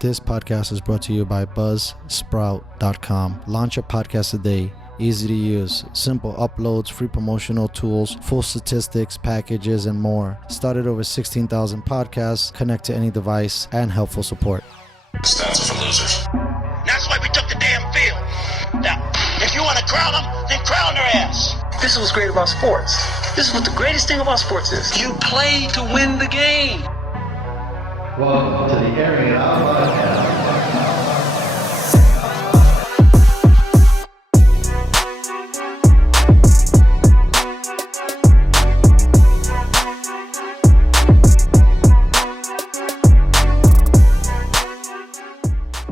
This podcast is brought to you by Buzzsprout.com. Launch your podcast today. Easy to use, simple uploads, free promotional tools, full statistics, packages, and more. Started over 16,000 podcasts, connect to any device, and helpful support. Stats are for losers. That's why we took the damn field. Now, if you want to crown them, then crown their ass. This is what's great about sports. This is what the greatest thing about sports is. You play to win the game. Welcome to the Airin podcast.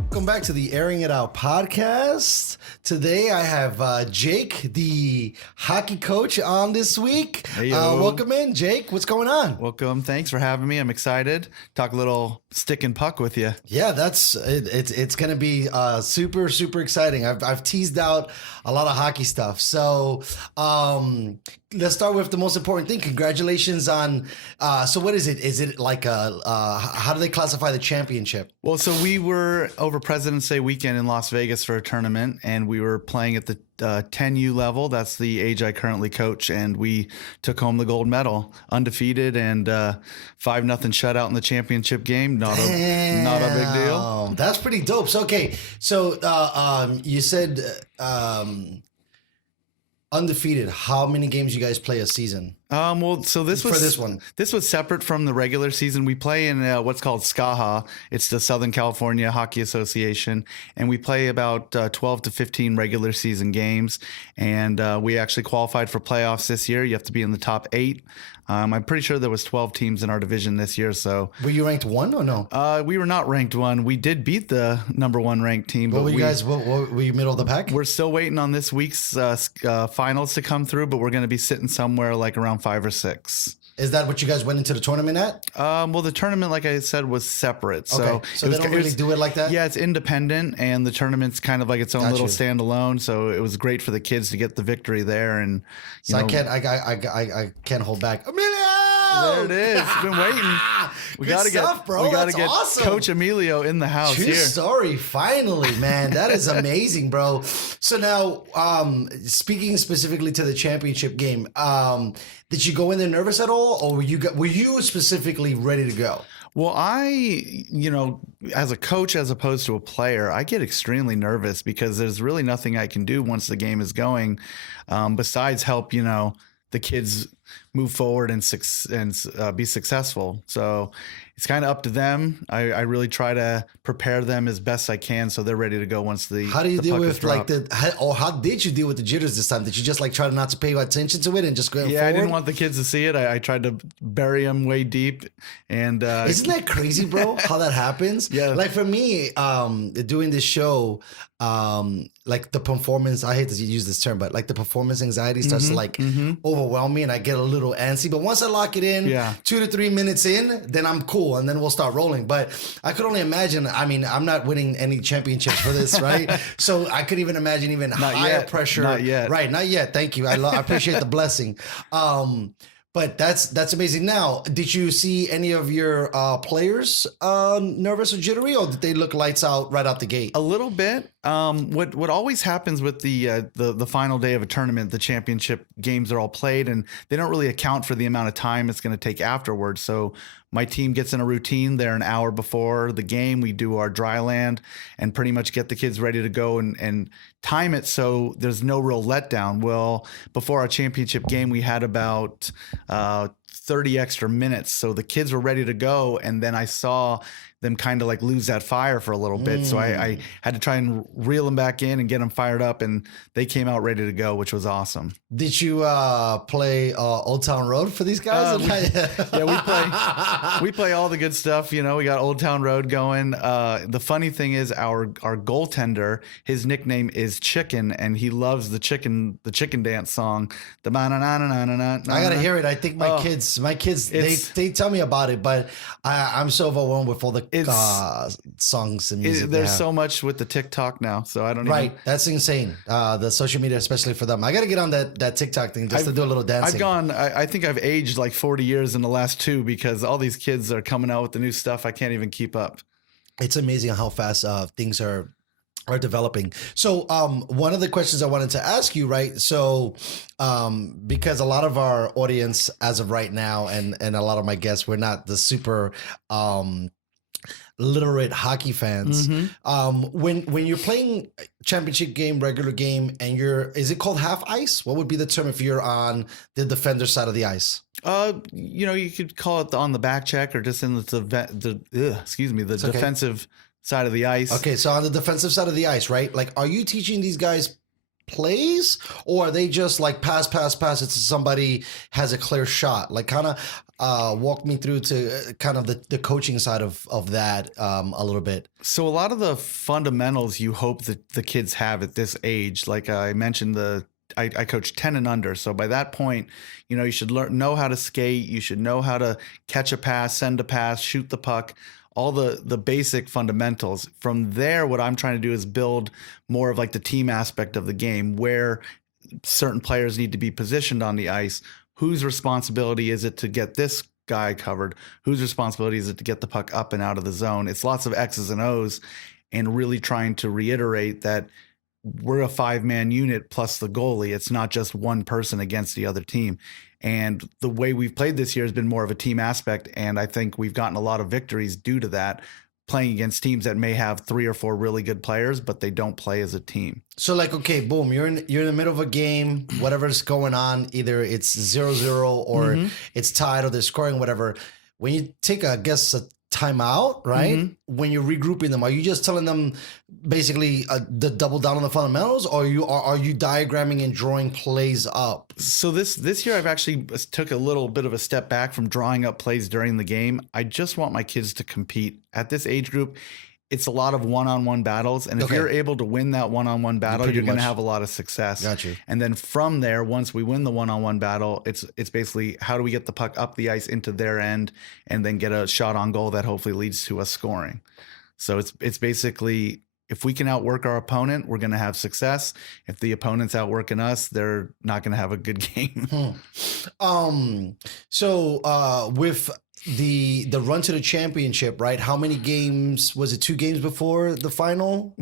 Welcome back to the Airing It Out podcast. Today I have Jake, the hockey coach, on this week. Hey, welcome in, Jake. What's going on? Welcome. Thanks for having me. I'm excited. Talk a little stick and puck with you. Yeah, that's it. It's going to be super exciting. I've teased out a lot of hockey stuff. So let's start with the most important thing. Congratulations on. So what is it? Is it like how do they classify the championship? Well, so we were over President's Day weekend in Las Vegas for a tournament, and we were playing at the 10U level. That's the age I currently coach, and we took home the gold medal, undefeated, and 5-0 shutout in the championship game. Not a big deal. That's pretty dope. So okay, so you said undefeated. How many games you guys play a season? Well, so this was separate from the regular season. We play in what's called SCAHA. It's the Southern California Hockey Association, and we play about 12 to 15 regular season games. And we actually qualified for playoffs this year. You have to be in the top 8. I'm pretty sure there was 12 teams in our division this year. So were you ranked 1 or no? We were not ranked 1. We did beat the number 1 ranked team. What were you guys? What were you, middle of the pack? We're still waiting on this week's finals to come through, but we're going to be sitting somewhere like around 5 or 6. Is that what you guys went into the tournament at? Well, the tournament, like I said, was separate. So, okay. So they don't really do it like that? Yeah, it's independent, and the tournament's kind of like its own little standalone. So it was great for the kids to get the victory there. And I can't hold back. Emilio! There it is. Been waiting. We got to get awesome. Coach Emilio in the house. True story. Finally, man. That is amazing, bro. So now, speaking specifically to the championship game, did you go in there nervous at all, or were you specifically ready to go? Well, as a coach, as opposed to a player, I get extremely nervous because there's really nothing I can do once the game is going, besides help, the kids move forward and be successful. So it's kind of up to them. I really try to prepare them as best I can so they're ready to go once the How do you deal with dropped. how did you deal with the jitters this time? Did you just try not to pay attention to it and just go forward? I didn't want the kids to see it. I tried to bury them way deep. And isn't that crazy, bro? How that happens? Yeah. Like for me, doing this show, like the performance, I hate to use this term, but like the performance anxiety starts to overwhelm me, and I get a little antsy. But once I lock it in, 2 to 3 minutes in, then I'm cool, and then we'll start rolling. But I could only imagine. I mean, I'm not winning any championships for this, right? So I could even imagine even higher pressure. Not yet. Right, not yet. Thank you. I appreciate the blessing. But that's amazing. Now, did you see any of your players nervous or jittery, or did they look lights out right out the gate? A little bit. What always happens with the final day of a tournament, the championship games are all played, and they don't really account for the amount of time it's going to take afterwards. So my team gets in a routine there an hour before the game. We do our dry land and pretty much get the kids ready to go and time it so there's no real letdown. Well, before our championship game, we had about 30 extra minutes. So the kids were ready to go. And then I saw them kind of like lose that fire for a little bit. So I had to try and reel them back in and get them fired up, and they came out ready to go, which was awesome. Did you play Old Town Road for these guys? We play all the good stuff. We got Old Town Road going. The funny thing is our goaltender, his nickname is Chicken, and he loves the chicken dance song. I gotta hear it. I think my kids, they tell me about it, but I'm so overwhelmed with all the songs and music. There's so much with the TikTok now, so I don't even. Right, that's insane. The social media, especially for them. I got to get on that TikTok thing just to do a little dancing. I think I've aged like 40 years in the last 2 because all these kids are coming out with the new stuff. I can't even keep up. it's amazing how fast things are developing. So one of the questions I wanted to ask you, right? So because a lot of our audience as of right now and a lot of my guests, we're not the super literate hockey fans. When you're playing championship game, regular game, and is it called half ice? What would be the term if you're on the defender side of the ice? You could call it on the back check or just in the defensive side of the ice. Okay, so on the defensive side of the ice, right? Like, are you teaching these guys plays, or are they just like pass it to somebody has a clear shot? Like, kind of walk me through to kind of the coaching side of that a little bit. So a lot of the fundamentals you hope that the kids have at this age, like I mentioned, I coach 10 and under. So by that point, you should know how to skate. You should know how to catch a pass, send a pass, shoot the puck, all the basic fundamentals. From there, what I'm trying to do is build more of like the team aspect of the game, where certain players need to be positioned on the ice. Whose responsibility is it to get this guy covered? Whose responsibility is it to get the puck up and out of the zone? It's lots of X's and O's, and really trying to reiterate that we're a 5-man unit plus the goalie. It's not just one person against the other team. And the way we've played this year has been more of a team aspect. And I think we've gotten a lot of victories due to that, playing against teams that may have 3 or 4 really good players, but they don't play as a team. So like, okay, boom, you're in the middle of a game, whatever's going on, either it's 0-0 or it's tied or they're scoring, whatever. When you take, I guess, a timeout, right? When you're regrouping them, are you just telling them basically the double down on the fundamentals, or are you diagramming and drawing plays up? So this year I've actually took a little bit of a step back from drawing up plays during the game. I just want my kids to compete. At this age group, it's a lot of one-on-one battles, and if you're able to win that one-on-one battle, you're going to have a lot of success. Gotcha. And then from there, once we win the one-on-one battle, it's basically how do we get the puck up the ice into their end and then get a shot on goal that hopefully leads to us scoring. So it's basically, if we can outwork our opponent, we're going to have success. If the opponent's outworking us, they're not going to have a good game. So with the run to the championship, right? How many games was it? 2 games before the final?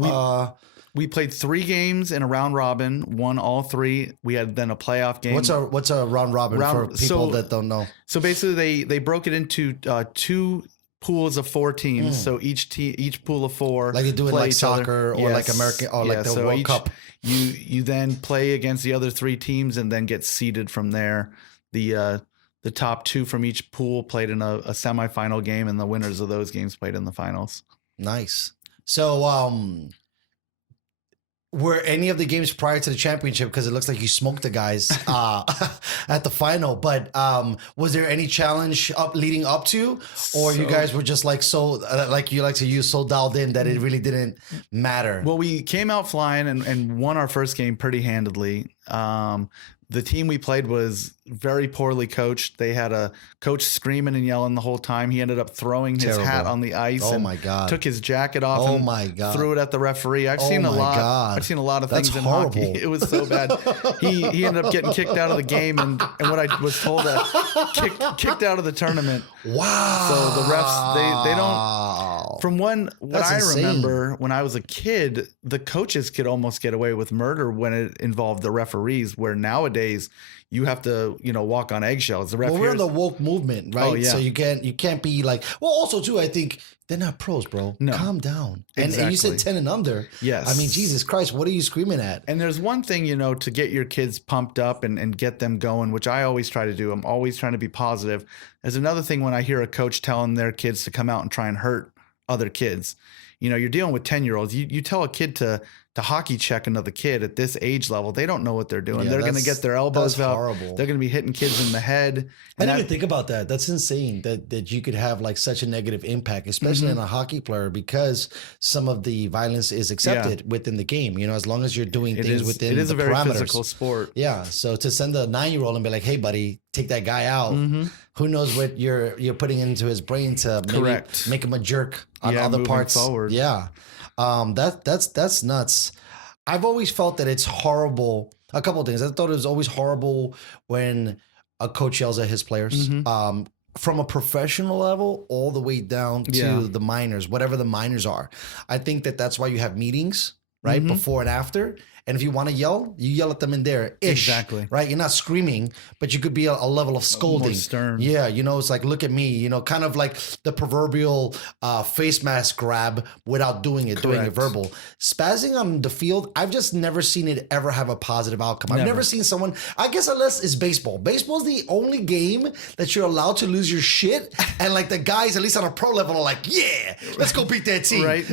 We played 3 games in a round robin, won all 3. We had then a playoff game. What's a round robin for people that don't know? So basically, they broke it into 2 pools of 4 teams. So each pool of 4, like they do it like soccer or like American or like the World Cup. You then play against the other 3 teams and then get seeded from there. The top 2 from each pool played in a semifinal game, and the winners of those games played in the finals. Nice. So, were any of the games prior to the championship? Because it looks like you smoked the guys at the final. But was there any challenge leading up to, or you guys were just like like you like to use, so dialed in that it really didn't matter? Well, we came out flying and won our first game pretty handedly. The team we played was very poorly coached. They had a coach screaming and yelling the whole time. He ended up throwing his hat on the ice. Oh my God. Took his jacket off. Oh my God. Threw it at the referee. I've seen a lot of things in hockey. It was so bad. He ended up getting kicked out of the game, and what I was told kicked out of the tournament. Wow. So the refs they don't. From what I remember when I was a kid, the coaches could almost get away with murder when it involved the referees, where nowadays you have to, walk on eggshells. The we're in the woke movement, right? Oh, yeah. So you can't be like, well, also too, I think they're not pros, bro. No. Calm down. Exactly. And you said 10 and under. Yes. I mean, Jesus Christ, what are you screaming at? And there's one thing, to get your kids pumped up and get them going, which I always try to do. I'm always trying to be positive. There's another thing when I hear a coach telling their kids to come out and try and hurt other kids. You're dealing with 10-year-olds. You tell a kid to hockey check another kid at this age level. They don't know what they're doing. They're going to get their elbows up. Horrible. They're going to be hitting kids in the head. I didn't even think about that. That's insane that you could have like such a negative impact, especially in a hockey player, because some of the violence is accepted within the game. as long as you're doing things within the parameters. It is a very physical sport. Yeah. So to send a 9-year-old and be like, hey, buddy, take that guy out. Who knows what you're putting into his brain to maybe make him a jerk on other parts. Forward. Yeah. That's nuts. I've always felt that it's horrible. A couple of things. I thought it was always horrible when a coach yells at his players. from a professional level all the way down to the minors, whatever the minors are. I think that's why you have meetings, right? Before and after. And if you want to yell, you yell at them in there. Exactly. Right? You're not screaming, but you could be a level of scolding. More stern. Yeah. It's like, look at me, kind of like the proverbial face mask grab without doing it, doing it verbal. Spazzing on the field, I've just never seen it ever have a positive outcome. I've never seen someone, I guess unless it's baseball. Baseball's the only game that you're allowed to lose your shit. And like the guys, at least on a pro level, are like, yeah, let's go beat that team. Right.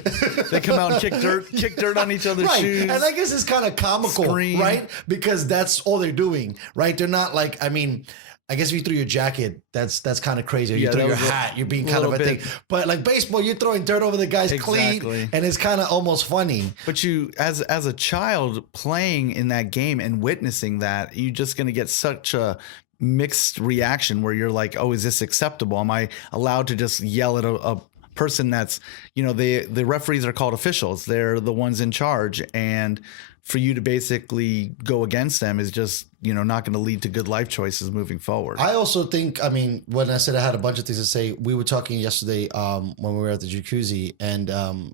They come out and kick dirt on each other's shoes. And I guess it's kind of comical, right? Because that's all they're doing, right? They're not like, I mean, I guess if you threw your jacket, that's kind of crazy. Or you throw your hat, you're being kind of a thing. But like baseball, you're throwing dirt over the guy's cleat, and it's kind of almost funny. But you, as a child playing in that game and witnessing that, you're just going to get such a mixed reaction where you're like, oh, is this acceptable? Am I allowed to just yell at a person that's, the referees are called officials. They're the ones in charge. And for you to basically go against them is just, not going to lead to good life choices moving forward. I also think, I mean, when I said I had a bunch of things to say, we were talking yesterday when we were at the jacuzzi, and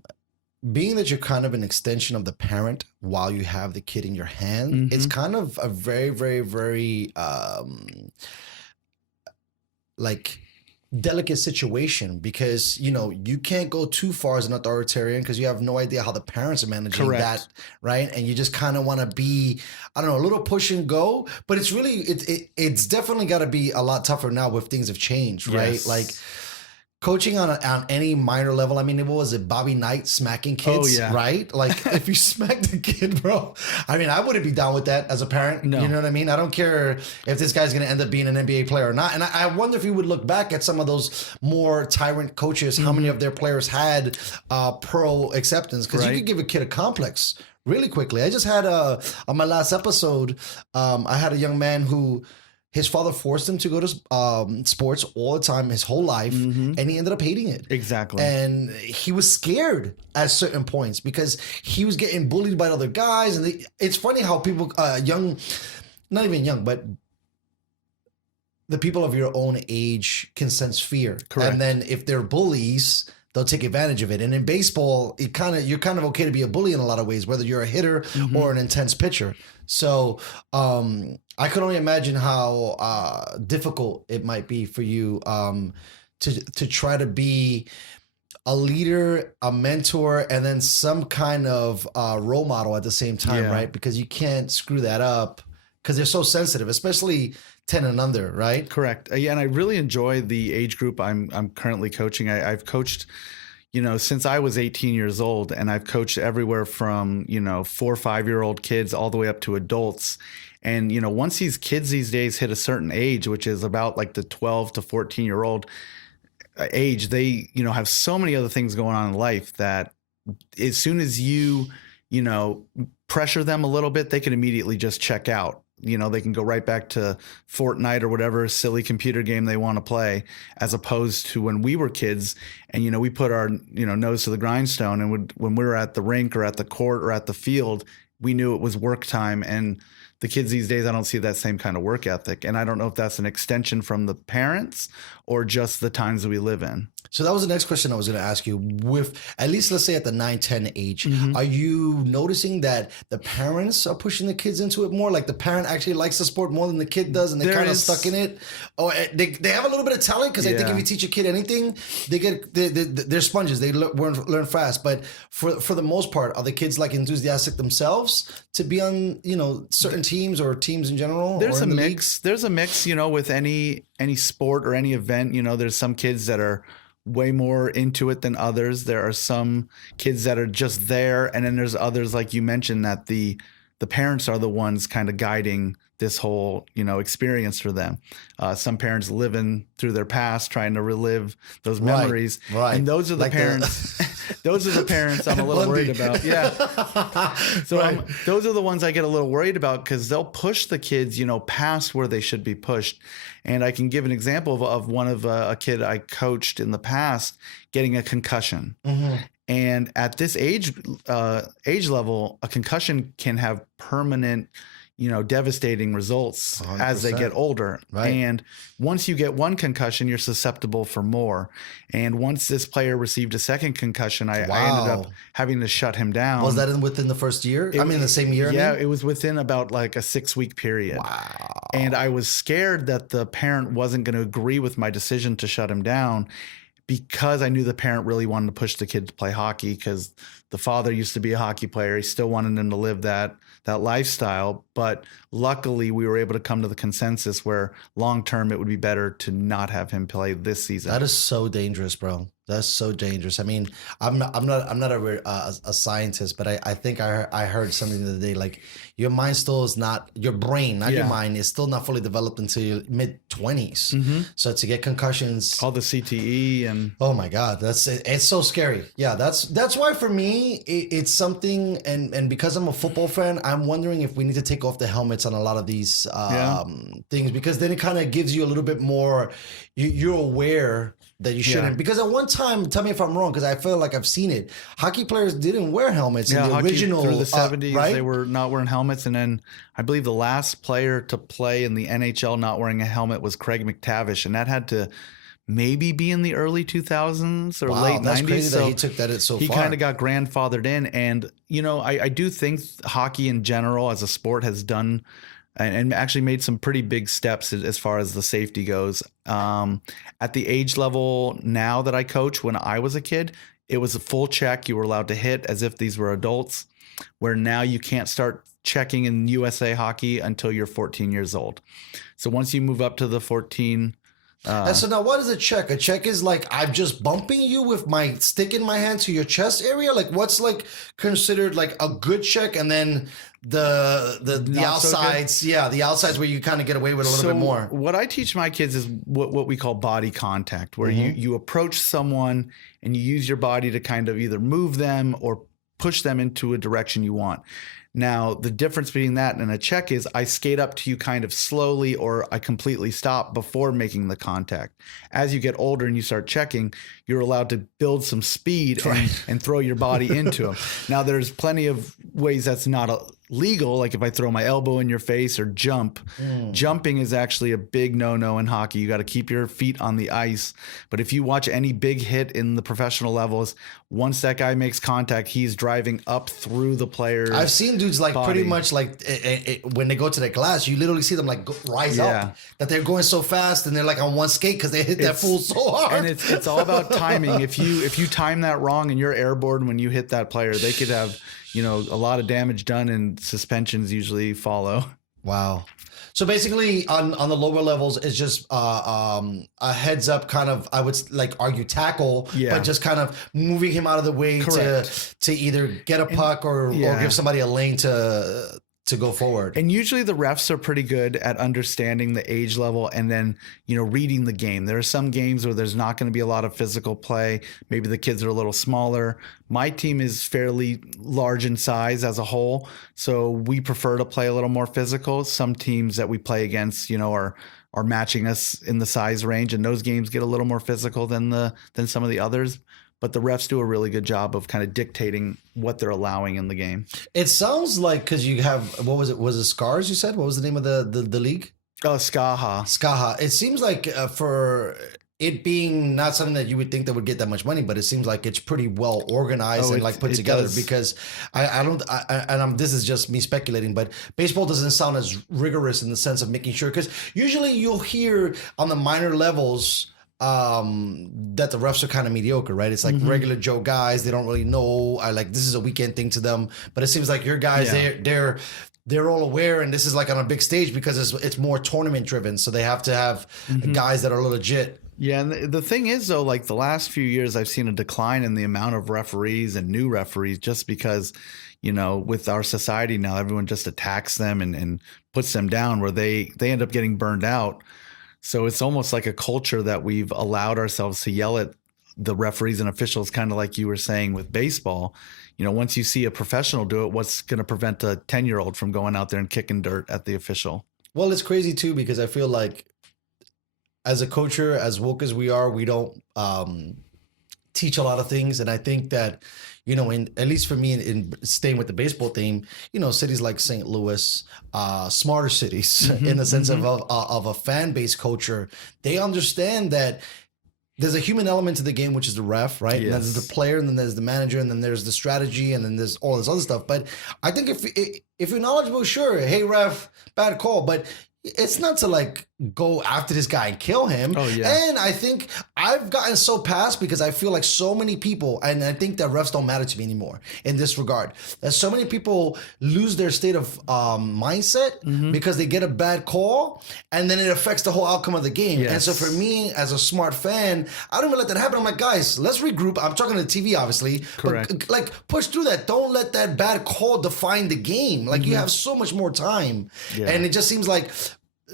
being that you're kind of an extension of the parent while you have the kid in your hand, it's kind of a very, very, very delicate situation, because you can't go too far as an authoritarian because you have no idea how the parents are managing that, right? And you just kind of want to be, I don't know, a little push and go, but it's really it's definitely got to be a lot tougher now with things have changed, right? Yes. Like coaching on any minor level. I mean, what was it, Bobby Knight smacking kids, right? Like if you smack the kid, bro, I mean, I wouldn't be down with that as a parent. No. You know what I mean? I don't care if this guy's going to end up being an NBA player or not. And I wonder if you would look back at some of those more tyrant coaches, how many of their players had pro acceptance, because you could give a kid a complex really quickly. I just had on my last episode, I had a young man who, his father forced him to go to sports all the time his whole life, and he ended up hating it. Exactly. And he was scared at certain points because he was getting bullied by other guys. And it's funny how people, young, not even young, but the people of your own age can sense fear. Correct. And then if they're bullies, they'll take advantage of it. And in baseball, you're kind of okay to be a bully in a lot of ways, whether you're a hitter or an intense pitcher. So I could only imagine how difficult it might be for you to try to be a leader, a mentor, and then some kind of role model at the same time, right? Because you can't screw that up because they're so sensitive, especially 10 and under, right? Correct. Yeah, and I really enjoy the age group I'm currently coaching. I've coached, since I was 18 years old, and I've coached everywhere from, 4 or 5-year-old kids all the way up to adults. And, once these kids these days hit a certain age, which is about like the 12 to 14-year-old age, they, have so many other things going on in life that as soon as you pressure them a little bit, they can immediately just check out. They can go right back to Fortnite or whatever silly computer game they want to play, as opposed to when we were kids and, we put our, nose to the grindstone, and when we were at the rink or at the court or at the field, we knew it was work time. And the kids these days, I don't see that same kind of work ethic. And I don't know if that's an extension from the parents or just the times that we live in. So that was the next question I was going to ask you. With at least, let's say at the 9-10 age, are you noticing that the parents are pushing the kids into it more? Like the parent actually likes the sport more than the kid does, and they're kind of stuck in it? Or they have a little bit of talent, because I think if you teach a kid anything, they're sponges. They learn fast. But for the most part, are the kids like enthusiastic themselves to be on certain teams or teams in general? There's a mix. There's a mix. With any sport or any event. There's some kids that are way more into it than others. There are some kids that are just there, and then there's others, like you mentioned, that the parents are the ones kind of guiding this whole experience for them. Some parents living through their past, trying to relive those memories, and those are the parents. Those are the parents I'm a little worried about. Yeah. So those are the ones I get a little worried about, because they'll push the kids past where they should be pushed. And I can give an example of one of a kid I coached in the past getting a concussion. And at this age level, a concussion can have permanent, devastating results 100%. as they get older. Right. And once you get one concussion, you're susceptible for more. And once this player received a second concussion, I ended up having to shut him down. Was that within the first year? The same year? Yeah, it was within about like a 6-week period. Wow. And I was scared that the parent wasn't going to agree with my decision to shut him down, because I knew the parent really wanted to push the kid to play hockey, because the father used to be a hockey player. He still wanted him to live that lifestyle. But luckily we were able to come to the consensus where long-term it would be better to not have him play this season. That is so dangerous, bro. That's so dangerous. I mean, I'm not a scientist, but I think I heard something the other day, like your mind still is not, your brain, not your mind, is still not fully developed until your mid-20s. Mm-hmm. So to get concussions, all the CTE and oh my God, it's so scary. Yeah, that's why for me it's something, and because I'm a football fan, I'm wondering if we need to take off the helmets on a lot of these things, because then it kind of gives you a little bit more. You're aware that you shouldn't, because at one time, tell me if I'm wrong, because I feel like I've seen it, hockey players didn't wear helmets in the original through the 70s, right? They were not wearing helmets. And then I believe the last player to play in the NHL not wearing a helmet was Craig McTavish, and that had to maybe be in the early 2000s or late 90s. That's crazy that he took that so far. He kind of got grandfathered in. And I do think hockey in general as a sport has done and actually made some pretty big steps as far as the safety goes. At the age level now that I coach, when I was a kid, it was a full check. You were allowed to hit as if these were adults, where now you can't start checking in USA hockey until you're 14 years old. So once you move up to the 14. And so now what is a check? A check is like, I'm just bumping you with my stick in my hand to your chest area. Like what's like considered like a good check, and then the outsides, the outsides where you kind of get away with a little bit more. What I teach my kids is what we call body contact, where you approach someone and you use your body to kind of either move them or push them into a direction you want. Now, the difference between that and a check is I skate up to you kind of slowly, or I completely stop before making the contact. As you get older and you start checking, you're allowed to build some speed and throw your body into them. Now, there's plenty of ways that's not legal, like if I throw my elbow in your face or jump. Jumping is actually a big no-no in hockey. You got to keep your feet on the ice. But if you watch any big hit in the professional levels, once that guy makes contact, he's driving up through the player's I've seen dudes like body. Pretty much like when they go to the glass, you literally see them like rise up, that they're going so fast and they're like on one skate because they hit that fool so hard. And it's all about timing. If you time that wrong and you're airborne when you hit that player, they could have a lot of damage done, and suspensions usually follow. Wow. So basically on the lower levels, it's just a heads up kind of, I would like argue tackle, but just kind of moving him out of the way to either get a puck or give somebody a lane to go forward. And usually the refs are pretty good at understanding the age level and then, reading the game. There are some games where there's not going to be a lot of physical play. Maybe the kids are a little smaller. My team is fairly large in size as a whole, so we prefer to play a little more physical. Some teams that we play against, are matching us in the size range, and those games get a little more physical than some of the others. But the refs do a really good job of kind of dictating what they're allowing in the game. It sounds like, because you have, what was it? Was it Scars, you said? What was the name of the league? Oh, Skaha. Skaha. It seems like for it being not something that you would think that would get that much money, but it seems like it's pretty well organized and like put together. Does. Because this is just me speculating, but baseball doesn't sound as rigorous in the sense of making sure, because usually you'll hear on the minor levels that the refs are kind of mediocre, right? It's like regular Joe guys. They don't really know. This is a weekend thing to them, but it seems like your guys, they're all aware, and this is like on a big stage because it's more tournament driven. So they have to have guys that are legit. Yeah. And the thing is though, like the last few years, I've seen a decline in the amount of referees and new referees, just because, with our society now, everyone just attacks them and puts them down, where they end up getting burned out. So it's almost like a culture that we've allowed ourselves to yell at the referees and officials, kind of like you were saying with baseball. Once you see a professional do it, what's going to prevent a 10-year-old from going out there and kicking dirt at the official? Well, it's crazy too, because I feel like as a coacher, as woke as we are, we don't teach a lot of things. And I think that, at least for me, in staying with the baseball theme, cities like St. Louis, smarter cities in the sense of a fan base culture, they understand that there's a human element to the game, which is the ref, right? Yes. And there's the player, and then there's the manager, and then there's the strategy, and then there's all this other stuff. But I think if you're knowledgeable, sure, hey ref, bad call, but it's not to like go after this guy and kill him. Oh, yeah. And I think I've gotten so past because I feel like so many people, and I think that refs don't matter to me anymore in this regard, that so many people lose their state of mindset because they get a bad call and then it affects the whole outcome of the game. Yes. And so for me as a smart fan, I don't even let that happen. I'm like, guys, let's regroup. I'm talking to the TV, obviously. Correct. But like push through that. Don't let that bad call define the game. Like you have so much more time. Yeah. And it just seems like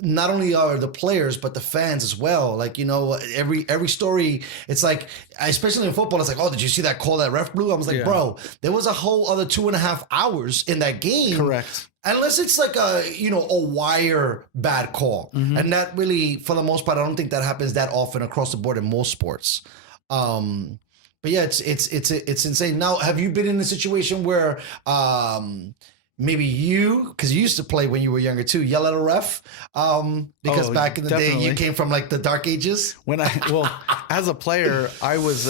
not only are the players, but the fans as well. Like, every story, it's like, especially in football, it's like, oh, did you see that call that ref blew? I was like, bro, there was a whole other 2.5 hours in that game. Correct. Unless it's like a wire bad call. And that really, for the most part, I don't think that happens that often across the board in most sports. But yeah, it's insane. Now, have you been in a situation where, maybe because you used to play when you were younger too, yell at a ref? Because back in the day, you came from like the dark ages. As a player, I was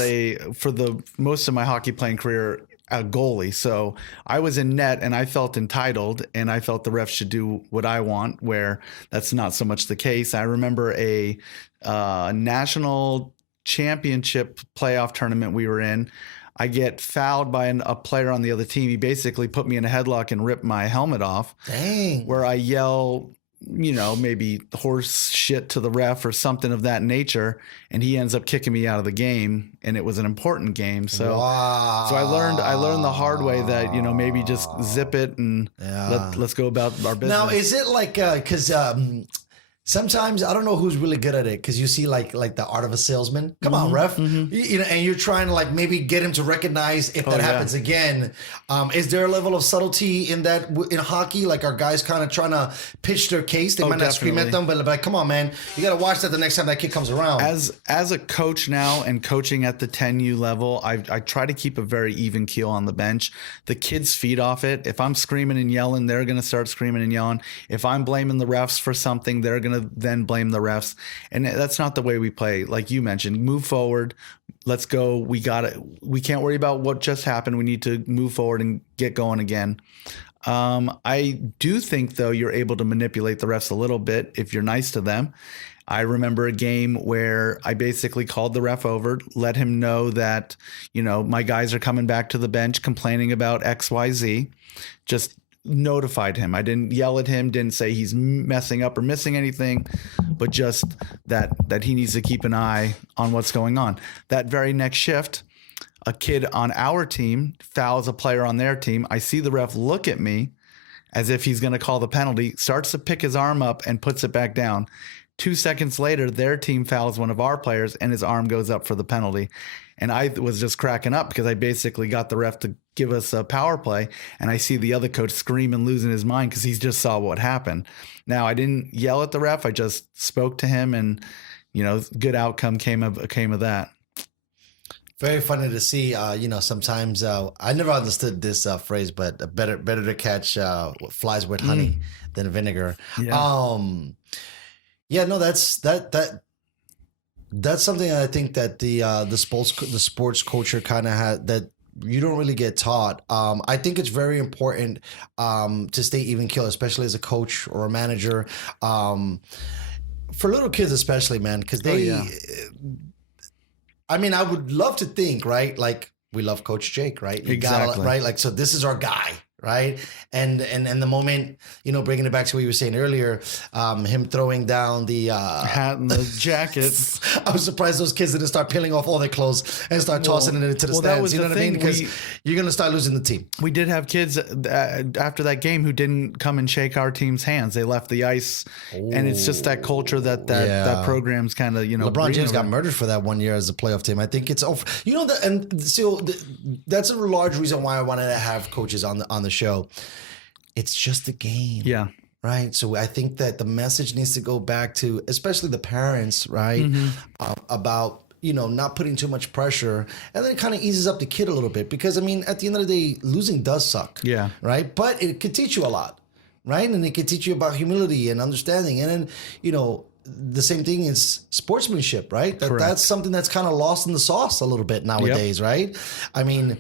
for the most of my hockey playing career, a goalie. So I was in net and I felt entitled and I felt the ref should do what I want, where that's not so much the case. I remember a national championship playoff tournament we were in. I get fouled by a player on the other team. He basically put me in a headlock and ripped my helmet off. Dang. Where I yell, maybe horse shit to the ref or something of that nature, and he ends up kicking me out of the game, and it was an important game. So, so I learned the hard way that maybe just zip it and let's go about our business. Now, is it like because sometimes I don't know who's really good at it, because you see like the art of a salesman. Come on, ref. And you're trying to like maybe get him to recognize if that happens again. Is there a level of subtlety in that in hockey? Like, are guys kind of trying to pitch their case? They might not scream at them, but like, come on, man, you got to watch that the next time that kid comes around. As a coach now and coaching at the 10U level, I try to keep a very even keel on the bench. The kids feed off it. If I'm screaming and yelling, they're going to start screaming and yelling. If I'm blaming the refs for something, they're going to then blame the refs, and that's not the way we play. Like you mentioned, move forward, let's go. We got it. We can't worry about what just happened. We need to move forward and get going again. I do think though you're able to manipulate the refs a little bit if you're nice to them. I remember a game where I basically called the ref over, let him know that my guys are coming back to the bench complaining about XYZ. Just notified him. I didn't yell at him, didn't say he's messing up or missing anything, but just that he needs to keep an eye on what's going on. That very next shift, a kid on our team fouls a player on their team. I see the ref look at me as if he's going to call the penalty, starts to pick his arm up and puts it back down. 2 seconds later, their team fouls one of our players and his arm goes up for the penalty. And I was just cracking up because I basically got the ref to give us a power play, and I see the other coach scream and losing his mind because he just saw what happened. Now, I didn't yell at the ref. I just spoke to him, and good outcome came of that. Very funny to see. Sometimes I never understood this phrase, but better to catch flies with honey than vinegar. Yeah. That's something I think that the sports culture kind of had that you don't really get taught. I think it's very important to stay even keel, especially as a coach or a manager. For little kids especially, man, because I mean, I would love to think, right? Like, we love Coach Jake, right? Exactly. Right? Like, so this is our guy, right? And the moment, bringing it back to what you were saying earlier, him throwing down the hat and the jacket. I was surprised those kids didn't start peeling off all their clothes and start tossing it into the stands. You know what I mean? Because you're going to start losing the team. We did have kids after that game who didn't come and shake our team's hands. They left the ice, and it's just that culture that program's kind of LeBron James got murdered for that one year as a playoff team. I think it's over. That's a large reason why I wanted to have coaches on the show. It's just a game. Yeah. Right. So I think that the message needs to go back to, especially the parents, right? About, not putting too much pressure, and then it kind of eases up the kid a little bit because, I mean, at the end of the day, losing does suck. Yeah. Right? But it could teach you a lot, right? And it could teach you about humility and understanding. And then, the same thing is sportsmanship, right? That's something that's kind of lost in the sauce a little bit nowadays, right? I mean,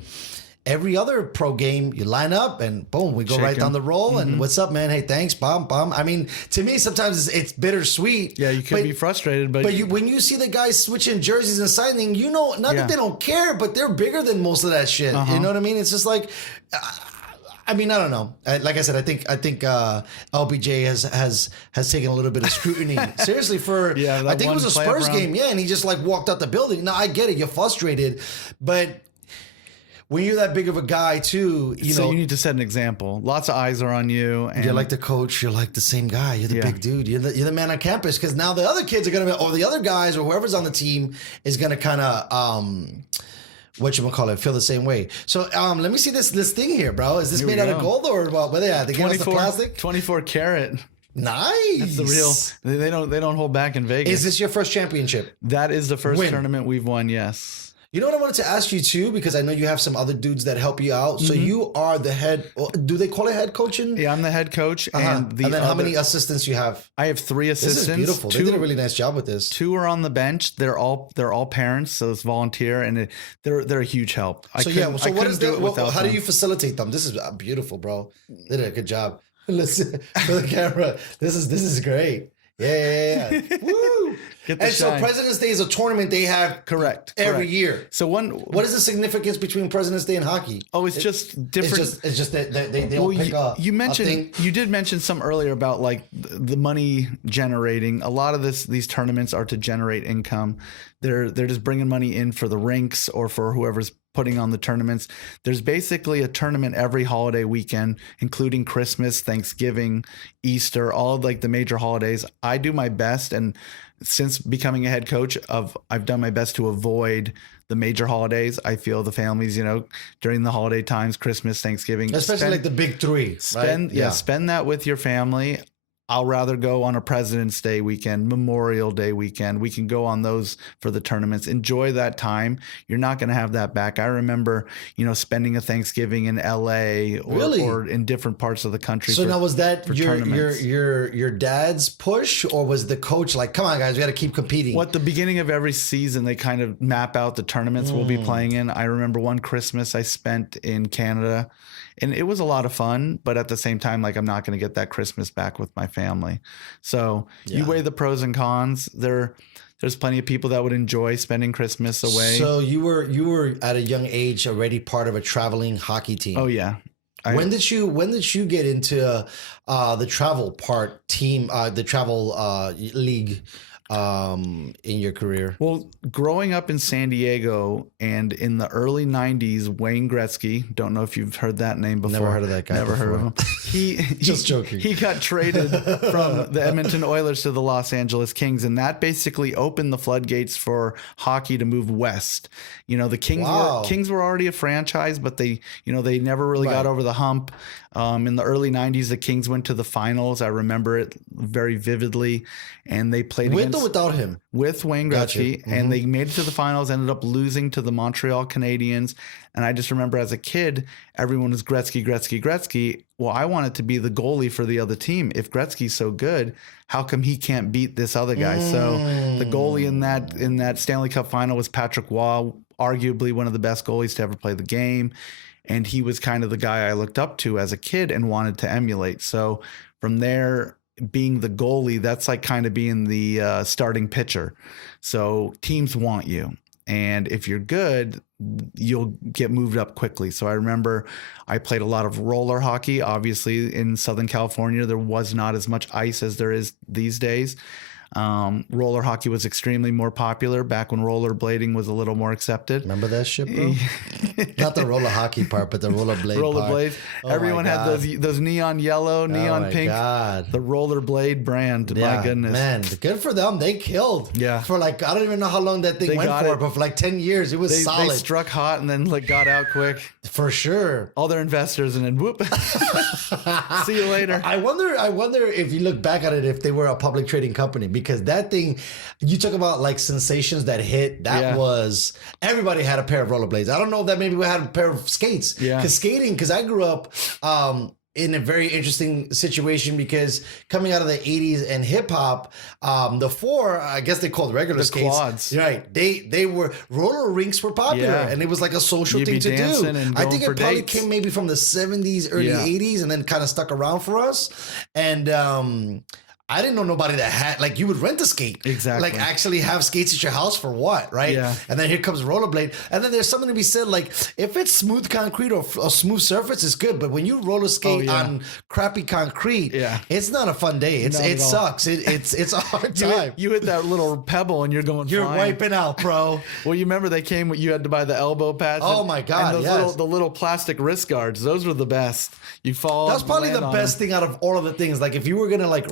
every other pro game, you line up and boom, we go right down the roll. And what's up, man? Hey, thanks, bum. I mean, to me, sometimes it's bittersweet. Yeah, you could be frustrated, but when you see the guys switching jerseys and signing, that they don't care, but they're bigger than most of that shit. You know what I mean? It's just like, I mean, I don't know. Like I said, I think LBJ has taken a little bit of scrutiny seriously for. I think it was a Spurs game, and he just like walked out the building. Now I get it, you're frustrated, but when you're that big of a guy too, you need to set an example. Lots of eyes are on you. And you're like the coach. You're like the same guy. You're the big dude. You're the man on campus. Because now the other kids are gonna be, or the other guys, or whoever's on the team is gonna kind of feel the same way. So let me see this thing here, bro. Is this made out of gold or what? Where they at? They give us the plastic. 24 karat. Nice. That's the real. They don't hold back in Vegas. Is this your first championship? That is the first tournament we've won. Yes. You know what I wanted to ask you too, because I know you have some other dudes that help you out. So you are the head. Do they call it head coaching? Yeah, I'm the head coach. And then how many assistants you have? I have 3 assistants. This is beautiful. They did a really nice job with this. 2 are on the bench. They're all parents, so it's volunteer, and they're a huge help. How do you facilitate them? This is beautiful, bro. They did a good job. Listen for the camera. This is great. Yeah. Woo! So President's Day is a tournament they have every year. So what is the significance between President's Day and hockey? Oh, it's just different. It's just that they don't pick up. You did mention some earlier about like the money generating. A lot of these tournaments are to generate income. They're just bringing money in for the rinks or for whoever's putting on the tournaments. There's basically a tournament every holiday weekend, including Christmas, Thanksgiving, Easter, all of like the major holidays. I do my best, and since becoming a head coach, I've done my best to avoid the major holidays. I feel the families, during the holiday times, Christmas, Thanksgiving, especially like the big 3. Spend that with your family. I'll rather go on a President's Day weekend, Memorial Day weekend. We can go on those for the tournaments. Enjoy that time. You're not going to have that back. I remember, spending a Thanksgiving in LA or in different parts of the country. So now was that your dad's push, or was the coach like, come on guys, we got to keep competing? At the beginning of every season, they kind of map out the tournaments we'll be playing in. I remember one Christmas I spent in Canada, and it was a lot of fun, but at the same time, like, I'm not going to get that Christmas back with my family. So you weigh the pros and cons. There's plenty of people that would enjoy spending Christmas away. So you were at a young age already part of a traveling hockey team. Oh yeah. When did you get into the travel team, the travel league? In your career? Well, growing up in San Diego and in the early 90s, Wayne Gretzky, don't know if you've heard that name before. Never heard of that guy. Never heard of him. Just joking. He got traded from the Edmonton Oilers to the Los Angeles Kings, and that basically opened the floodgates for hockey to move west. The Kings were already a franchise, but they never really got over the hump. In the early 90s, the Kings went to the finals. I remember it very vividly. And they played with or without him? With Wayne Gretzky. And they made it to the finals, ended up losing to the Montreal Canadiens. And I just remember as a kid, everyone was Gretzky. Well, I wanted to be the goalie for the other team. If Gretzky's so good, how come he can't beat this other guy? So the goalie in that Stanley Cup final was Patrick Waugh, arguably one of the best goalies to ever play the game. And he was kind of the guy I looked up to as a kid and wanted to emulate. So from there, being the goalie, that's like kind of being the starting pitcher. So teams want you. And if you're good, you'll get moved up quickly. So I remember I played a lot of roller hockey. Obviously, in Southern California, there was not as much ice as there is these days. Roller hockey was extremely more popular back when rollerblading was a little more accepted. Remember that shit, bro? Not the roller hockey part, but the rollerblade part. Oh, everyone had those neon yellow, neon pink. God. The rollerblade brand. My goodness. Man, good for them. They killed. Yeah. For I don't even know how long that thing went for, but for 10 years, it was solid. They struck hot and then got out quick. For sure. All their investors, and then whoop. See you later. I wonder if you look back at it, if they were a public trading company, because because that thing, you talk about like sensations that hit, that was, everybody had a pair of rollerblades. I don't know if that maybe we had a pair of skates. Yeah. Because I grew up in a very interesting situation because coming out of the 80s and hip hop, the four, I guess they called regular skates. Quads. Right. They were, roller rinks were popular and it was like a social thing to do. And I think it probably dates. came maybe from the 70s, early 80s and then kind of stuck around for us. And, I didn't know nobody that had, like, you would rent a skate. Exactly. Like, actually have skates at your house for what, right? Yeah. And then here comes rollerblade. And then there's something to be said, like, if it's smooth concrete or a smooth surface, it's good. But when you roller skate on crappy concrete, it's not a fun day. It sucks. It's a hard time. You hit that little pebble and you're going You're flying. wiping out, bro. Well, you remember they came, you had to buy the elbow pads. Oh, my God, and those the little plastic wrist guards. Those were the best. You fall. That's probably the best thing out of all of the things. Like, if you were going to, like,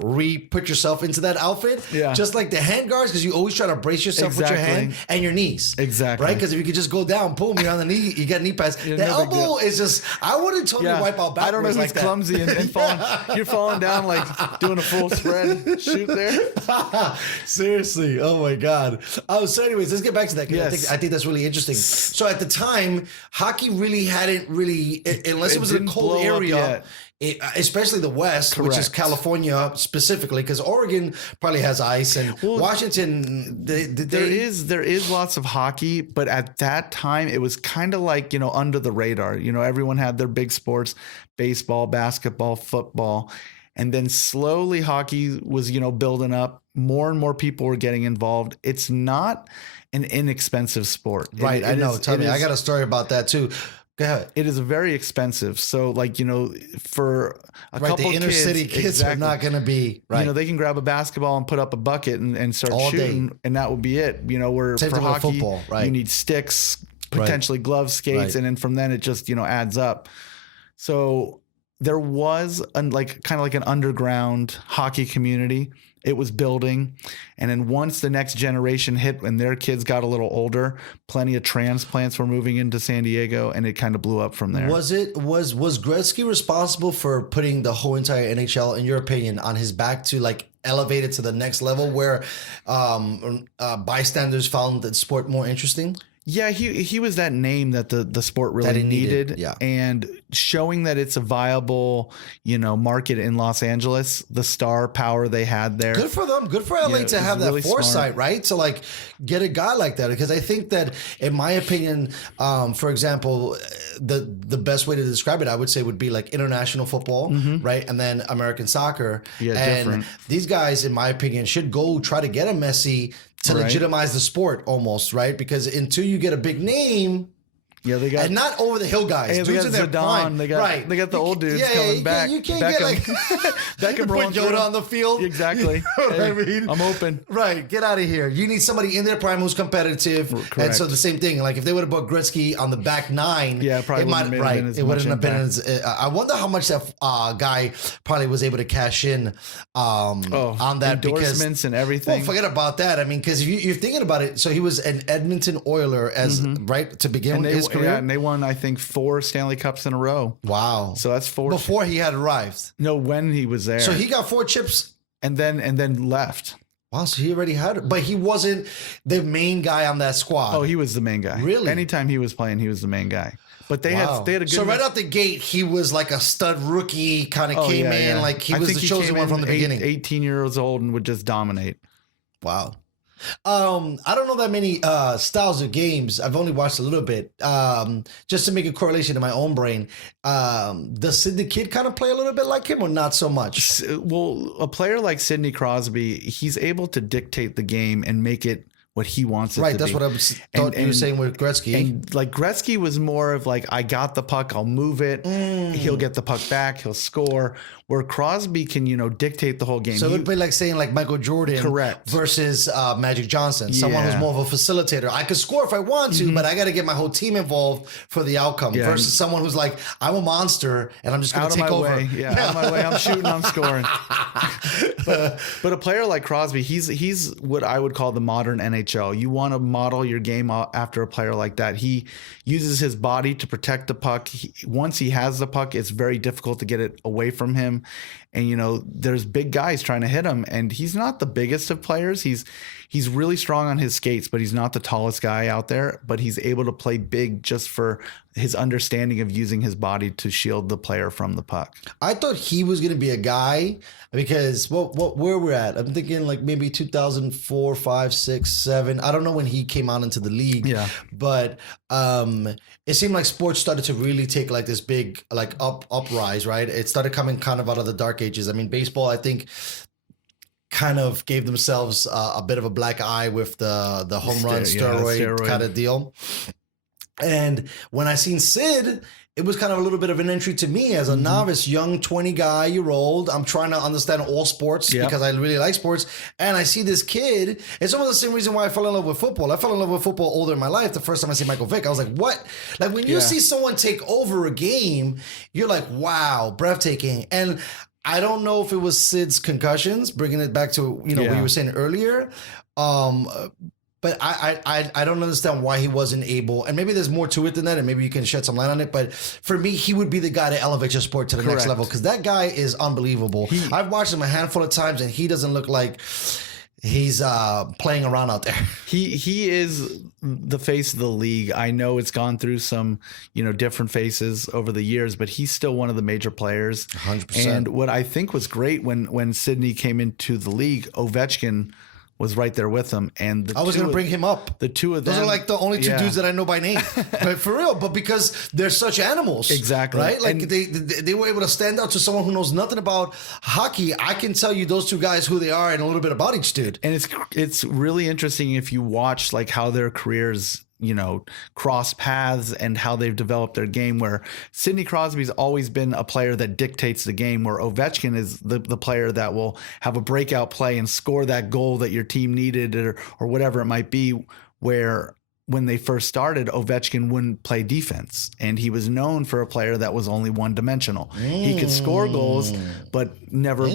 put yourself into that outfit, just like the hand guards, because you always try to brace yourself with your hand and your knees. Exactly. Right? Because if you could just go down, boom, you're on the knee, you get knee pads. The elbow is just, I wouldn't totally wipe out backwards. I don't know who's like clumsy and falling. You're falling down like doing a full spread shoot there. Seriously. Oh my God. So anyways, let's get back to that. Yes. I think that's really interesting. So at the time, hockey really hadn't unless it was in a cold area, especially the West, which is California specifically, because Oregon probably has ice, and Washington. There is lots of hockey, but at that time it was kind of like, under the radar. Everyone had their big sports: baseball, basketball, football, and then slowly hockey was building up. More and more people were getting involved. It's not an inexpensive sport, right? I know. Tell me, I got a story about that too. Go ahead. It is very expensive. So, like, for a couple the inner kids, city kids are not going to be right. They can grab a basketball and put up a bucket and start all shooting, and that would be it. Where same for thing hockey, with football, right? You need sticks, potentially gloves, skates, and then from then it just adds up. So there was kind of like an underground hockey community. It was building. And then once the next generation hit and their kids got a little older, plenty of transplants were moving into San Diego, and it kind of blew up from there. Was Gretzky responsible for putting the whole entire NHL, in your opinion, on his back to like elevate it to the next level where bystanders found the sport more interesting? Yeah, he was that name that the sport really needed. Yeah. And showing that it's a viable, market in Los Angeles, the star power they had there. Good for them. Good for LA to have that really foresight, smart. right? To like get a guy like that. Because I think that, in my opinion, for example, the best way to describe it, I would say, would be like international football, right? And then American soccer. Yeah, and different. These guys, in my opinion, should go try to get a Messi to legitimize the sport almost, right? Because until you get a big name, they got, and not over the hill guys. They Dudes got in their prime. They got the old dudes coming back. You can't Beckham. get like Beckham put Yoda on the field. Exactly. You know what I mean? I'm open. Right. Get out of here. You need somebody in their prime who's competitive. Correct. And so the same thing. Like if they would have put Gretzky on the back nine, probably it might it wouldn't have been as. I wonder how much that guy probably was able to cash in on that, endorsements because, and everything. Well, forget about that. I mean, because if you're thinking about it, so he was an Edmonton Oiler to begin with his career. Yeah, and they won, I think, 4 Stanley Cups in a row. Wow. So that's 4 before he had arrived. No, when he was there. So he got 4 chips and then left. Wow, so he already had it. But he wasn't the main guy on that squad. Oh, he was the main guy. Really? Anytime he was playing, he was the main guy. But they had a good. So right out the gate, he was like a stud rookie, kind of came in like he was the chosen one from the beginning. 18 years old and would just dominate. Wow. I don't know that many styles of games. I've only watched a little bit. Just to make a correlation in my own brain, does Sid the Kid kind of play a little bit like him or not so much? Well, a player like Sidney Crosby, he's able to dictate the game and make it what he wants it to be. Right, that's what I thought you were saying with Gretzky. And like Gretzky was more of like, I got the puck, I'll move it. He'll get the puck back, he'll score. Where Crosby can, dictate the whole game. So it would be like saying like Michael Jordan correct. versus Magic Johnson. Someone who's more of a facilitator. I could score if I want to, but I got to get my whole team involved for the outcome. Versus someone who's like, I'm a monster and I'm just going to take over. Out of my way. I'm shooting, I'm scoring. But a player like Crosby, he's what I would call the modern NHL NHL. You want to model your game after a player like that. He uses his body to protect the puck. Once he has the puck, it's very difficult to get it away from him. And, you know, there's big guys trying to hit him, and he's not the biggest of players. He's really strong on his skates, but he's not the tallest guy out there. But he's able to play big just for his understanding of using his body to shield the player from the puck. I thought he was going to be a guy because where we're at, I'm thinking like maybe 2004, 5, 6, 7. I don't know when he came out into the league. Yeah. But it seemed like sports started to really take like this big like uprise, right? It started coming kind of out of the dark ages. I mean, baseball, I think, kind of gave themselves a bit of a black eye with the home run steroid kind of deal. And when I seen Sid, it was kind of a little bit of an entry to me as a novice, young 20-year-old. I'm trying to understand all sports because I really like sports. And I see this kid. It's almost the same reason why I fell in love with football. I fell in love with football older in my life. The first time I see Michael Vick, I was like, what? Like when you see someone take over a game, you're like, wow, breathtaking. And I don't know if it was Sid's concussions, bringing it back to, you know, what you were saying earlier. But I don't understand why he wasn't able, and maybe there's more to it than that, and maybe you can shed some light on it. But for me, he would be the guy to elevate your sport to the next level because that guy is unbelievable. I've watched him a handful of times, and he doesn't look like he's playing around out there. He is the face of the league. I know it's gone through some, you know, different faces over the years, but he's still one of the major players. 100%. And what I think was great when Sidney came into the league, Ovechkin was right there with him. And I was going to bring him up. The two of them. Those are like the only two dudes that I know by name. But for real, but because they're such animals. Exactly. Right? Like they were able to stand out to someone who knows nothing about hockey. I can tell you those two guys who they are and a little bit about each dude. And it's really interesting if you watch like how their careers, you know, cross paths and how they've developed their game, where Sidney Crosby's always been a player that dictates the game, where Ovechkin is the player that will have a breakout play and score that goal that your team needed or whatever it might be, where when they first started, Ovechkin wouldn't play defense, and he was known for a player that was only one-dimensional. He could score goals, but never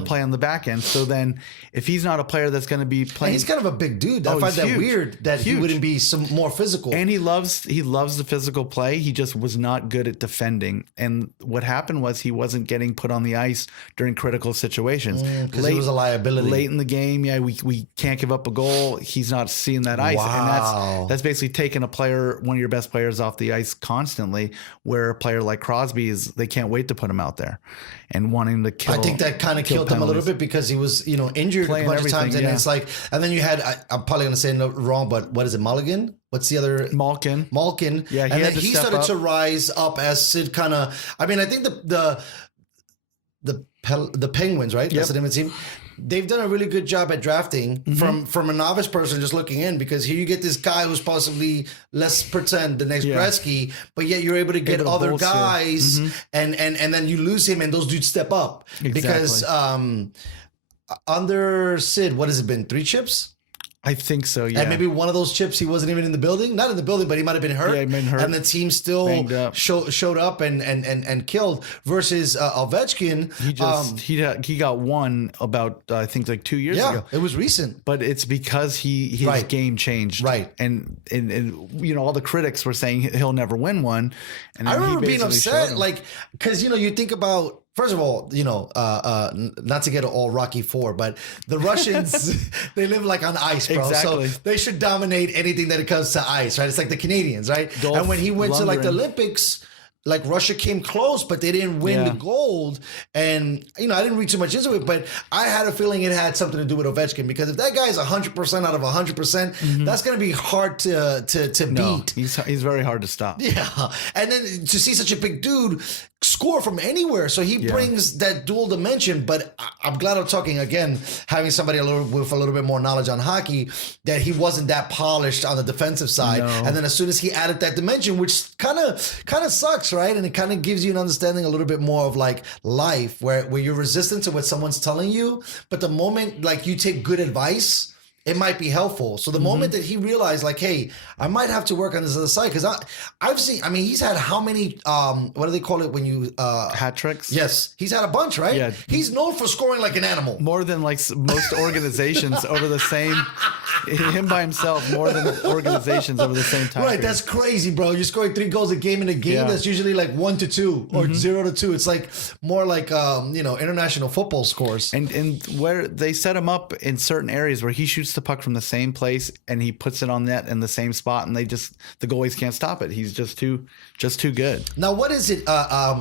play on the back end. So then, if he's not a player that's going to be playing, and he's kind of a big dude. I find that weird that he wouldn't be some more physical. And he loves the physical play. He just was not good at defending. And what happened was he wasn't getting put on the ice during critical situations because he was a liability late in the game. Yeah, we can't give up a goal. He's not seeing that ice, and that's basically taking one of your best players off the ice constantly, where a player like Crosby they can't wait to put him out there and wanting to kill. I think that kind of killed him a little bit because he was, you know, injured a bunch of times. And it's like, and then you had, I'm probably going to say it wrong, but what is it? Mulligan? What's the other? Malkin. Yeah. And then he started to rise up as Sid kind of, I mean, I think the Penguins, right? That's the name of the team. They've done a really good job at drafting from a novice person just looking in, because here you get this guy who's possibly, let's pretend, the next Gretzky, but yet you're able to get other guys and then you lose him and those dudes step up. Exactly. Because under Sid, what has it been? 3 chips? I think so, yeah. And maybe one of those chips he wasn't even in the building. Not in the building, but he might have been hurt. Yeah, he been hurt. And the team still showed up and killed. Versus Ovechkin. He got one about, I think, like 2 years ago. Yeah, it was recent. But it's because his game changed. Right. And you know, all the critics were saying he'll never win one. And I remember being upset, like, because, you know, you think about, first of all, you know, not to get all Rocky IV, but the Russians, they live like on ice, bro. Exactly. So they should dominate anything that it comes to ice, right? It's like the Canadians, right? And when he went to like the Olympics, like Russia came close, but they didn't win the gold. And, you know, I didn't read too much into it, but I had a feeling it had something to do with Ovechkin, because if that guy is 100% out of 100%, that's going to be hard to beat. He's very hard to stop. Yeah. And then to see such a big dude score from anywhere. So he brings that dual dimension, but I'm glad I'm talking again, having somebody with a little bit more knowledge on hockey, that he wasn't that polished on the defensive side. No. And then as soon as he added that dimension, which kind of sucks, right? And it kind of gives you an understanding a little bit more of like life, where you're resistant to what someone's telling you, but the moment like you take good advice, it might be helpful. So the moment that he realized, like, hey, I might have to work on this other side, because I've seen, I mean, he's had how many, what do they call it when you... hat tricks? Yes. He's had a bunch, right? Yeah. He's known for scoring like an animal. More than like most organizations over the same him by himself more than organizations over the same time. Right, period. that's crazy, bro. You're scoring 3 goals a game in a game that's usually like 1-2 or 0-2. It's like more like international football scores. And where they set him up in certain areas where he shoots the puck from the same place and he puts it on net in the same spot, and the goalies can't stop it. He's just too good. Now, what is it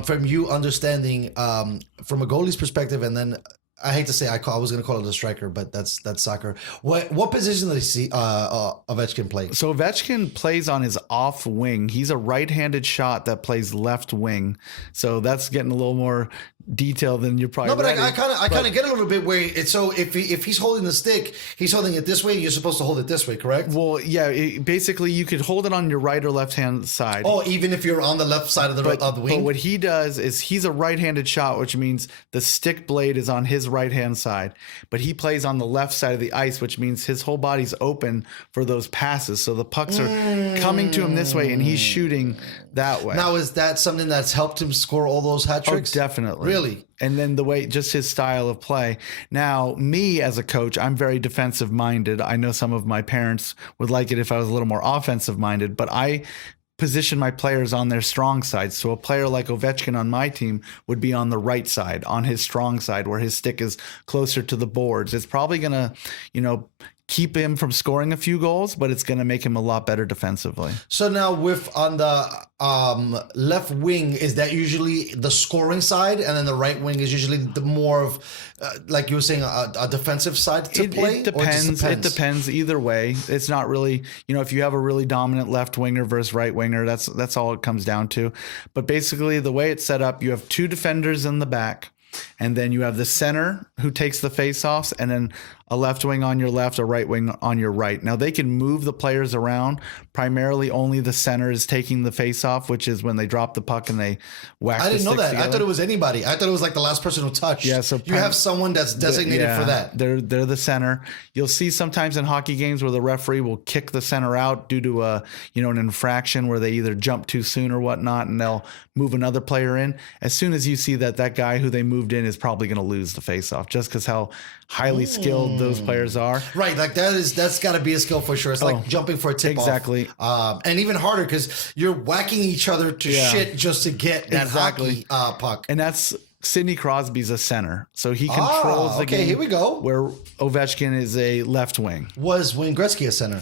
from you understanding from a goalie's perspective, and then I hate to say I was going to call it a striker, but that's soccer. What position does he Ovechkin play? So Ovechkin plays on his off wing. He's a right-handed shot that plays left wing. So that's getting a little more detail than you're probably. No, but ready. I kind of get a little bit where it's so if he's holding the stick, he's holding it this way. You're supposed to hold it this way, correct? Well, yeah. Basically, you could hold it on your right or left hand side. Oh, even if you're on the left side of the wing. But what he does is he's a right-handed shot, which means the stick blade is on his right-hand side. But he plays on the left side of the ice, which means his whole body's open for those passes. So the pucks are coming to him this way, and he's shooting that way. Now, is that something that's helped him score all those hat tricks? Oh, definitely. Really? And then just his style of play. Now, me as a coach, I'm very defensive minded. I know some of my parents would like it if I was a little more offensive minded, but I position my players on their strong side. So a player like Ovechkin on my team would be on the right side, on his strong side, where his stick is closer to the boards. It's probably going to, keep him from scoring a few goals, but it's going to make him a lot better defensively. So now on the left wing, is that usually the scoring side, and then the right wing is usually the more of, like you were saying, a defensive side to play? It depends. It depends either way. It's not really, if you have a really dominant left winger versus right winger, that's all it comes down to. But basically the way it's set up, you have 2 defenders in the back, and then you have the center who takes the face-offs, and then a left wing on your left, a right wing on your right. Now, they can move the players around. Primarily, only the center is taking the face-off, which is when they drop the puck and they whack the I didn't know that. together. I thought it was anybody. I thought it was like the last person who touched. Yeah, so you have someone that's designated for that. They're the center. You'll see sometimes in hockey games where the referee will kick the center out due to an infraction where they either jump too soon or whatnot, and they'll move another player in. As soon as you see that guy who they moved in is probably going to lose the face-off, just because how highly skilled those players are. Right, like that's got to be a skill for sure. It's like jumping for a tip-off. Exactly. And even harder because you're whacking each other to shit just to get that hockey puck. And that's Sidney Crosby's a center, so he controls the game. Here we go. Where Ovechkin is a left wing. Was Wayne Gretzky a center?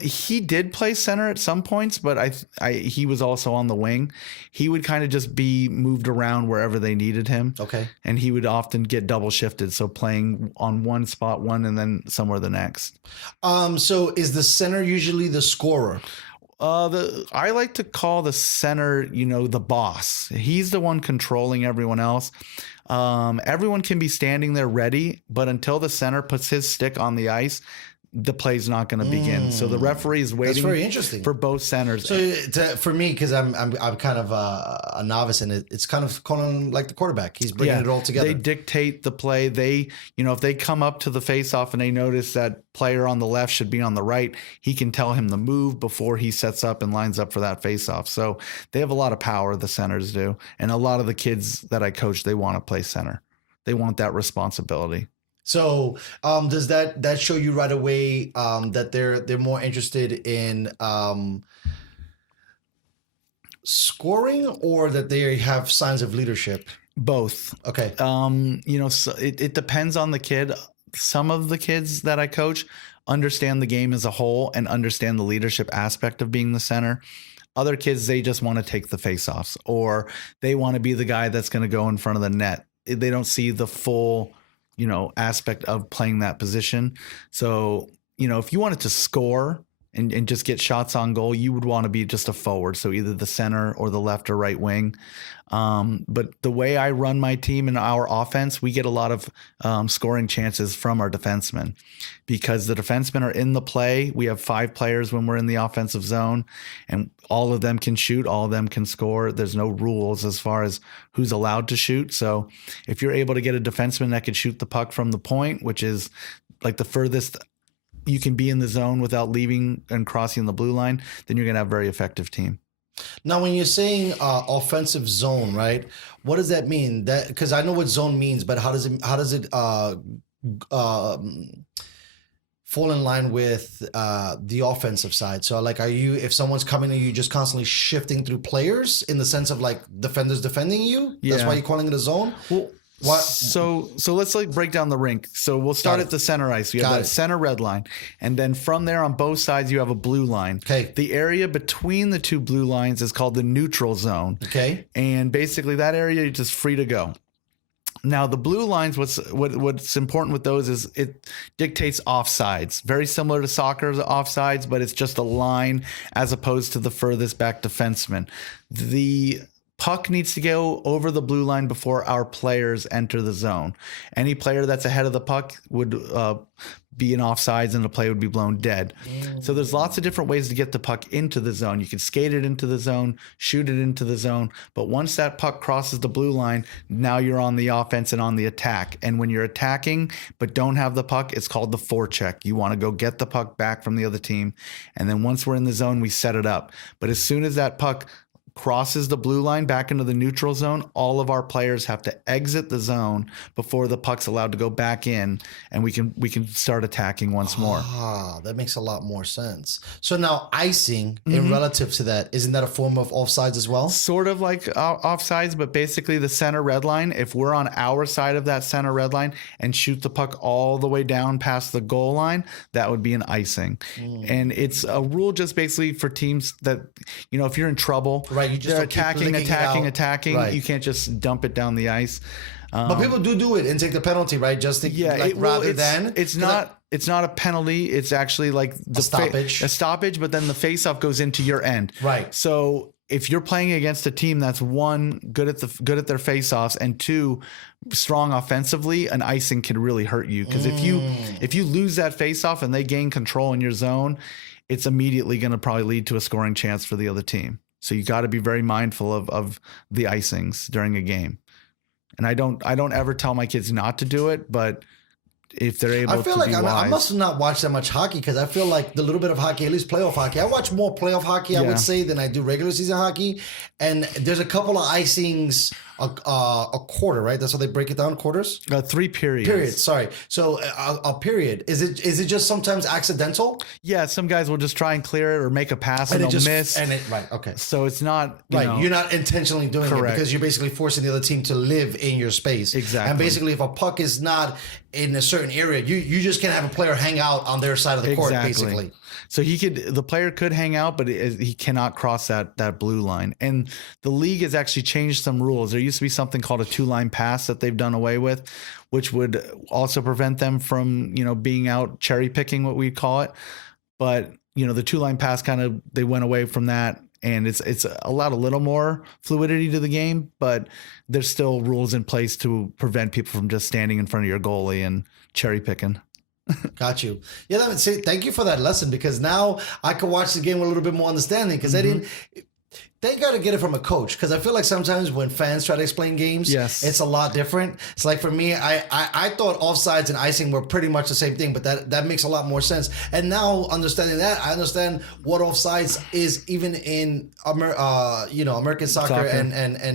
He did play center at some points, but he was also on the wing. He would kind of just be moved around wherever they needed him. Okay. And he would often get double shifted. So playing on one spot, and then somewhere the next. So is the center usually the scorer? I like to call the center, the boss. He's the one controlling everyone else. Everyone can be standing there ready, but until the center puts his stick on the ice, the play's not going to begin. So the referee is waiting. That's very interesting for both centers. So for me, because I'm kind of a novice in it, it's kind of calling like the quarterback. He's bringing it all together. They dictate the play. They, if they come up to the face-off and they notice that player on the left should be on the right, he can tell him the move before he sets up and lines up for that face-off. So they have a lot of power, the centers do. And a lot of the kids that I coach, they want to play center. They want that responsibility. So does that show you right away that they're more interested in scoring, or that they have signs of leadership? Both. Okay. So it depends on the kid. Some of the kids that I coach understand the game as a whole and understand the leadership aspect of being the center. Other kids, they just want to take the face-offs, or they want to be the guy that's going to go in front of the net. They don't see the full aspect of playing that position. So, if you wanted to score and just get shots on goal, you would want to be just a forward. So either the center or the left or right wing. But the way I run my team and our offense, we get a lot of scoring chances from our defensemen, because the defensemen are in the play. We have 5 players when we're in the offensive zone, and all of them can shoot, all of them can score. There's no rules as far as who's allowed to shoot. So if you're able to get a defenseman that can shoot the puck from the point, which is like the furthest you can be in the zone without leaving and crossing the blue line, then you're going to have a very effective team. Now, when you're saying offensive zone, right? What does that mean? That, because I know what zone means, but how does it fall in line with the offensive side? So like, if someone's coming to you, just constantly shifting through players in the sense of like defenders defending you? Yeah. That's why you're calling it a zone? Well, what? So let's like break down the rink. So we'll start at the center ice. You have that center red line. And then from there on both sides, you have a blue line. Okay. The area between the two blue lines is called the neutral zone. Okay. And basically that area, you're just free to go. Now the blue lines, what's important with those is it dictates offsides. Very similar to soccer's offsides, but it's just a line as opposed to the furthest back defenseman. The puck needs to go over the blue line before our players enter the zone. Any player that's ahead of the puck would be in offsides and the play would be blown dead. So there's lots of different ways to get the puck into the zone. You can skate it into the zone, shoot it into the zone, but once that puck crosses the blue line, now you're on the offense and on the attack. And when you're attacking but don't have the puck, it's called the forecheck. You want to go get the puck back from the other team. And then once we're in the zone, we set it up. But as soon as that puck crosses the blue line back into the neutral zone, all of our players have to exit the zone before the puck's allowed to go back in, and we can start attacking once more. Ah, that makes a lot more sense. So now icing in relative to that, isn't that a form of offsides as well? Sort of like offsides, but basically the center red line, if we're on our side of that center red line and shoot the puck all the way down past the goal line, that would be an icing. And it's a rule just basically for teams that, if you're in trouble, right, you just they're don't attacking. Right. You can't just dump it down the ice. But people do it and take the penalty, right? Just to, it's not a penalty. It's actually like the a stoppage, but then the face-off goes into your end. Right. So if you're playing against a team that's one, good at their face-offs, and two, strong offensively, an icing can really hurt you. Because if you lose that face-off and they gain control in your zone, it's immediately going to probably lead to a scoring chance for the other team. So you got to be very mindful of the icings during a game. And I don't ever tell my kids not to do it, but if they're able to be wise. I must not watch that much hockey, because I feel like the little bit of hockey, at least playoff hockey, I watch more playoff hockey, I would say, than I do regular season hockey. And there's a couple of icings a quarter, right? That's how they break it down, quarters? 3 periods. Periods, sorry. So a period. Is it just sometimes accidental? Yeah, some guys will just try and clear it or make a pass and they'll miss. Right, okay. So it's not, you're not intentionally doing it because you're basically forcing the other team to live in your space. Exactly. And basically if a puck is not in a certain area, you just can't have a player hang out on their side of the court, basically. So the player could hang out, but he cannot cross that blue line. And the league has actually changed some rules. There used to be something called a 2-line pass that they've done away with, which would also prevent them from, being out cherry picking, what we call it. But, the 2-line pass they went away from that. And it's allowed a little more fluidity to the game, but there's still rules in place to prevent people from just standing in front of your goalie and cherry picking. Got you. Yeah, thank you for that lesson, because now I can watch the game with a little bit more understanding, because they got to get it from a coach, because I feel like sometimes when fans try to explain games, it's a lot different. It's like for me, I thought offsides and icing were pretty much the same thing, but that makes a lot more sense. And now understanding that, I understand what offsides is even in American soccer. And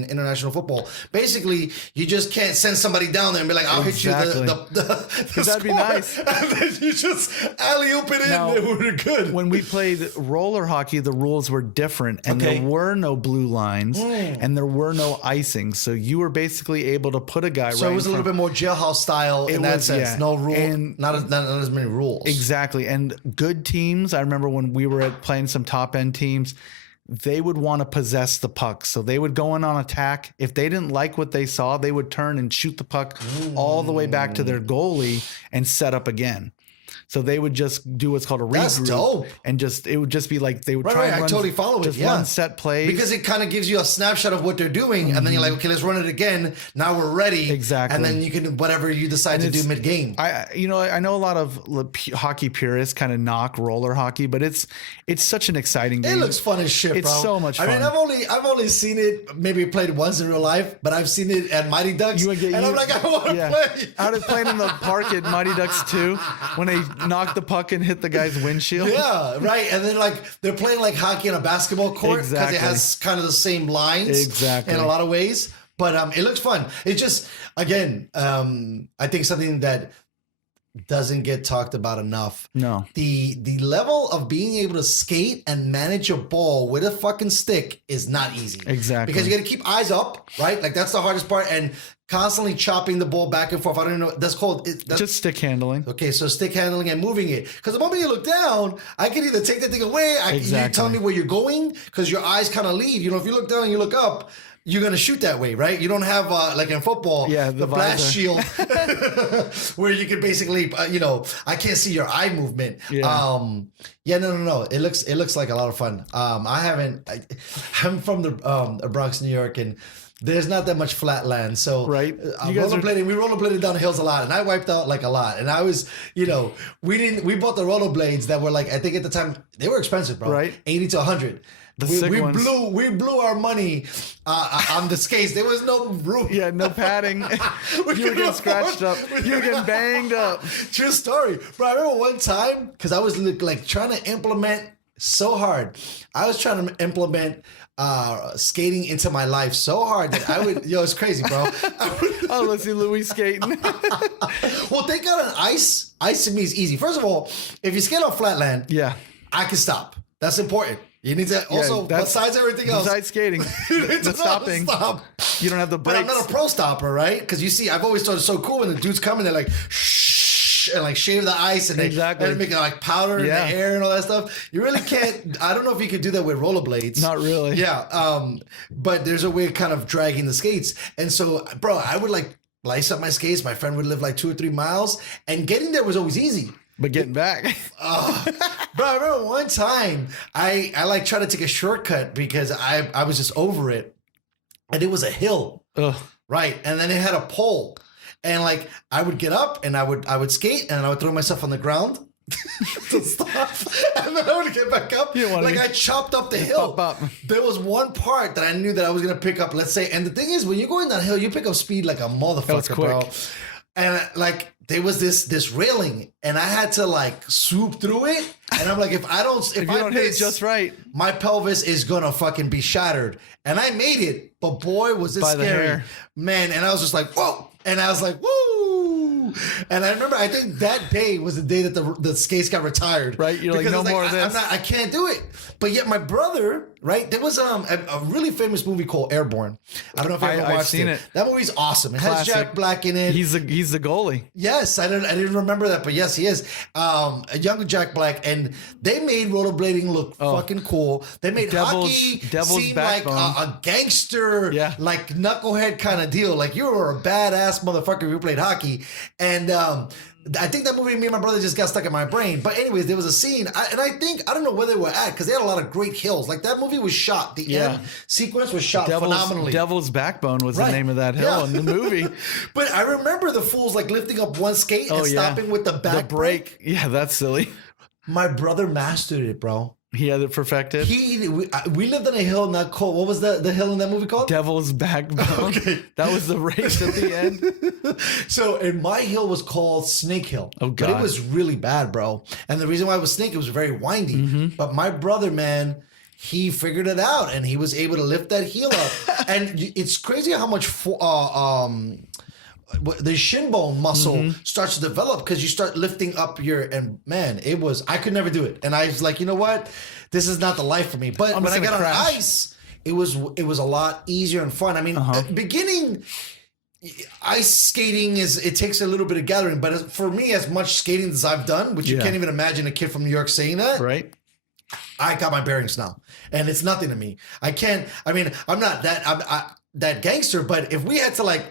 international football. Basically, you just can't send somebody down there and be like, I'll hit you the that'd be nice. And then you just alley-oop it in and we're good. When we played roller hockey, the rules were different, and there were no blue lines and there were no icing. So you were basically able to put a guy So it was a little bit more jailhouse style in that sense. No rule, and not as many rules. Exactly. And good teams, I remember when we were playing some top end teams, they would want to possess the puck. So they would go in on attack. If they didn't like what they saw, they would turn and shoot the puck all the way back to their goalie and set up again. So they would just do what's called a regroup. That's dope. And it would just be like they would try and run, I totally follow it. Run set plays. Because it kind of gives you a snapshot of what they're doing. And then you're like, okay, let's run it again. Now we're ready. Exactly. And then you can do whatever you decide to do mid-game. I know a lot of hockey purists kind of knock roller hockey, but it's such an exciting game. It looks fun as shit, bro. It's so much fun. I mean, I've only seen it, maybe played once in real life, but I've seen it at Mighty Ducks. I'm like, I want to play. I was playing in the park at Mighty Ducks 2 when they knocked the puck and hit the guy's windshield. Yeah, right. And then they're playing like hockey on a basketball court because it has kind of the same lines in a lot of ways. But it looks fun. It's just, again, I think something that doesn't get talked about enough. No. The level of being able to skate and manage a ball with a fucking stick is not easy. Exactly. Because you got to keep eyes up, right? Like that's the hardest part. And constantly chopping the ball back and forth. I don't even know. That's called... That's just stick handling. Okay, so stick handling and moving it. Because the moment you look down, I can either take that thing away. You're telling me where you're going because your eyes kind of lead. You know, if you look down and you look up, you're going to shoot that way, right? You don't have, like in football, the blast shield where you can basically, I can't see your eye movement. Yeah. No. It looks like a lot of fun. I'm from the Bronx, New York, and there's not that much flat land. So right. we rollerbladed down the hills a lot, and I wiped out like a lot. And I was, we bought the rollerblades that were like, I think at the time they were expensive, bro. Right. 80 to 100. We blew our money on the skates. There was no room. Yeah, no padding. You were getting scratched up. You were getting banged up. True story. Bro, I remember one time, because I was like trying to implement so hard. I was trying to implement skating into my life so hard that I would, it's crazy, bro. Oh, let's see Louis skating. Well, thank God on ice. Ice to me is easy. First of all, if you skate on flat land, I can stop. That's important. You need to also, besides everything else. Besides skating, the stopping. Stop. You don't have the brakes. But I'm not a pro stopper, right? Because you see, I've always thought it's so cool when the dudes come and they're like, shh, and like shave the ice and they make it like powder in the air and all that stuff. You really can't, I don't know if you could do that with rollerblades. Not really. Yeah. But there's a way of kind of dragging the skates. And so, bro, I would like lace up my skates. My friend would live like 2 or 3 miles and getting there was always easy. But getting back. Bro, I remember one time I like tried to take a shortcut because I was just over it. And it was a hill. Ugh. Right. And then it had a pole. And like I would get up and I would skate and I would throw myself on the ground to stop. And then I would get back up. Like I chopped up the hill. Up. There was one part that I knew that I was gonna pick up, let's say, and the thing is when you're going down hill, you pick up speed like a motherfucker, bro. And like there was this railing, and I had to like swoop through it. And I'm like, if I don't hit it just right, my pelvis is gonna fucking be shattered. And I made it, but boy, was it scary, man. And I was just like, whoa. And I was like, woo. And I remember, I think that day was the day that the skates got retired. Right? You're like, no more of this. I can't do it. But yet my brother, right? There was a really famous movie called Airborne. I don't know if you ever watched it. I've seen it. That movie's awesome. It has Jack Black in it. He's the goalie. Yes, I didn't remember that, but yes, he is. A young Jack Black, and they made rollerblading look fucking cool. They made hockey seem backbone. like a gangster, like knucklehead kind of deal. Like you were a badass motherfucker if you played hockey. And I think that movie, me and my brother just got stuck in my brain. But anyways, there was a scene, and I don't know where they were at because they had a lot of great hills. Like that movie was shot, the end sequence was shot phenomenally. Devil's Backbone was the name of that hill in the movie. But I remember the fools like lifting up one skate and stopping with the back brake. Yeah, that's silly. My brother mastered it, bro. He had it perfected. We lived on a hill not called, what was the hill in that movie called? Devil's Backbone. Okay. That was the race at the end. So, and my hill was called Snake Hill. Oh, God. But it was really bad, bro. And the reason why it was snake, it was very windy. Mm-hmm. But my brother, man, he figured it out and he was able to lift that heel up. And it's crazy how much the shin bone muscle starts to develop because you start lifting up and man, I could never do it. And I was like, you know what? This is not the life for me. But when I got on ice, it was a lot easier and fun. I mean, beginning ice skating it takes a little bit of gathering, but for me, as much skating as I've done, which you can't even imagine a kid from New York saying that. Right. I got my bearings now and it's nothing to me. I'm not that gangster, but if we had to like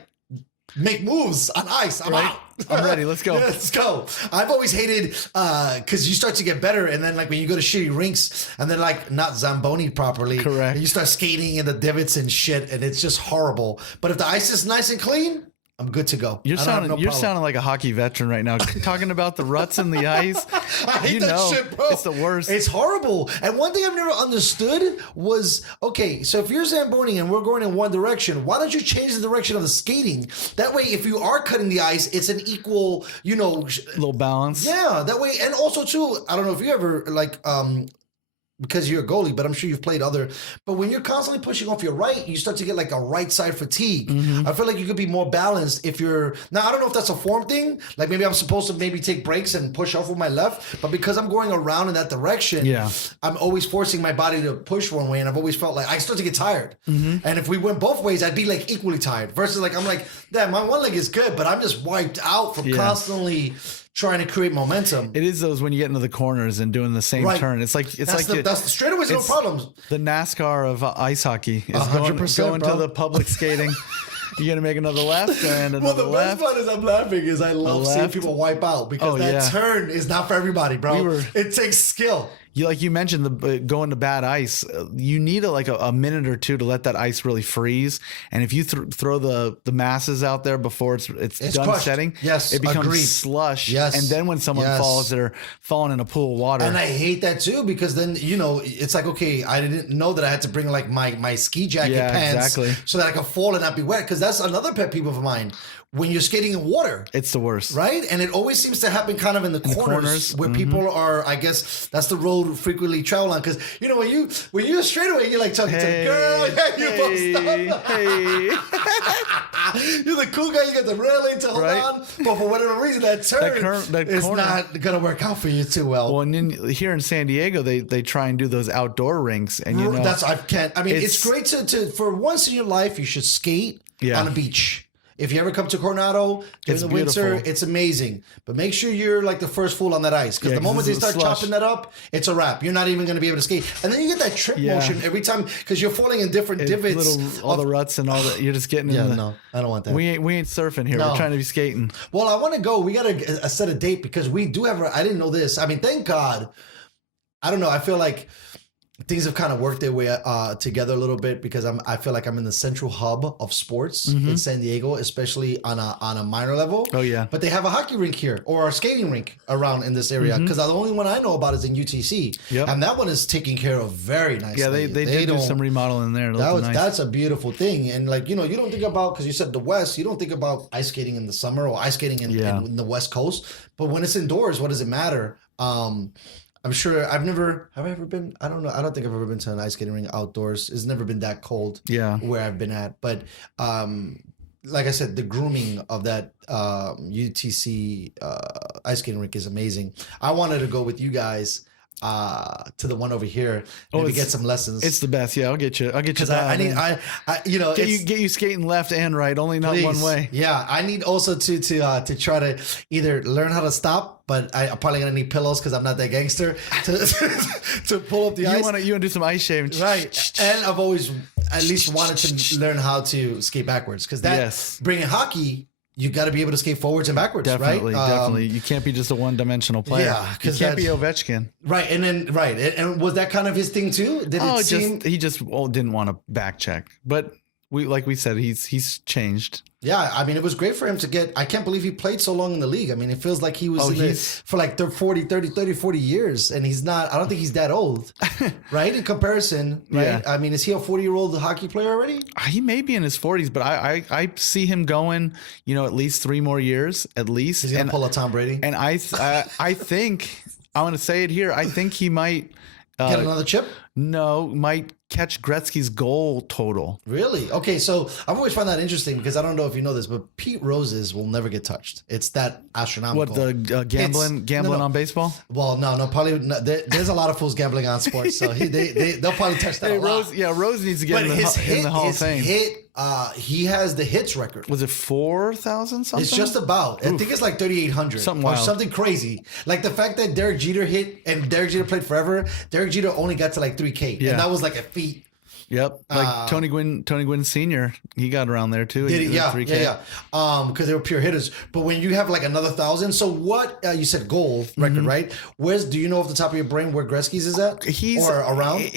make moves on ice, I'm out. I'm ready. Let's go. Let's go. I've always hated because you start to get better, and then like when you go to shitty rinks, and then like not Zamboni properly, correct? And you start skating in the divots and shit, and it's just horrible. But if the ice is nice and clean, I'm good to go. You're sounding like a hockey veteran right now, talking about the ruts in the ice. I hate that shit, bro. It's the worst. It's horrible. And one thing I've never understood was, okay, so if you're Zamboni and we're going in one direction, why don't you change the direction of the skating? That way, if you are cutting the ice, it's an equal, little balance. Yeah, that way. And also, too, I don't know if you ever, like, because you're a goalie, but I'm sure you've played other. But when you're constantly pushing off your right, you start to get like a right side fatigue. I feel like you could be more balanced if you're. Now, I don't know if that's a form thing. Like maybe I'm supposed to maybe take breaks and push off with my left, but because I'm going around in that direction, I'm always forcing my body to push one way, and I've always felt like I start to get tired. And if we went both ways, I'd be like equally tired. Versus like I'm like, damn, my one leg is good, but I'm just wiped out from constantly trying to create momentum. It is those when you get into the corners and doing the same turn. It's like that's the straightaways, no problems. The NASCAR of ice hockey is 100%, going to the public skating. You're gonna make another left and another well, the left. best part is I'm laughing is I love seeing people wipe out because that turn is not for everybody, bro. It takes skill. Like you mentioned, the going to bad ice, you need a minute or two to let that ice really freeze. And if you throw the masses out there before it's done crushed. setting, it becomes slush. And then when someone falls, they're falling in a pool of water. And I hate that too because then it's like, okay, I didn't know that I had to bring like my ski jacket pants so that I could fall and not be wet. Because that's another pet peeve of mine. When you're skating in water, it's the worst, right? And it always seems to happen kind of in the corners where people are. I guess that's the road frequently travel on. Because when you're straight away, you're like talking to the girl, you're the cool guy. You got the railing to hold on, but for whatever reason, that turn is not gonna work out for you too well. Well, and then here in San Diego, they try and do those outdoor rinks, and it's great to for once in your life you should skate on a beach. If you ever come to Coronado during the winter, it's amazing. But make sure you're like the first fool on that ice. Because the moment they start chopping that up, it's a wrap. You're not even going to be able to skate. And then you get that trip motion every time because you're falling in different divots. All the ruts and all that. You're just getting in no, I don't want that. We ain't surfing here. No. We're trying to be skating. Well, I want to go. We got to set a date because we do have I didn't know this. I mean, thank God. I don't know. I feel like things have kind of worked their way together a little bit because I feel like I'm in the central hub of sports in San Diego, especially on a minor level. Oh yeah. But they have a hockey rink here or a skating rink around in this area because the only one I know about is in UTC, and that one is taken care of very nicely. Yeah, they did do some remodeling there. That's a beautiful thing, and like you don't think about because you said the West, you don't think about ice skating in the summer or ice skating in the West Coast, but when it's indoors, what does it matter? I'm sure have I ever been? I don't know. I don't think I've ever been to an ice skating rink outdoors. It's never been that cold where I've been at. But like I said, the grooming of that UTC ice skating rink is amazing. I wanted to go with you guys to the one over here and get some lessons. It's the best. Yeah, I'll get you. Because I need get you skating left and right, only not one way. Yeah, I need also to try to either learn how to stop, but I'm probably gonna need pillows because I'm not that gangster to pull up the ice. You want to do some ice shaving, right? And I've always at least wanted to learn how to skate backwards because bringing hockey. You got to be able to skate forwards and backwards, definitely, right? Definitely. You can't be just a one-dimensional player. Yeah, you can't be Ovechkin. Right, and was that kind of his thing too? He just didn't want to back check, but like we said, he's changed. Yeah, I mean, it was great for him to get. I can't believe he played so long in the league. I mean, it feels like he was for like 40 years, and he's not. I don't think he's that old, right? In comparison, right? Yeah. I mean, is he a 40-year-old hockey player already? He may be in his 40s, but I see him going, at least 3 more years, at least. He's gonna pull a Tom Brady, and I think I'm gonna say it here. I think he might get another chip. No, might catch Gretzky's goal total. Really? Okay, so I've always found that interesting because I don't know if you know this, but Pete Rose's will never get touched. It's that astronomical. What, the gambling on baseball? Well, no, probably not. There's a lot of fools gambling on sports, so they'll probably touch that a lot. Rose needs to get in the Hall of Fame. He has the hits record. Was it 4,000 something? It's just about. I think it's like 3,800. Something wild. Or something crazy. Like the fact that Derek Jeter hit and Derek Jeter played forever. Derek Jeter only got to like 3K. Yeah. And that was like a feat. Yep, like Tony Gwynn Sr., he got around there too. Did he? Yeah, 3K. Yeah. Because they were pure hitters. But when you have like another 1,000, so what? You said goal record, right? Do you know off the top of your brain where Gretzky's is at? Or around?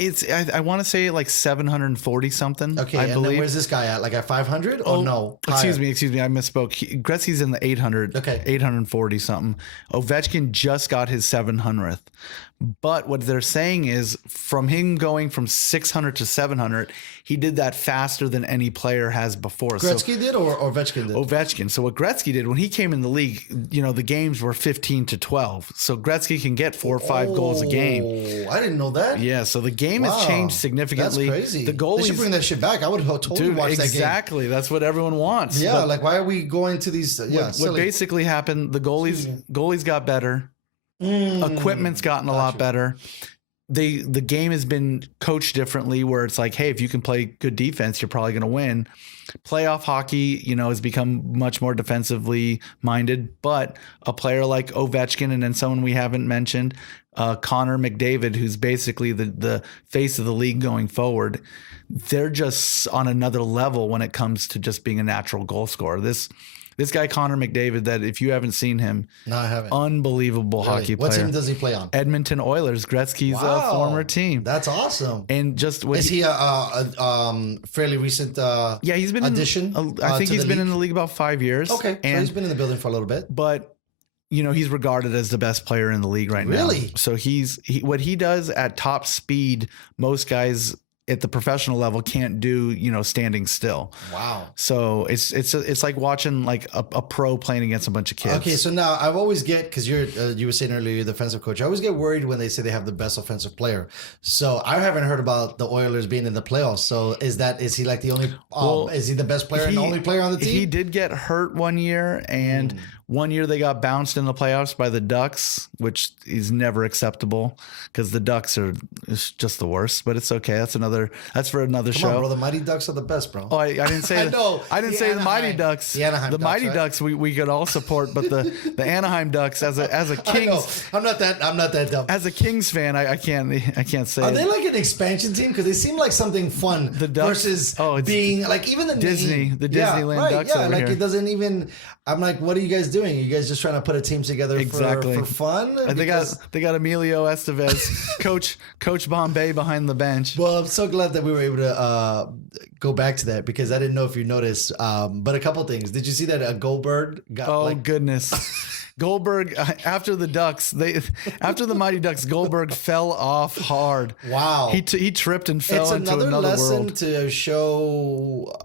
I want to say like 740 something. Okay, I believe. Then where's this guy at? Like at 500 or no? Excuse me, I misspoke. Gretzky's in the 800. Okay, 840 something. Ovechkin just got his 700th. But what they're saying is from him going from 600 to 700, he did that faster than any player has before. Gretzky did or Ovechkin did? Ovechkin. So what Gretzky did when he came in the league, the games were 15 to 12. So Gretzky can get 4 or 5 goals a game. I didn't know that. Yeah. So the game has changed significantly. That's crazy. The goalies, they should bring that shit back. I would totally watch that game. Exactly. That's what everyone wants. Yeah. But like, why are we going to these? What basically happened, the goalies got better. Equipment's gotten a lot better. The game has been coached differently where it's like, hey, if you can play good defense, you're probably going to win. Playoff hockey, has become much more defensively minded, but a player like Ovechkin and then someone we haven't mentioned, Connor McDavid, who's basically the face of the league going forward, they're just on another level when it comes to just being a natural goal scorer. This guy, Connor McDavid, that if you haven't seen him, no, I haven't. Unbelievable hockey player. What team does he play on? Edmonton Oilers, Gretzky's former team. That's awesome. And just is he a fairly recent he's been addition? I think he's been in the league about 5 years. Okay, so he's been in the building for a little bit. But he's regarded as the best player in the league right now. Really? So what he does at top speed, most guys at the professional level can't do, standing still. Wow. So it's like watching like a pro playing against a bunch of kids. Okay, so now I always get, because you were saying earlier you're the defensive coach, I always get worried when they say they have the best offensive player. So I haven't heard about the Oilers being in the playoffs. So is he like the only is he the best player and the only player on the team? He did get hurt one year, and 1 year they got bounced in the playoffs by the Ducks, which is never acceptable because the Ducks are just the worst. But it's okay. That's for another show. Come on, bro. The Mighty Ducks are the best, bro. Oh, I didn't say I didn't say the Mighty Ducks. The Anaheim Ducks, Mighty right? Ducks we could all support, but the Anaheim Ducks as a Kings. I'm not that dumb. As a Kings fan, I can't say. Are they like an expansion team? Because they seem like something fun. The Ducks, versus being like even the Disney, name. the Disneyland Ducks. Yeah, over like here. it doesn't even. I'm like, what are you guys doing? Are you guys just trying to put a team together for fun? And they got Emilio Estevez, Coach Bombay behind the bench. Well, I'm so glad that we were able to go back to that because I didn't know if you noticed. But a couple things. Did you see that Goldberg got goodness. Goldberg after the Ducks, after the Mighty Ducks, Goldberg fell off hard. Wow. He tripped and fell into another lesson world. To show.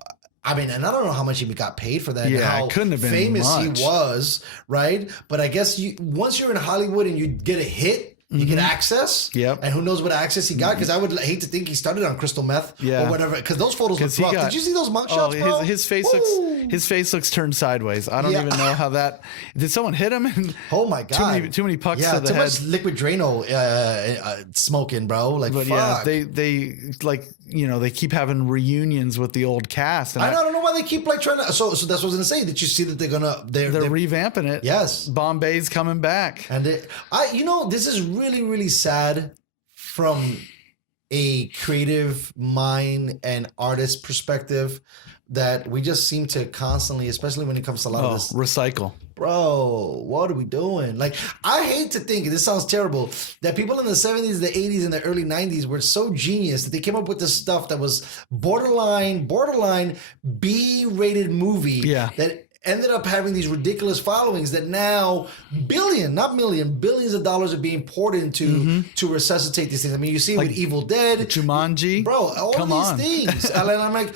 I mean, and I don't know how much he got paid for that. Yeah, and how it couldn't have been famous much. He was, right? But I guess once you're in Hollywood and you get a hit. You get access, and who knows what access he got? Because I would hate to think he started on crystal meth or whatever. Because those photos look rough. Did you see those mugshots, bro? His face looks turned sideways. I don't even know how that. Did someone hit him? And oh my god! Too many pucks to the too head. Much liquid Drano smoking, bro. Like, but fuck. They like they keep having reunions with the old cast. And I don't know why they keep like trying to. So that's what I was gonna say. Did you see that they're revamping it? Yes, Bombay's coming back, and this is really, really sad from a creative mind and artist perspective that we just seem to constantly, especially when it comes to a lot of this. Recycle. Bro, what are we doing? Like, I hate to think, this sounds terrible, that people in the 70s, the 80s, and the early 90s were so genius that they came up with this stuff that was borderline B-rated movie that ended up having these ridiculous followings that now billions of dollars are being poured into to resuscitate these things. I mean, you see it with Evil Dead, Jumanji, bro, all these things. And I'm like,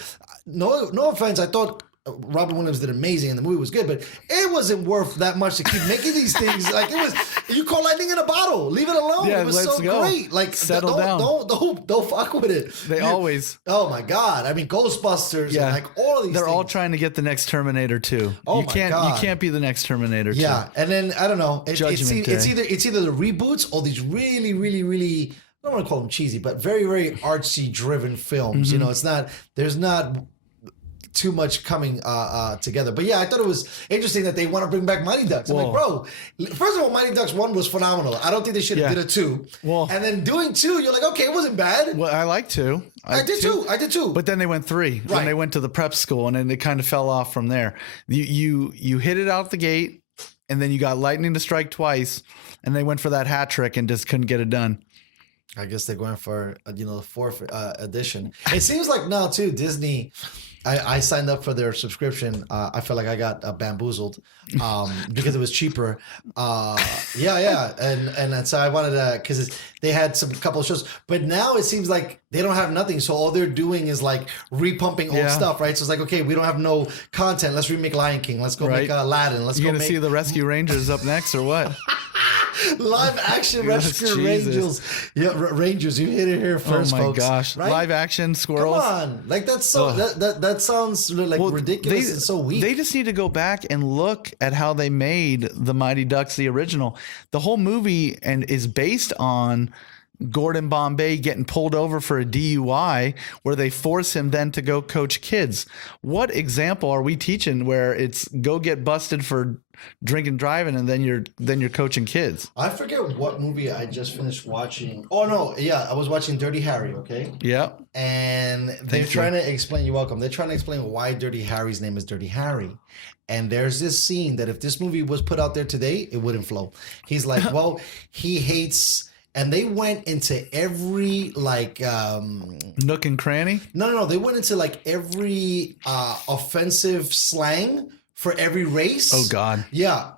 no offense, I thought Robin Williams did amazing and the movie was good, but it wasn't worth that much to keep making these things. Like, it was, you caught lightning in a bottle, leave it alone. Yeah, it was so great. Like, settle down. Don't fuck with it. They always. Oh my God. I mean, Ghostbusters and like all of these They're things. all trying to get the next Terminator 2. Oh you can't be the next Terminator 2. Yeah. And then I don't know. It's either the reboots or these really, really, really, I don't want to call them cheesy, but very, very artsy driven films. There's not too much coming together. But yeah, I thought it was interesting that they want to bring back Mighty Ducks. I'm like, bro, first of all, Mighty Ducks 1 was phenomenal. I don't think they should have did a 2. Well, and then doing 2, you're like, okay, it wasn't bad. Well, I like 2. I did too. But then they went 3 when they went to the prep school, and then they kind of fell off from there. You hit it out the gate, and then you got lightning to strike twice, and they went for that hat trick and just couldn't get it done. I guess they're going for the 4th edition. It seems like now too Disney I signed up for their subscription. I felt like I got bamboozled because it was cheaper. And so I wanted to, because they had some couple of shows, but now it seems like they don't have nothing. So all they're doing is like repumping old stuff, right? So it's like, okay, we don't have no content. Let's remake Lion King. Let's go make Aladdin. Let's You're gonna see the Rescue Rangers up next or what? Live action Rescue Rangers. Yeah, Rangers. You hit it here first, folks. Oh my gosh. Right? Live action squirrels. Come on. Like that's so that sounds like ridiculous and so weak. They just need to go back and look at how they made the Mighty Ducks, the original. The whole movie is based on Gordon Bombay getting pulled over for a DUI, where they force him then to go coach kids. What example are we teaching where it's go get busted for drinking, driving, and then you're coaching kids? I forget what movie I just finished watching. Oh no, yeah, I was watching Dirty Harry. Okay. Yeah. And they're trying to explain. You're welcome. They're trying to explain why Dirty Harry's name is Dirty Harry. And there's this scene that if this movie was put out there today, it wouldn't flow. He's like, well, he hates. And they went into every like nook and cranny. No. They went into like every offensive slang for every race. Oh God. Yeah.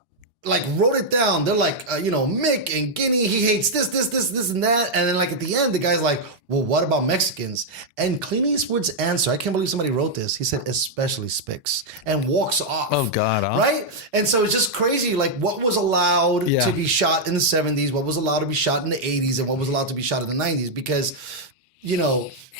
Like wrote it down. They're like, Mick and Guinea, he hates this, and that. And then like at the end, the guy's like, well, what about Mexicans? And Clint Eastwood's answer, I can't believe somebody wrote this. He said, especially Spicks, and walks off. Oh God. Right? And so it's just crazy. Like what was allowed to be shot in the 70s, what was allowed to be shot in the 80s, and what was allowed to be shot in the 90s, because,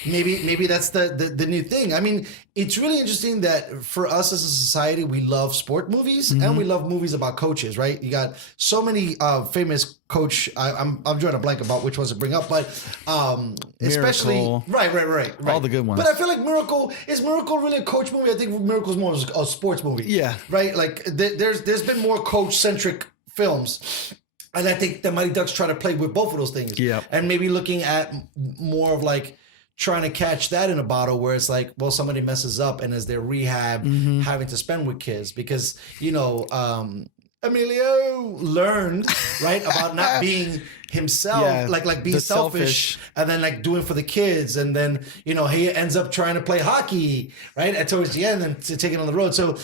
maybe that's the new thing. I mean, it's really interesting that for us as a society, we love sport movies and we love movies about coaches, right? You got so many famous coach. I'm drawing a blank about which ones to bring up, but especially right. All the good ones. But I feel like Miracle really a coach movie? I think Miracle's more of a sports movie. Yeah. Right. Like there's been more coach centric films. And I think the Mighty Ducks try to play with both of those things. Yeah. And maybe looking at more of like trying to catch that in a bottle where it's like, well, somebody messes up and as their rehab having to spend with kids because, Emilio learned, right, about not being himself, like being selfish and then like doing for the kids. And then, he ends up trying to play hockey, right? And towards the end and to take it on the road. So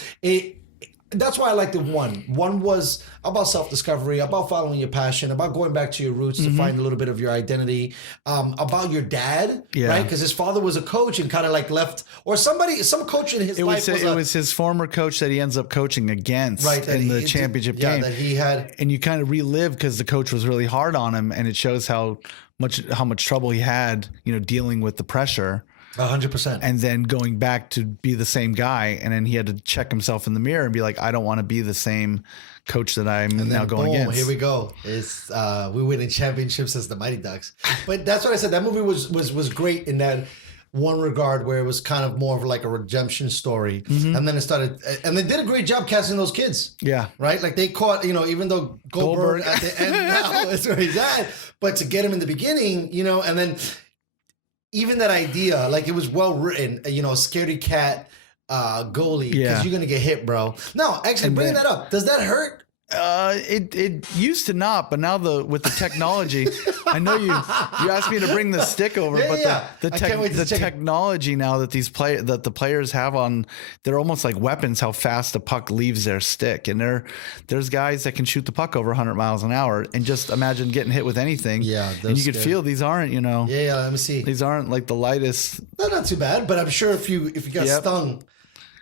that's why I liked it. One was about self-discovery, about following your passion, about going back to your roots to find a little bit of your identity, about your dad, right? Because his father was a coach and kind of like left, or some coach in his life. It was his former coach that he ends up coaching against in the championship game. That he had. And you kind of relive because the coach was really hard on him, and it shows how much trouble he had, dealing with the pressure. 100%. And then going back to be the same guy. And then he had to check himself in the mirror and be like, I don't want to be the same coach that I'm now going against. Here we go. It's we winning championships as the Mighty Ducks. But that's what I said. That movie was great in that one regard where it was kind of more of like a redemption story. And then it started, and they did a great job casting those kids. Yeah. Right? Like they caught, even though Goldberg at the end now is where he's at, but to get him in the beginning, and then even that idea, like it was well written, a scaredy cat goalie, because you're gonna get hit, bro. No, actually, bringing that up, does that hurt? It used to not, but now with the technology, I know you asked me to bring the stick over, the technology now that the players have they're almost like weapons. How fast the puck leaves their stick, and there's guys that can shoot the puck over 100 miles an hour, and just imagine getting hit with anything. Yeah, and you could feel these aren't, Yeah, let me see. These aren't like the lightest. They're not too bad, but I'm sure if you got stung.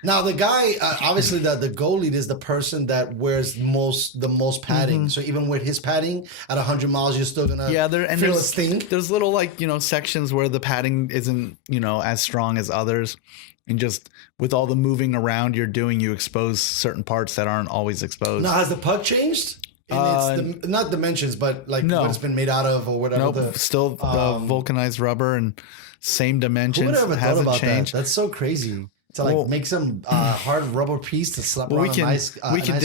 Now the guy, obviously the goalie is the person that wears the most padding. So even with his padding at 100 miles, you're still gonna feel a sting. There's little sections where the padding isn't as strong as others, and just with all the moving around you're doing, you expose certain parts that aren't always exposed. Now has the puck changed? And it's not dimensions, but like what it's been made out of or whatever. Nope, still vulcanized rubber and same dimensions. Who would have ever thought about changed. That? That's so crazy. To make some hard rubber piece to slap around we can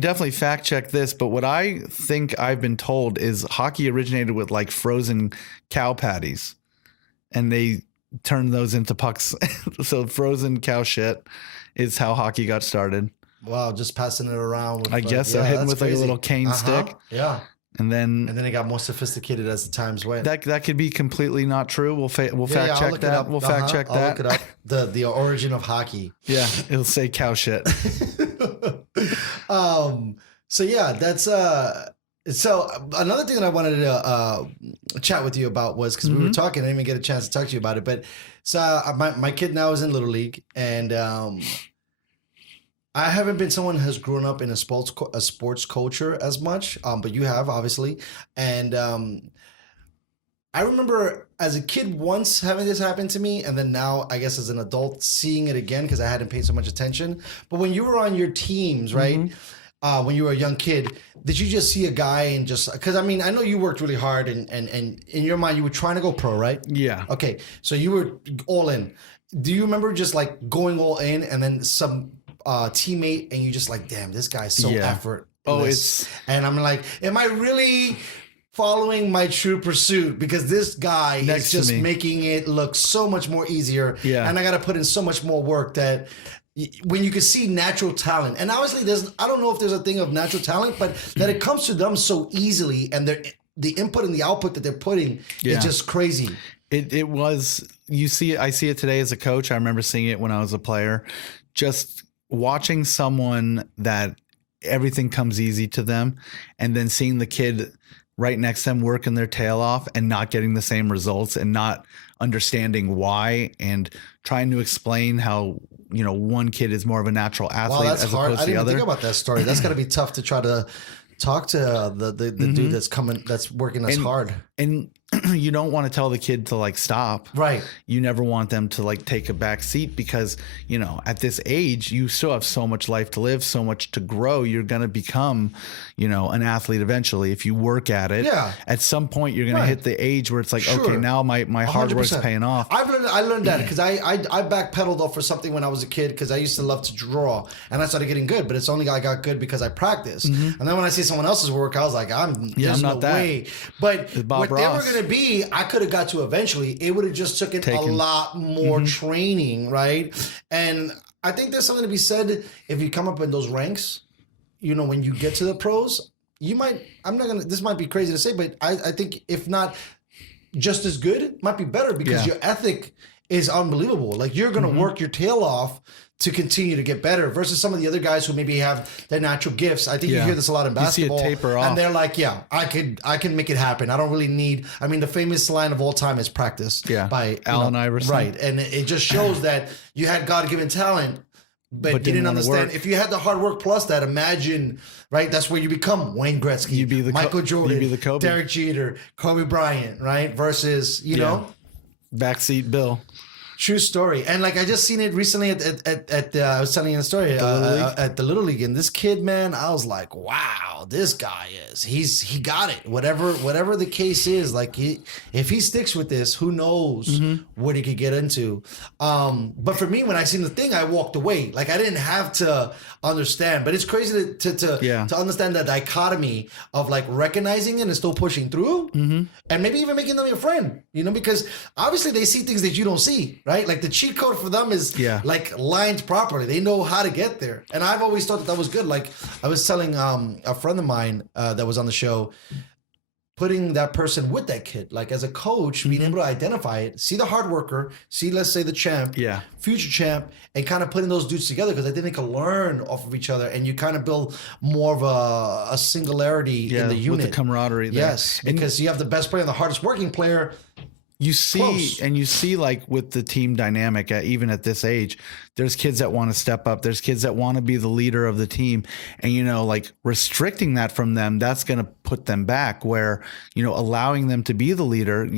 definitely fact check this, but what I think I've been told is hockey originated with like frozen cow patties, and they turned those into pucks. So frozen cow shit is how hockey got started. Wow, just passing it around. I guess so, hitting with crazy. Like a little cane stick. Yeah. And then it got more sophisticated as the times went. That could be completely not true. We'll fact check that. We'll fact check that. I'll look it up. The origin of hockey. Yeah, it'll say cow shit. So yeah, that's so another thing that I wanted to chat with you about was because we were talking, I didn't even get a chance to talk to you about it, but so my kid now is in Little League, and I haven't been someone who has grown up in a sports culture as much, but you have, obviously. And I remember as a kid once having this happen to me, and then now, I guess as an adult, seeing it again because I hadn't paid so much attention. But when you were on your teams, right, when you were a young kid, did you just see a guy and just... Because, I mean, I know you worked really hard, and in your mind, you were trying to go pro, right? Yeah. Okay, so you were all in. Do you remember just, like, going all in and then some... teammate and you just like, damn, this guy's so effort. And I'm like, am I really following my true pursuit? Because this guy is just making it look so much more easier. Yeah. And I got to put in so much more work that when you can see natural talent, and obviously I don't know if there's a thing of natural talent, but that it comes to them so easily, and the input and the output that they're putting is just crazy. It was, I see it today as a coach. I remember seeing it when I was a player. Just watching someone that everything comes easy to them, and then seeing the kid right next to them working their tail off and not getting the same results and not understanding why, and trying to explain how, one kid is more of a natural athlete as opposed to the other. I didn't think about that story. That's got to be tough to try to talk to the dude that's working as hard. And you don't want to tell the kid to like stop. Right. You never want them to like take a back seat because, at this age, you still have so much life to live, so much to grow. You're going to become, an athlete eventually if you work at it. Yeah. At some point, you're going to hit the age where it's like, okay, now my hard work's paying off. I learned that because I backpedaled off for something when I was a kid because I used to love to draw, and I started getting good, but it's only I got good because I practiced. And then when I see someone else's work, I was like, there's no way. But what they were going to be, I could have got to eventually. It would have just taken a lot more training, right? And I think there's something to be said if you come up in those ranks, when you get to the pros, you might, this might be crazy to say, but I think if not just as good, might be better because your ethic is unbelievable. Like you're going to work your tail off to continue to get better versus some of the other guys who maybe have their natural gifts. I think you hear this a lot in basketball. You see it taper off. And they're like, I can make it happen. I don't really need, the famous line of all time is practice by Allen Iverson. Right. And it just shows that you had God-given talent, but you didn't understand. If you had the hard work plus that, imagine, right? That's where you become Wayne Gretzky, you'd be the Michael Jordan, you'd be the Kobe. Derek Jeter, Kobe Bryant, right? Versus, know. Backseat Bill. True story. And like I just seen it recently at I was telling you a story at the Little League, and this kid, man, I was like, wow, this guy he got it. Whatever the case is, like if he sticks with this, who knows what he could get into. But for me, when I seen the thing, I walked away. Like I didn't have to understand, but it's crazy to understand that dichotomy of like recognizing it and still pushing through, and maybe even making them your friend, because obviously they see things that you don't see, right? Like the cheat code for them is like lined properly. They know how to get there. And I've always thought that was good. Like I was telling a friend of mine that was on the show, putting that person with that kid, like as a coach, being able to identify it, see the hard worker, see, let's say the champ, future champ, and kind of putting those dudes together because I think they can learn off of each other, and you kind of build more of a singularity in the unit. With the camaraderie there. Yes, because you have the best player and the hardest working player. You see like with the team dynamic, even at this age, there's kids that want to step up. There's kids that want to be the leader of the team, and like restricting that from them, that's going to put them back. Where allowing them to be the leader,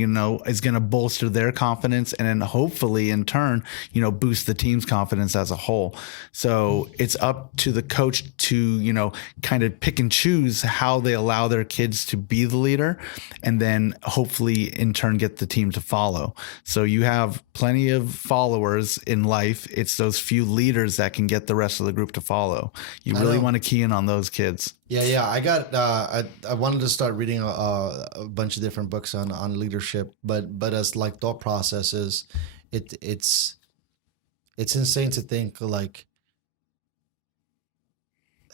is going to bolster their confidence, and then hopefully in turn, boost the team's confidence as a whole. So it's up to the coach to kind of pick and choose how they allow their kids to be the leader, and then hopefully in turn get the team to follow. So you have plenty of followers in life. It's those few leaders that can get the rest of the group to follow. You really want to key in on those kids. Yeah. I got. I wanted to start reading a bunch of different books on leadership, but as like thought processes, it's insane to think like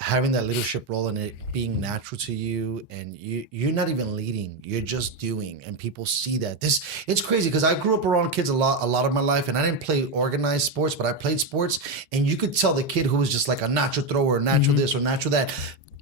having that leadership role and it being natural to you, and you're not even leading, you're just doing, and people see that. It's crazy because I grew up around kids a lot of my life, and I didn't play organized sports, but I played sports, and you could tell the kid who was just like a natural thrower, natural this or natural that.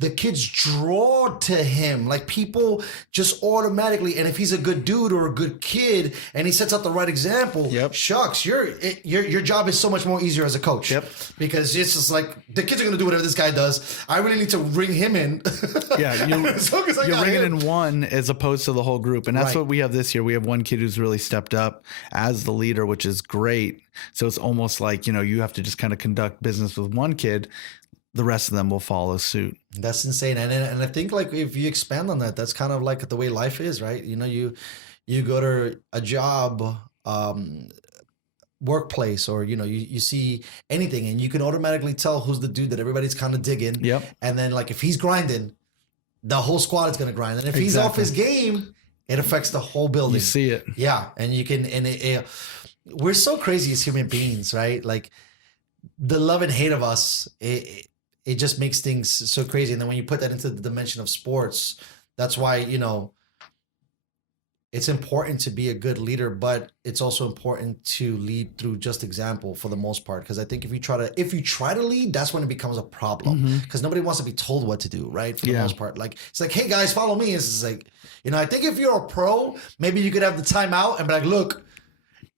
The kids draw to him, like people just automatically. And if he's a good dude or a good kid, and he sets up the right example, shucks, your job is so much more easier as a coach. Because it's just like the kids are gonna do whatever this guy does. I really need to ring him in. You're bringing in one as opposed to the whole group, and that's what we have this year. We have one kid who's really stepped up as the leader, which is great. So it's almost like you have to just kind of conduct business with one kid. The rest of them will follow suit. That's insane. And I think like if you expand on that, that's kind of like the way life is, right? You go to a job, workplace, or you see anything, and you can automatically tell who's the dude that everybody's kind of digging. And then like if he's grinding, the whole squad is going to grind. And if he's off his game, it affects the whole building. You see it. Yeah. And you can, we're so crazy as human beings, right? Like the love and hate of us, it just makes things so crazy. And then when you put that into the dimension of sports, that's why, it's important to be a good leader, but it's also important to lead through just example for the most part. Because I think if you try to lead, that's when it becomes a problem. Because nobody wants to be told what to do, right? For the most part. Like, it's like, hey guys, follow me. It's just like, I think if you're a pro, maybe you could have the timeout and be like, look,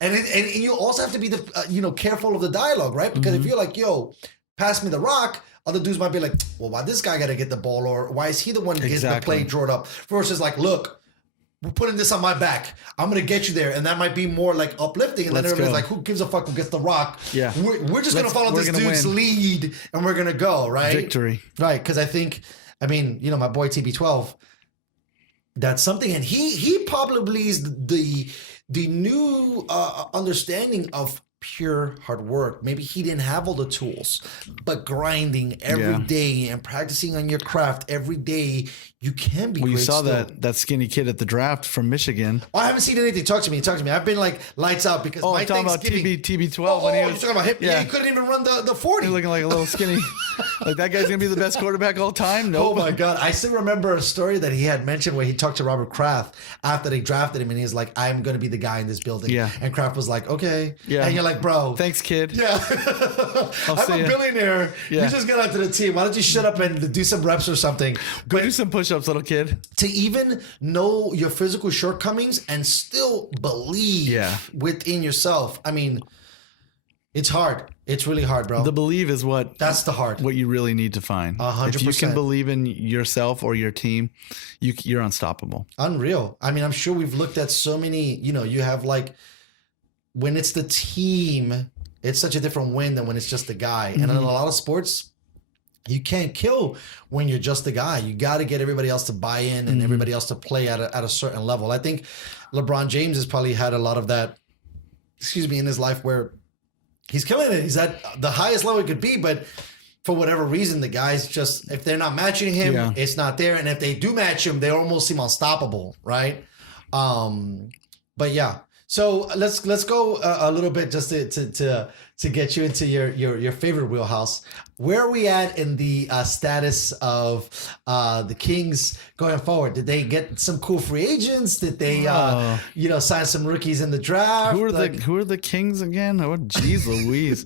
and you also have to be the, careful of the dialogue, right? Because if you're like, yo, pass me the rock, other dudes might be like, well, why this guy got to get the ball? Or why is he the one who gets the play drawn up? Versus like, look, we're putting this on my back. I'm going to get you there. And that might be more like uplifting. And then everybody's like, who gives a fuck who gets the rock? Yeah. We're just going to follow this dude's lead and we're going to go, right? Victory. Right. Because my boy TB12, that's something. And he probably is the new understanding of pure hard work. Maybe he didn't have all the tools, but grinding every day and practicing on your craft every day, you can be great. You saw still. that skinny kid at the draft from Michigan. Oh, I haven't seen anything. Talk to me. I've been like lights out because my talking about TB12 when he was talking about him. Yeah, he couldn't even run the 40. He's looking like a little skinny. Like that guy's gonna be the best quarterback all time. No. Oh my God. I still remember a story that he had mentioned where he talked to Robert Kraft after they drafted him, and he's like, I'm gonna be the guy in this building. Yeah. And Kraft was like, okay. Yeah. And you're like, bro. Thanks, kid. Yeah. I'm a billionaire. Yeah. You just got onto the team. Why don't you shut up and do some reps or something? Go do some push-ups, little kid. To even know your physical shortcomings and still believe within yourself. I mean, it's hard. It's really hard, bro. The believe is that's the hard. What you really need to find. 100%. If you can believe in yourself or your team, you're unstoppable. Unreal. I mean, I'm sure we've looked at so many, you have like, when it's the team, it's such a different win than when it's just the guy. And in a lot of sports, you can't kill when you're just the guy. You got to get everybody else to buy in and everybody else to play at a certain level. I think LeBron James has probably had a lot of that, in his life where he's killing it. He's at the highest level it could be, but for whatever reason, the guys just, if they're not matching him, it's not there. And if they do match him, they almost seem unstoppable, right? But yeah. So let's go a little bit just to get you into your favorite wheelhouse. Where are we at in the status of the Kings going forward? Did they get some cool free agents? Did they sign some rookies in the draft? Who are the Kings again? Oh, geez, Louise.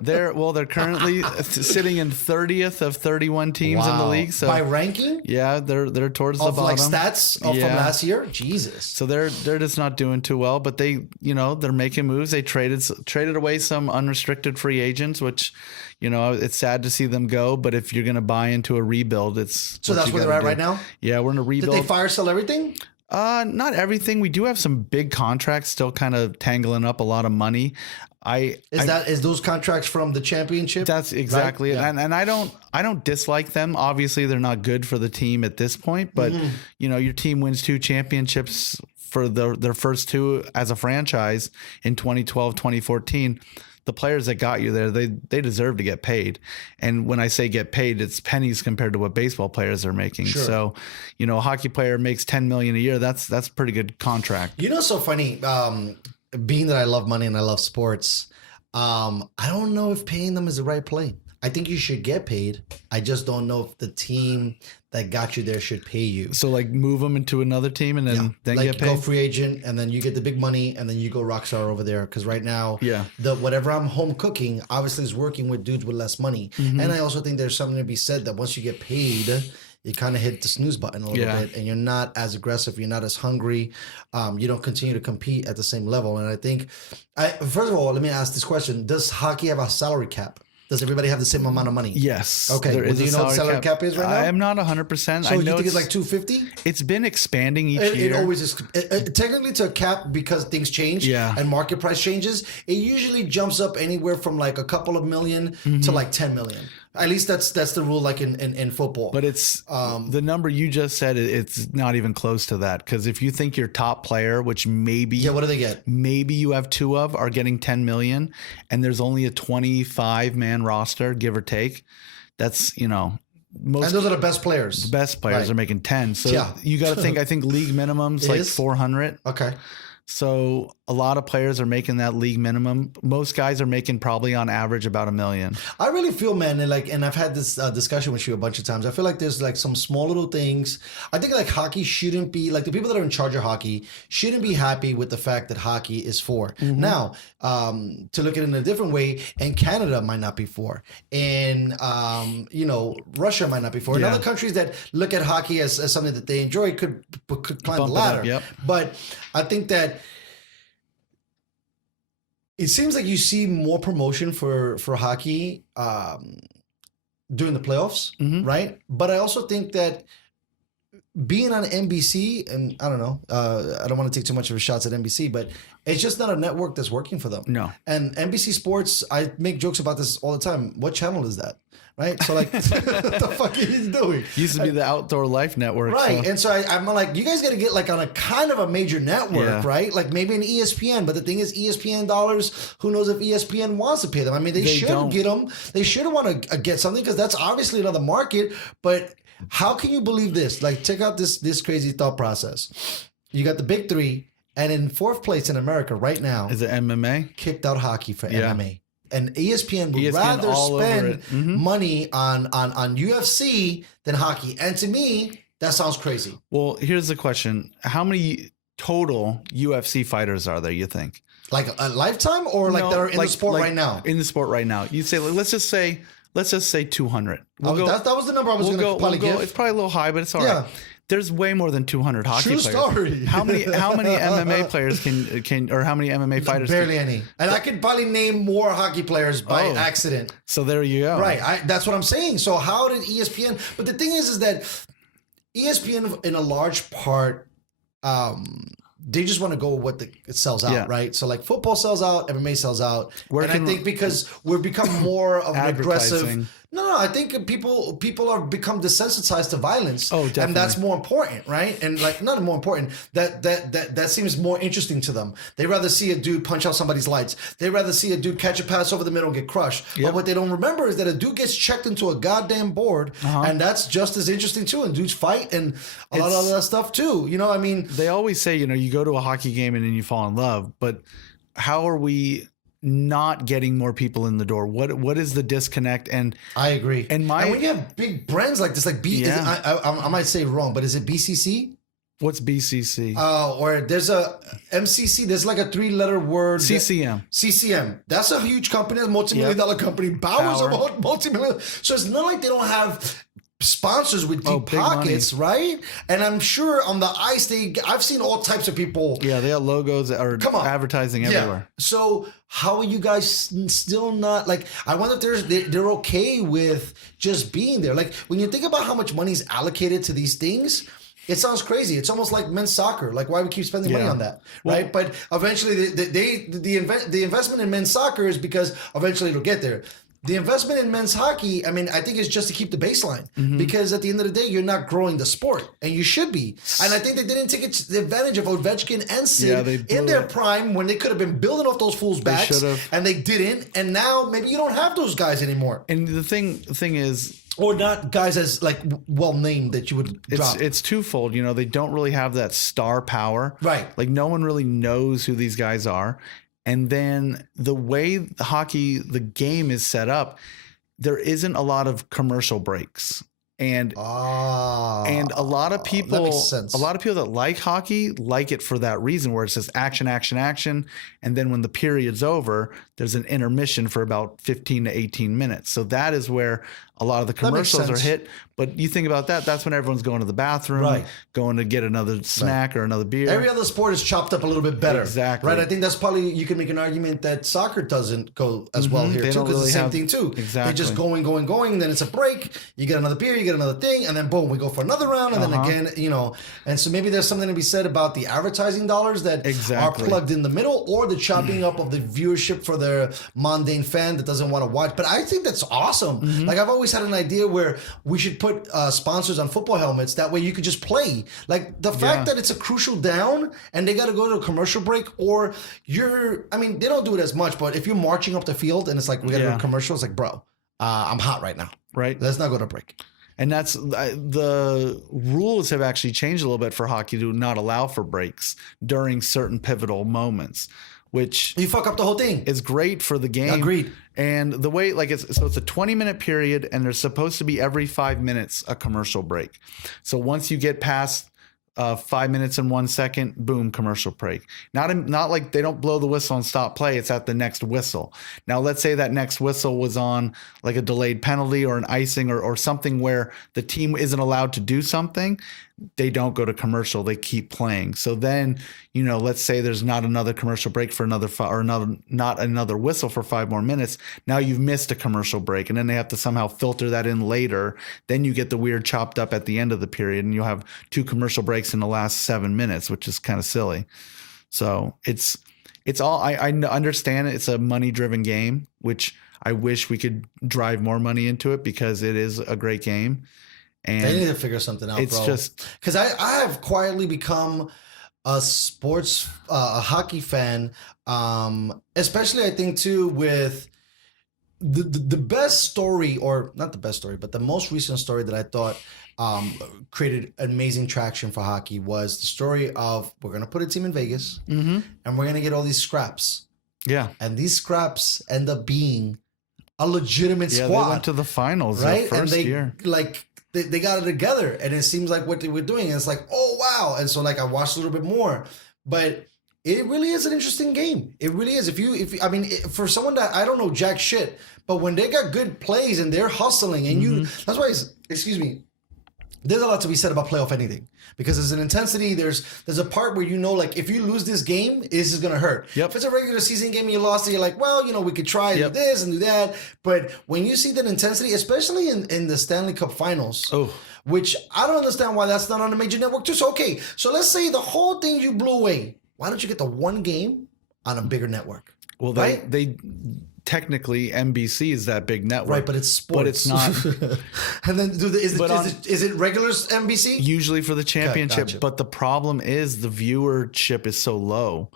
They're currently sitting in 30th of 31 teams in the league. So by ranking, they're towards the bottom. Like stats from last year. Jesus. So they're just not doing too well. But they're making moves. They traded away some unrestricted free agents, which it's sad to see them go. But if you're going to buy into a rebuild, that's where they're at right now. Yeah, we're in a rebuild. Did they fire sell everything? Not everything. We do have some big contracts still kind of tangling up a lot of money. Is those contracts from the championship? That's exactly it. And I don't dislike them. Obviously, they're not good for the team at this point, but your team wins 2 championships for their first 2 as a franchise in 2012, 2014. The players that got you there, they deserve to get paid. And when I say get paid, it's pennies compared to what baseball players are making. Sure. So, a hockey player makes $10 million a year. That's a pretty good contract. So funny, being that I love money and I love sports, I don't know if paying them is the right play. I think you should get paid. I just don't know if the team that got you there should pay you. So like move them into another team and then like get paid? go free agent and then you get the big money and then you go rock star over there. Because right now, the whatever I'm home cooking obviously is working with dudes with less money. And I also think there's something to be said that once you get paid, you kind of hit the snooze button a little bit and you're not as aggressive. You're not as hungry. You don't continue to compete at the same level. And I think, first of all, let me ask this question. Does hockey have a salary cap? Does everybody have the same amount of money? Yes. Okay. Well, do you know what the salary cap is right now? I am not 100%. So you think it's like 250? It's been expanding each year. It always is. Technically, to a cap because things change and market price changes, it usually jumps up anywhere from like a couple of million to like 10 million. At least that's the rule, like in football. But it's the number you just said. It's not even close to that, because if you think your top player, which maybe what do they get? Maybe you have two of are getting 10 million, and there's only a 25-man roster, give or take. That's most. And those are the best players. The best players are making 10. So you got to think. I think league minimum's like 400. Okay. So a lot of players are making that league minimum. Most guys are making probably on average about $1 million. I really feel, man, and I've had this discussion with you a bunch of times. I feel like there's like some small little things. I think like hockey shouldn't be like the people that are in charge of hockey shouldn't be happy with the fact that hockey is for. Now, to look at it in a different way, and Canada might not be for, and Russia might not be for, and other countries that look at hockey as something that they enjoy could climb the ladder. But I think that it seems like you see more promotion for hockey during the playoffs, right? But I also think that being on NBC, and I don't know, I don't want to take too much of a shots at NBC, but it's just not a network that's working for them. No. And NBC Sports, I make jokes about this all the time. What channel is that? Right? So like, what the fuck are you doing? Used to be the Outdoor Life Network. Right. So. And so I'm like, you guys got to get like on a kind of a major network, right? Like maybe an ESPN. But the thing is, ESPN dollars, who knows if ESPN wants to pay them? I mean, they should get them. They should want to get something because that's obviously another market. But how can you believe this? Like, check out this crazy thought process. You got the big three, and in fourth place in America right now. Is it MMA? Kicked out hockey for MMA. And ESPN would rather spend money on UFC than hockey. And to me, that sounds crazy. Well, here's the question. How many total UFC fighters are there, you think? Like a lifetime or like that are in the sport right now? In the sport right now. You say, let's just say 200. That was the number I was going to probably give. It's probably a little high, but it's all right. There's way more than 200 hockey players. True story. How many MMA players can or how many MMA fighters? Barely any. And I could probably name more hockey players by accident. So there you go. Right. That's what I'm saying. So how did ESPN? But the thing is that ESPN, in a large part, they just want to go with what it sells out, right? So like football sells out, MMA sells out, and I think because we've become more of an aggressive. No, I think people are become desensitized to violence. Oh, definitely. And that's more important, right? And like not more important. That seems more interesting to them. They rather see a dude punch out somebody's lights. They rather see a dude catch a pass over the middle and get crushed. But what they don't remember is that a dude gets checked into a goddamn board, and that's just as interesting too. And dudes fight and a lot of other stuff too. You know, I mean, they always say, you go to a hockey game and then you fall in love, but how are we not getting more people in the door? What is the disconnect? And I agree. And when you have big brands like this, like I might say wrong, but is it BCC? What's BCC? Or there's a MCC. There's like a 3-letter word. CCM. CCM. That's a huge company, a multi-million-dollar company. Bauer's a multi-million. So it's not like they don't have sponsors with deep pockets, right? And I'm sure on the ice, I've seen all types of people. Yeah, they have logos that are advertising everywhere. So how are you guys still not like? I wonder if they're okay with just being there. Like when you think about how much money is allocated to these things, it sounds crazy. It's almost like men's soccer. Like why we keep spending money on that, right? But eventually, the investment in men's soccer is because eventually it'll get there. The investment in men's hockey, I mean, I think it's just to keep the baseline because at the end of the day, you're not growing the sport and you should be. And I think they didn't take the advantage of Ovechkin and Sid in their prime when they could have been building off those fools' backs and they didn't. And now maybe you don't have those guys anymore. And the thing is, or not guys as like well named that you would drop. It's twofold. They don't really have that star power. Right. Like no one really knows who these guys are. And then the way the game is set up, there isn't a lot of commercial breaks. And a lot of people, that makes sense. a lot of people that like hockey like it for that reason, where it says action, action, action. And then when the period's over, there's an intermission for about 15 to 18 minutes. So that is where a lot of the commercials are hit. But you think about that, that's when everyone's going to the bathroom, going to get another snack or another beer. Every other sport is chopped up a little bit better. Exactly. Right? I think that's probably, you can make an argument that soccer doesn't go as well here too, because it's the same thing too. Exactly. They're just going, and then it's a break. You get another beer, you get another thing, and then boom, we go for another round, and then again, you know. And so maybe there's something to be said about the advertising dollars that are plugged in the middle, or the chopping up of the viewership for the mundane fan that doesn't want to watch. But I think that's awesome. Like, I've always had an idea where we should put sponsors on football helmets. That way you could just play. Like, the fact that it's a crucial down and they got to go to a commercial break, or I mean, they don't do it as much, but if you're marching up the field and it's like, we got to go to commercial, it's like, bro, I'm hot right now. Right. Let's not go to break. And that's the rules have actually changed a little bit for hockey to not allow for breaks during certain pivotal moments, which you fuck up the whole thing. Is great for the game. Agreed. And the way, like, it's a 20-minute period, and there's supposed to be every 5 minutes a commercial break. So once you get past 5 minutes and 1 second, boom, commercial break. Not like they don't blow the whistle and stop play. It's at the next whistle. Now, let's say that next whistle was on like a delayed penalty or an icing or something where the team isn't allowed to do something. They don't go to commercial. They keep playing. So then, you know, let's say there's not another commercial break for not another whistle for 5 more minutes. Now you've missed a commercial break, and then they have to somehow filter that in later. Then you get the weird chopped up at the end of the period, and you'll have 2 commercial breaks in the last 7 minutes, which is kind of silly. So it's all, I understand it's a money driven game, which I wish we could drive more money into it because it is a great game. And they need to figure something out, it's bro. Just because I have quietly become a hockey fan, especially I think too with the best story, or not the best story, but the most recent story that I thought created amazing traction for hockey was the story of, we're going to put a team in Vegas and we're going to get all these scraps. Yeah. And these scraps end up being a legitimate squad. They went to the finals right? First year. They got it together, and it seems like what they were doing. And it's like, oh wow! And so like I watched a little bit more, but it really is an interesting game. It really is. For someone that I don't know jack shit, but when they got good plays and they're hustling, and that's why. Excuse me. There's a lot to be said about playoff anything, because there's an intensity. There's a part where, you know, like, if you lose this game, this is gonna hurt. If it's a regular season game and you lost it, you're like, well, you know, we could try and do this and do that. But when you see that intensity, especially in the Stanley Cup Finals, which I don't understand why that's not on a major network too. So okay, so let's say the whole thing you blew away. Why don't you get the one game on a bigger network? Well, they technically NBC is that big network, right? But it's sports. But it's not. And then is it regular NBC? Usually for the championship, gotcha. But the problem is the viewership is so low.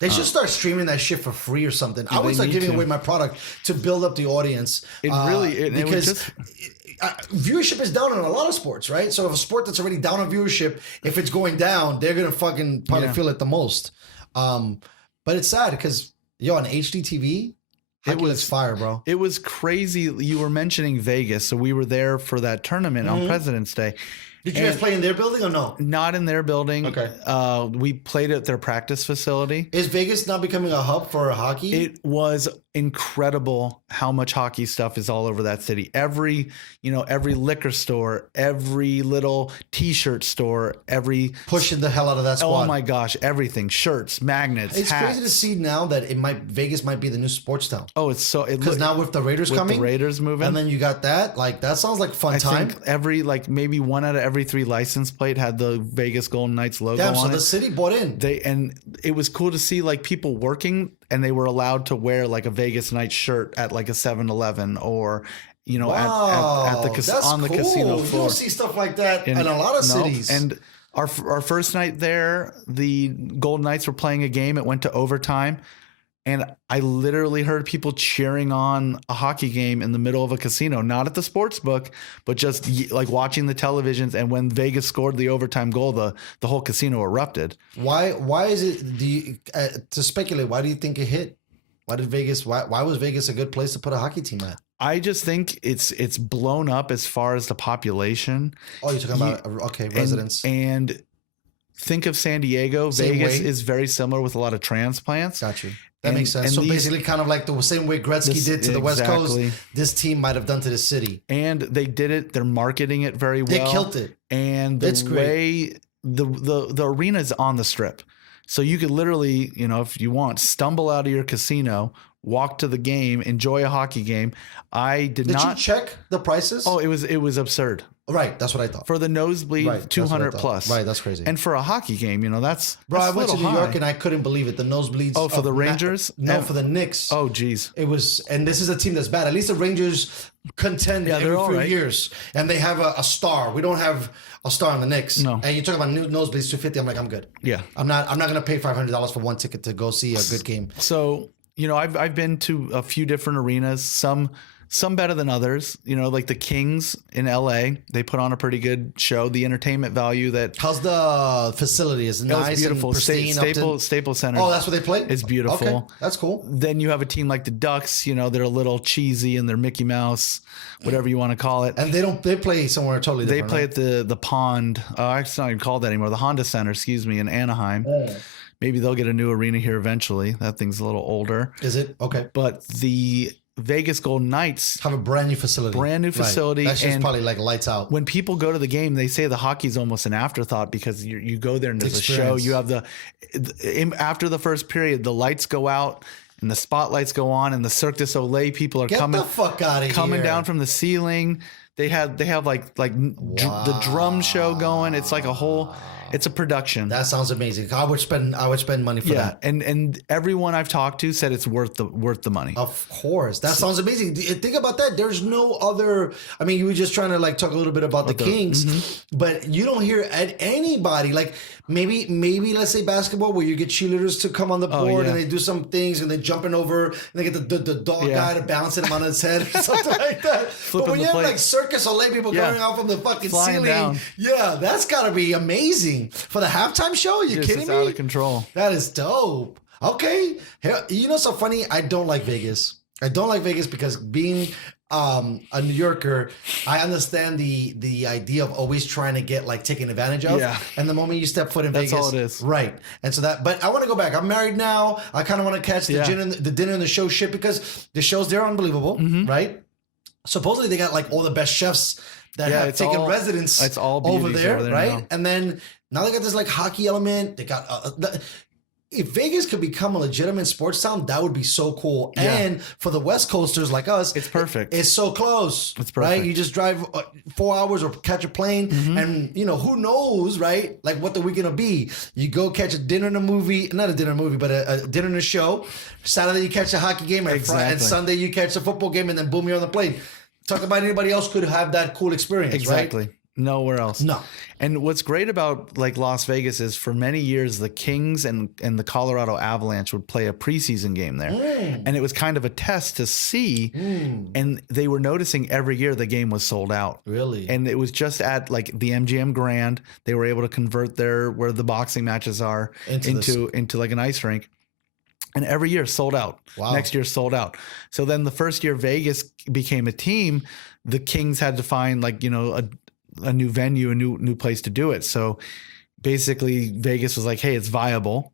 They should start streaming that shit for free or something. I would start giving away my product to build up the audience. Because viewership is down in a lot of sports, right? So if a sport that's already down on viewership, if it's going down, they're gonna fucking probably feel it the most. But it's sad because on HD TV. It was fire, bro. It was crazy. You were mentioning Vegas, so we were there for that tournament on President's Day. Did you guys play in their building or no? Not in their building. Okay. We played at their practice facility. Is Vegas now becoming a hub for hockey? It was incredible how much hockey stuff is all over that city. Every liquor store, every little t-shirt store, every pushing the hell out of that squad. Oh my gosh, everything. Shirts, magnets, It's hats. crazy to see now that Vegas might be the new sports town. Oh, it's so because now with the Raiders coming, the Raiders moving, and then you got that. Like, that sounds like fun time. I think maybe 1 out of every 3 license plate had the Vegas Golden Knights logo on it. So the city bought in. And it was cool to see like people working, and they were allowed to wear like a Vegas Knights shirt at like a 7-Eleven or at the on the casino floor. You don't see stuff like that in a lot of cities. And our first night there, the Golden Knights were playing a game. It went to overtime. And I literally heard people cheering on a hockey game in the middle of a casino, not at the sports book, but just like watching the televisions. And when Vegas scored the overtime goal, the whole casino erupted. Why is it, to speculate, why do you think it hit? Why was Vegas a good place to put a hockey team at? I just think it's blown up as far as the population. Oh, you're talking about residents. And think of San Diego. Same Vegas way. is very similar with a lot of transplants. Got you. That makes sense. So basically kind of like the same way Gretzky did to the West Coast, this team might have done to the city. And they did it. They're marketing it very well. They killed it. And the way the arena is on the Strip. So you could literally, if you want, stumble out of your casino, walk to the game, enjoy a hockey game. Did not. Did you check the prices? Oh, it was absurd. Right, that's what I thought. For the nosebleed, right, 200 plus. Right, that's crazy. And for a hockey game, that's I went to New York high. And I couldn't believe it. The nosebleeds. Oh, for the Rangers? No, for the Knicks. Oh, geez. It was, and this is a team that's bad. At least the Rangers contend every few years, and they have a star. We don't have a star on the Knicks. No. And you talk about nosebleeds 250. I'm like, I'm good. Yeah. I'm not going to pay $500 for one ticket to go see a good game. So I've been to a few different arenas. Some better than others, like the Kings in LA, they put on a pretty good show. The entertainment value how's the facility? Is it nice? It's beautiful. And pristine. Staples Center. Oh, that's where they play? It's beautiful. Okay, that's cool. Then you have a team like the Ducks, they're a little cheesy and they're Mickey Mouse, whatever you want to call it. And they play somewhere totally different. They play at the Pond. It's not even called that anymore. The Honda Center, in Anaheim. Oh. Maybe they'll get a new arena here eventually. That thing's a little older. Is it? Okay. But the Vegas Golden Knights have a brand new facility. Right. That's just probably like lights out. When people go to the game, they say the hockey's almost an afterthought because you go there and there's a show. You have after the first period, the lights go out and the spotlights go on and the Cirque du Soleil people are coming. Get the fuck out of here. Coming down from the ceiling. They have the drum show going. It's like it's a production. That sounds amazing. I would spend money for that. And everyone I've talked to said it's worth the money. Of course. That sounds amazing. Think about that. There's no other. I mean, you were just trying to talk a little bit about the Kings, but you don't hear at anybody maybe let's say basketball where you get cheerleaders to come on the board and they do some things and they're jumping over and they get the dog guy to balance him on his head or something like that. But when you have Cirque du Soleil people coming out from the fucking ceiling, down. That's got to be amazing. For the halftime show? Are you kidding me? It's out of control. That is dope. Okay. So funny? I don't like Vegas. I don't like Vegas because being a New Yorker, I understand the idea of always trying to get taken advantage of. Yeah. And the moment you step foot in Vegas. That's all it is. Right. And so but I want to go back. I'm married now. I kind of want to catch the dinner and the show shit because the shows, they're unbelievable. Right? Supposedly they got all the best chefs that have taken residence over there, right? Now. And then now they got this hockey element. They got if Vegas could become a legitimate sports town, that would be so cool. Yeah. And for the West Coasters like us, it's perfect. It's so close. It's perfect. Right? You just drive 4 hours or catch a plane, and who knows, right? What the weekend will be. You go catch a dinner and a movie, not a dinner movie, but a dinner and a show. Saturday you catch a hockey game, and Sunday you catch a football game, and then boom, you're on the plane. Talk about anybody else could have that cool experience, exactly. Right? Nowhere else. No. And what's great about Las Vegas is for many years the Kings and the Colorado Avalanche would play a preseason game there. And it was kind of a test to see. And they were noticing every year the game was sold out. Really? And it was just at the MGM Grand. They were able to convert where the boxing matches are into an ice rink. And every year sold out. Wow. Next year sold out. So then the first year Vegas became a team, the Kings had to find a new venue, a new place to do it. So basically Vegas was like, hey, it's viable.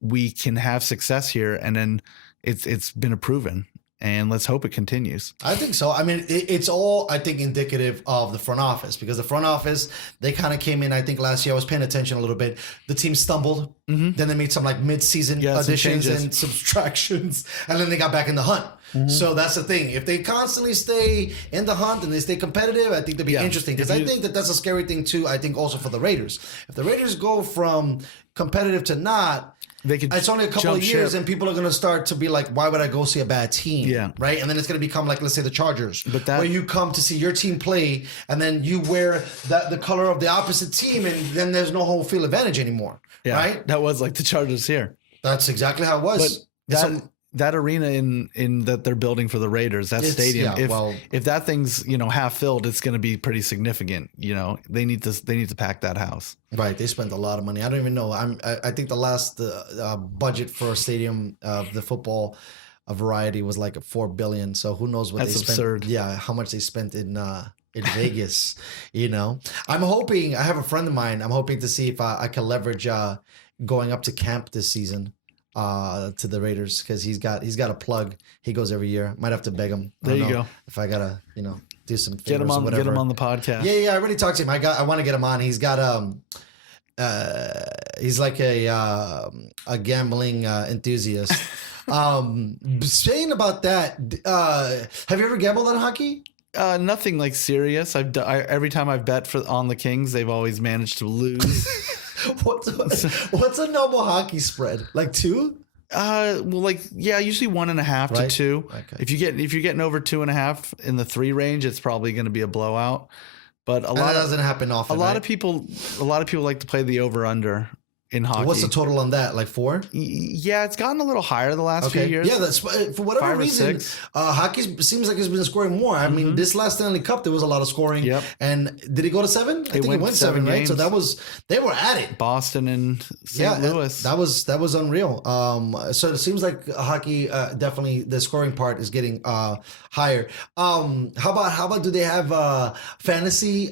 We can have success here. And then it's been proven. And let's hope it continues. I think so. I mean, it's all, I think, indicative of the front office because the front office, they kind of came in, I think last year, I was paying attention a little bit. The team stumbled. Then they made some mid-season additions and subtractions. And then they got back in the hunt. So that's the thing. If they constantly stay in the hunt and they stay competitive, I think that'd be interesting. Because I think that's a scary thing too, I think also for the Raiders. If the Raiders go from competitive to not, it's only a couple of years and people are going to start to be like, why would I go see a bad team? Yeah. Right? And then it's going to become let's say the Chargers, where you come to see your team play and then you wear the color of the opposite team and then there's no home field advantage anymore. Yeah. Right? That was like the Chargers here. That's exactly how it was. But that arena in that they're building for the Raiders, that stadium, if that thing's half filled, it's going to be pretty significant. They need to pack that house. Right, they spent a lot of money. I don't even know. I think the last budget for a stadium, the football a variety was like $4 billion. So who knows what That's they spent? absurd. Yeah, how much they spent in Vegas. I'm hoping. I have a friend of mine. I'm hoping to see if I can leverage going up to camp this season to the Raiders, because he's got a plug. He goes every year. Might have to beg him. There you go. If I gotta do some favors Get him or on whatever. get him on the podcast. Yeah. I already talked to him. I want to get him on. He's got he's like a gambling enthusiast. Saying about that, have you ever gambled on hockey? Nothing like serious. Every time I've bet on the Kings, they've always managed to lose. What's a normal hockey spread? Like 2? Usually 1.5 to 2. Okay. If you're getting over 2.5 in the 3 range, it's probably going to be a blowout. But that doesn't happen often. A lot of people like to play the over under in hockey. What's the total on that? Like 4? Yeah, it's gotten a little higher the last few years. Yeah, that's for whatever 5 or reason. 6. Hockey seems like it's been scoring more. I mean, this last Stanley Cup there was a lot of scoring. Yep. And did it go to 7? I think it went 7, right? games. So they were at it. Boston and St. Louis. That was unreal. So it seems like hockey definitely the scoring part is getting higher. How about do they have fantasy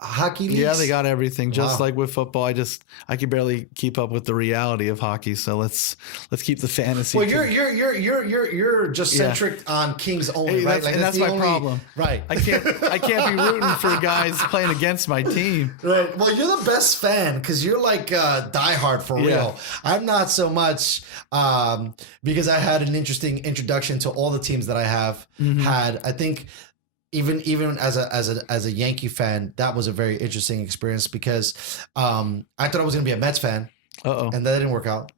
hockey leagues? Yeah, they got everything. Just Wow. like with football, I can barely keep up with the reality of hockey. So let's keep the fantasy. Well, you're just centric on Kings only, right? That's my problem. Right. I can't be rooting for guys playing against my team. Right. Well, you're the best fan because you're like diehard for real. I'm not so much because I had an interesting introduction to all the teams that I have had. I think even as a Yankee fan, that was a very interesting experience because I thought I was going to be a Mets fan. And that didn't work out.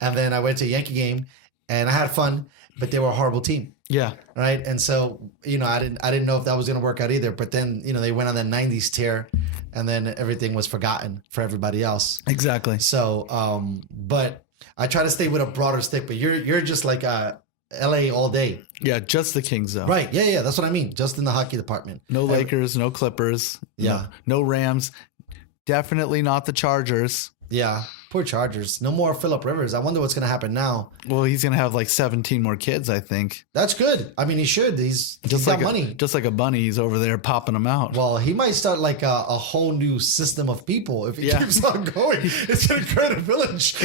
And then I went to a Yankee game and I had fun, but they were a horrible team. Yeah. Right. And so, I didn't know if that was going to work out either. But then, they went on that 90s tear and then everything was forgotten for everybody else. Exactly. So, but I try to stay with a broader stick, but you're just like LA all day. Yeah. Just the Kings though. Right. Yeah. That's what I mean. Just in the hockey department. No Lakers, no Clippers. Yeah. No Rams. Definitely not the Chargers. Yeah. Poor Chargers. No more Phillip Rivers. I wonder what's going to happen now. Well, he's going to have like 17 more kids, I think. That's good. I mean, he should. He's got money. Just like a bunny, he's over there popping them out. Well, he might start like a whole new system of people if he keeps on going. It's going to create a village.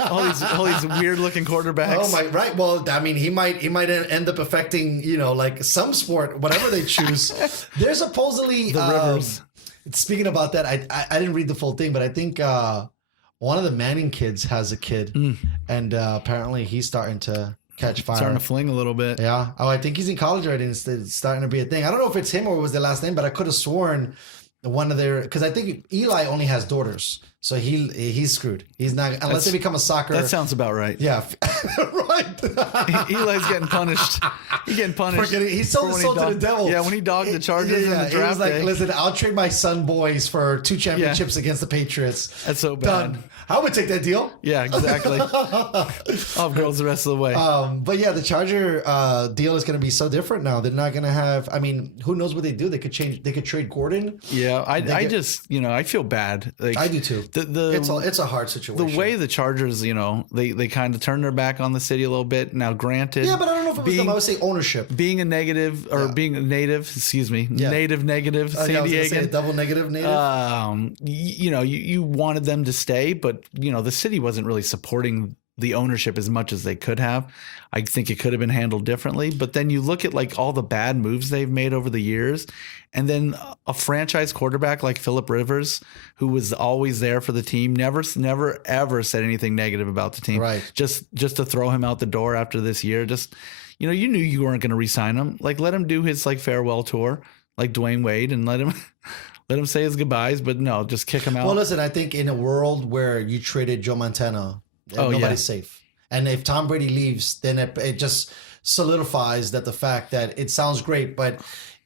all these weird looking quarterbacks. Oh my! Right. Well, I mean, he might end up affecting like some sport, whatever they choose. There's supposedly the Rivers. Speaking about that, I didn't read the full thing, but I think one of the Manning kids has a kid, and apparently he's starting to catch fire. Starting to fling a little bit. Yeah. Oh, I think he's in college already, and it's starting to be a thing. I don't know if it's him or it was their last name, but I could have sworn one of their, because I think Eli only has daughters, so he's screwed. He's not unless they become a soccer. That sounds about right. Yeah. Right. Eli's getting punished. He's getting punished. He sold his soul to the devil. Yeah, when he dogged the Chargers in the draft he was like, day. listen, I'll trade my son boys for 2 championships against the Patriots. That's so bad. Done. I would take that deal. Yeah, exactly. I'll have girls the rest of the way. But yeah, the Charger deal is going to be so different now. They're not going to have. I mean, who knows what they do? They could change. They could trade Gordon. Yeah, I feel bad. Like, I do too. It's a hard situation. The way the Chargers, they kind of turned their back on the city a little bit. Now, granted, yeah, but I don't know if it was them. I would say ownership. Being a negative or being a native, excuse me, negative San Diego, double negative native. You wanted them to stay, but the city wasn't really supporting the ownership as much as they could have. I think it could have been handled differently. But then you look at like all the bad moves they've made over the years, and then a franchise quarterback like Phillip Rivers, who was always there for the team, never ever said anything negative about the team. Right. Just to throw him out the door after this year. Just you knew you weren't going to re-sign him. Like, let him do his like farewell tour, like Dwayne Wade, and let him say his goodbyes. But no, just kick him out. Well, listen, I think in a world where you traded Joe Montana, nobody's safe. And if Tom Brady leaves, then it just solidifies the fact that it sounds great, but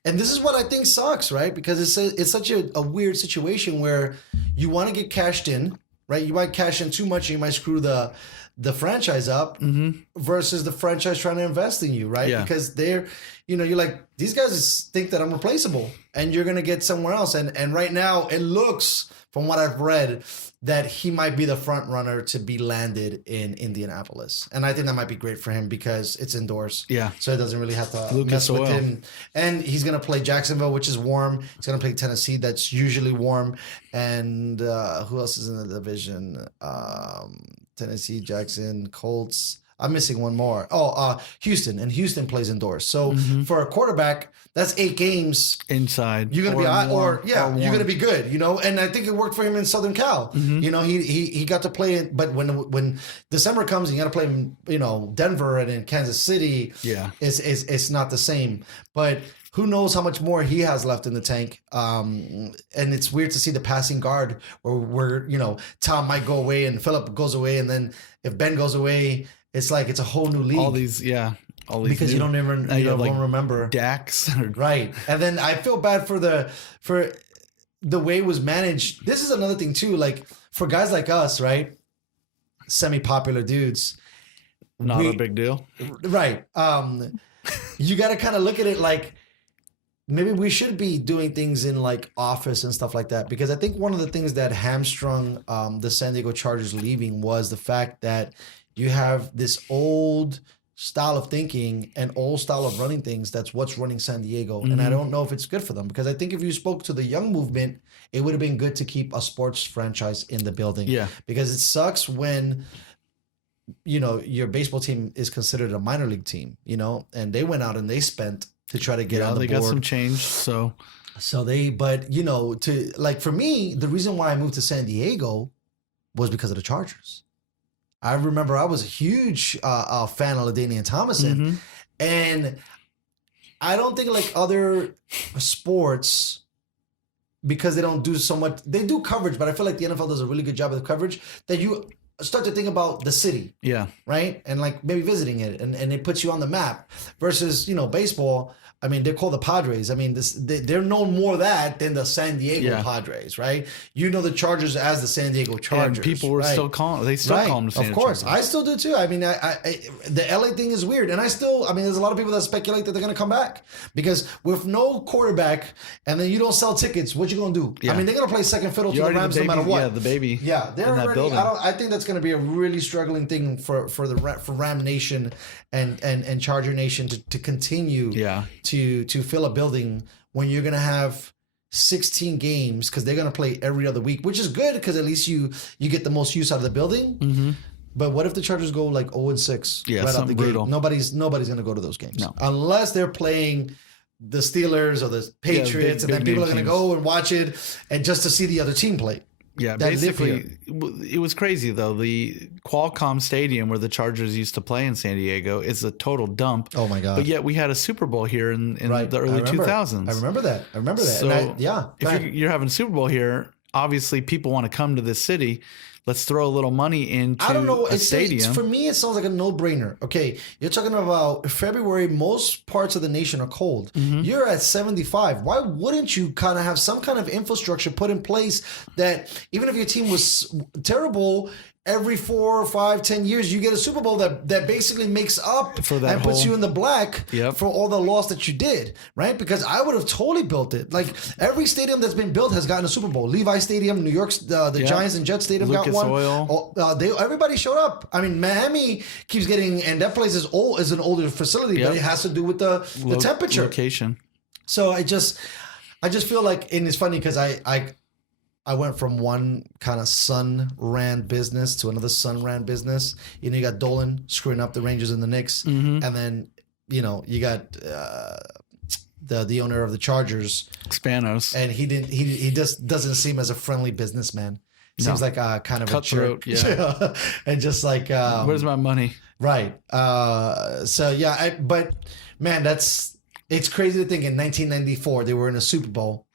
and this is what I think sucks, right? Because it's such a weird situation where you want to get cashed in, right? You might cash in too much, and you might screw the the franchise up versus the franchise trying to invest in you, right? Yeah. Because they're, you're like, these guys think that I'm replaceable and you're going to get somewhere else. And right now it looks, from what I've read, that he might be the front runner to be landed in Indianapolis. And I think that might be great for him because it's indoors. Yeah. So it doesn't really have to Lucas mess with Oil. him. And he's going to play Jacksonville, which is warm. He's going to play Tennessee, that's usually warm. And who else is in the division? Tennessee, Jackson, Colts. I'm missing one more. Houston. And Houston plays indoors. So for a quarterback, that's 8 games inside. You're gonna be you're warm. gonna be good, And I think it worked for him in Southern Cal. He got to play it, but when December comes, you got to play in Denver and in Kansas City. Yeah, it's not the same. But who knows how much more he has left in the tank? And it's weird to see the passing guard where Tom might go away and Phillip goes away, and then if Ben goes away, it's like it's a whole new league. All these because you don't remember Dax, right? And then I feel bad for the way it was managed. This is another thing too. Like for guys like us, right? Semi-popular dudes, not a big deal, right? You got to kind of look at it like maybe we should be doing things in like office and stuff like that, because I think one of the things that hamstrung the San Diego Chargers leaving was the fact that you have this old style of thinking and old style of running things. That's what's running San Diego. And I don't know if it's good for them, because I think if you spoke to the young movement, it would have been good to keep a sports franchise in the building. Yeah. Because it sucks when, your baseball team is considered a minor league team, and they went out and they spent to try to get on the board. They got some change. So for me, the reason why I moved to San Diego was because of the Chargers. I remember I was a huge fan of LaDainian Tomlinson, and I don't think like other sports, because they don't do so much. They do coverage, but I feel like the NFL does a really good job of the coverage, that you start to think about the city, right, and like maybe visiting it, and it puts you on the map. Versus baseball. I mean, they're called the Padres. I mean, they're known more that than the San Diego Padres, right? The Chargers as the San Diego Chargers. And people were still calling. They still call them the San Diego Chargers. Of course, I still do too. I mean, the LA thing is weird, and there's a lot of people that speculate that they're going to come back, because with no quarterback, and then you don't sell tickets, what you going to do? Yeah. I mean, they're going to play second fiddle to the Rams no matter what. Yeah, the baby. Yeah, they're in that already. building. I think that's going to be a really struggling thing for Ram Nation and Charger Nation to continue. To fill a building when you're going to have 16 games, because they're going to play every other week, which is good because at least you get the most use out of the building. But what if the Chargers go like 0-6 right out the brutal. gate? Nobody's going to go to those games. No. Unless they're playing the Steelers or the Patriots, and then people are going to go and watch it and just to see the other team play. Yeah, basically, it was crazy, though. The Qualcomm Stadium where the Chargers used to play in San Diego is a total dump. Oh, my God. But yet we had a Super Bowl here in the early 2000s. I remember that. So and if you're having a Super Bowl here, obviously people want to come to this city. Let's throw a little money into I don't know. a stadium. For me, it sounds like a no-brainer. Okay, you're talking about February. Most parts of the nation are cold. You're at 75. Why wouldn't you kind of have some kind of infrastructure put in place that even if your team was terrible, every 4, 5, 10 years, you get a Super Bowl that basically makes up for that and puts you in the black Yep. for all the loss that you did, right? Because I would have totally built it. Like every stadium that's been built has gotten a Super Bowl. Levi Stadium, New York's, the Giants and Jets Stadium Lucas got one. Oil. Everybody showed up. I mean, Miami keeps getting, and that place is an older facility, but it has to do with the temperature. Location. So I just feel like, and it's funny because I went from one kind of sun-ran business to another sun-ran business. You got Dolan screwing up the Rangers and the Knicks. And then, you got the owner of the Chargers. Spanos. And he just doesn't seem as a friendly businnesman. Seems like a kind of cutthroat, a jerk. And just like... where's my money? Right. But man, it's crazy to think in 1994 they were in a Super Bowl.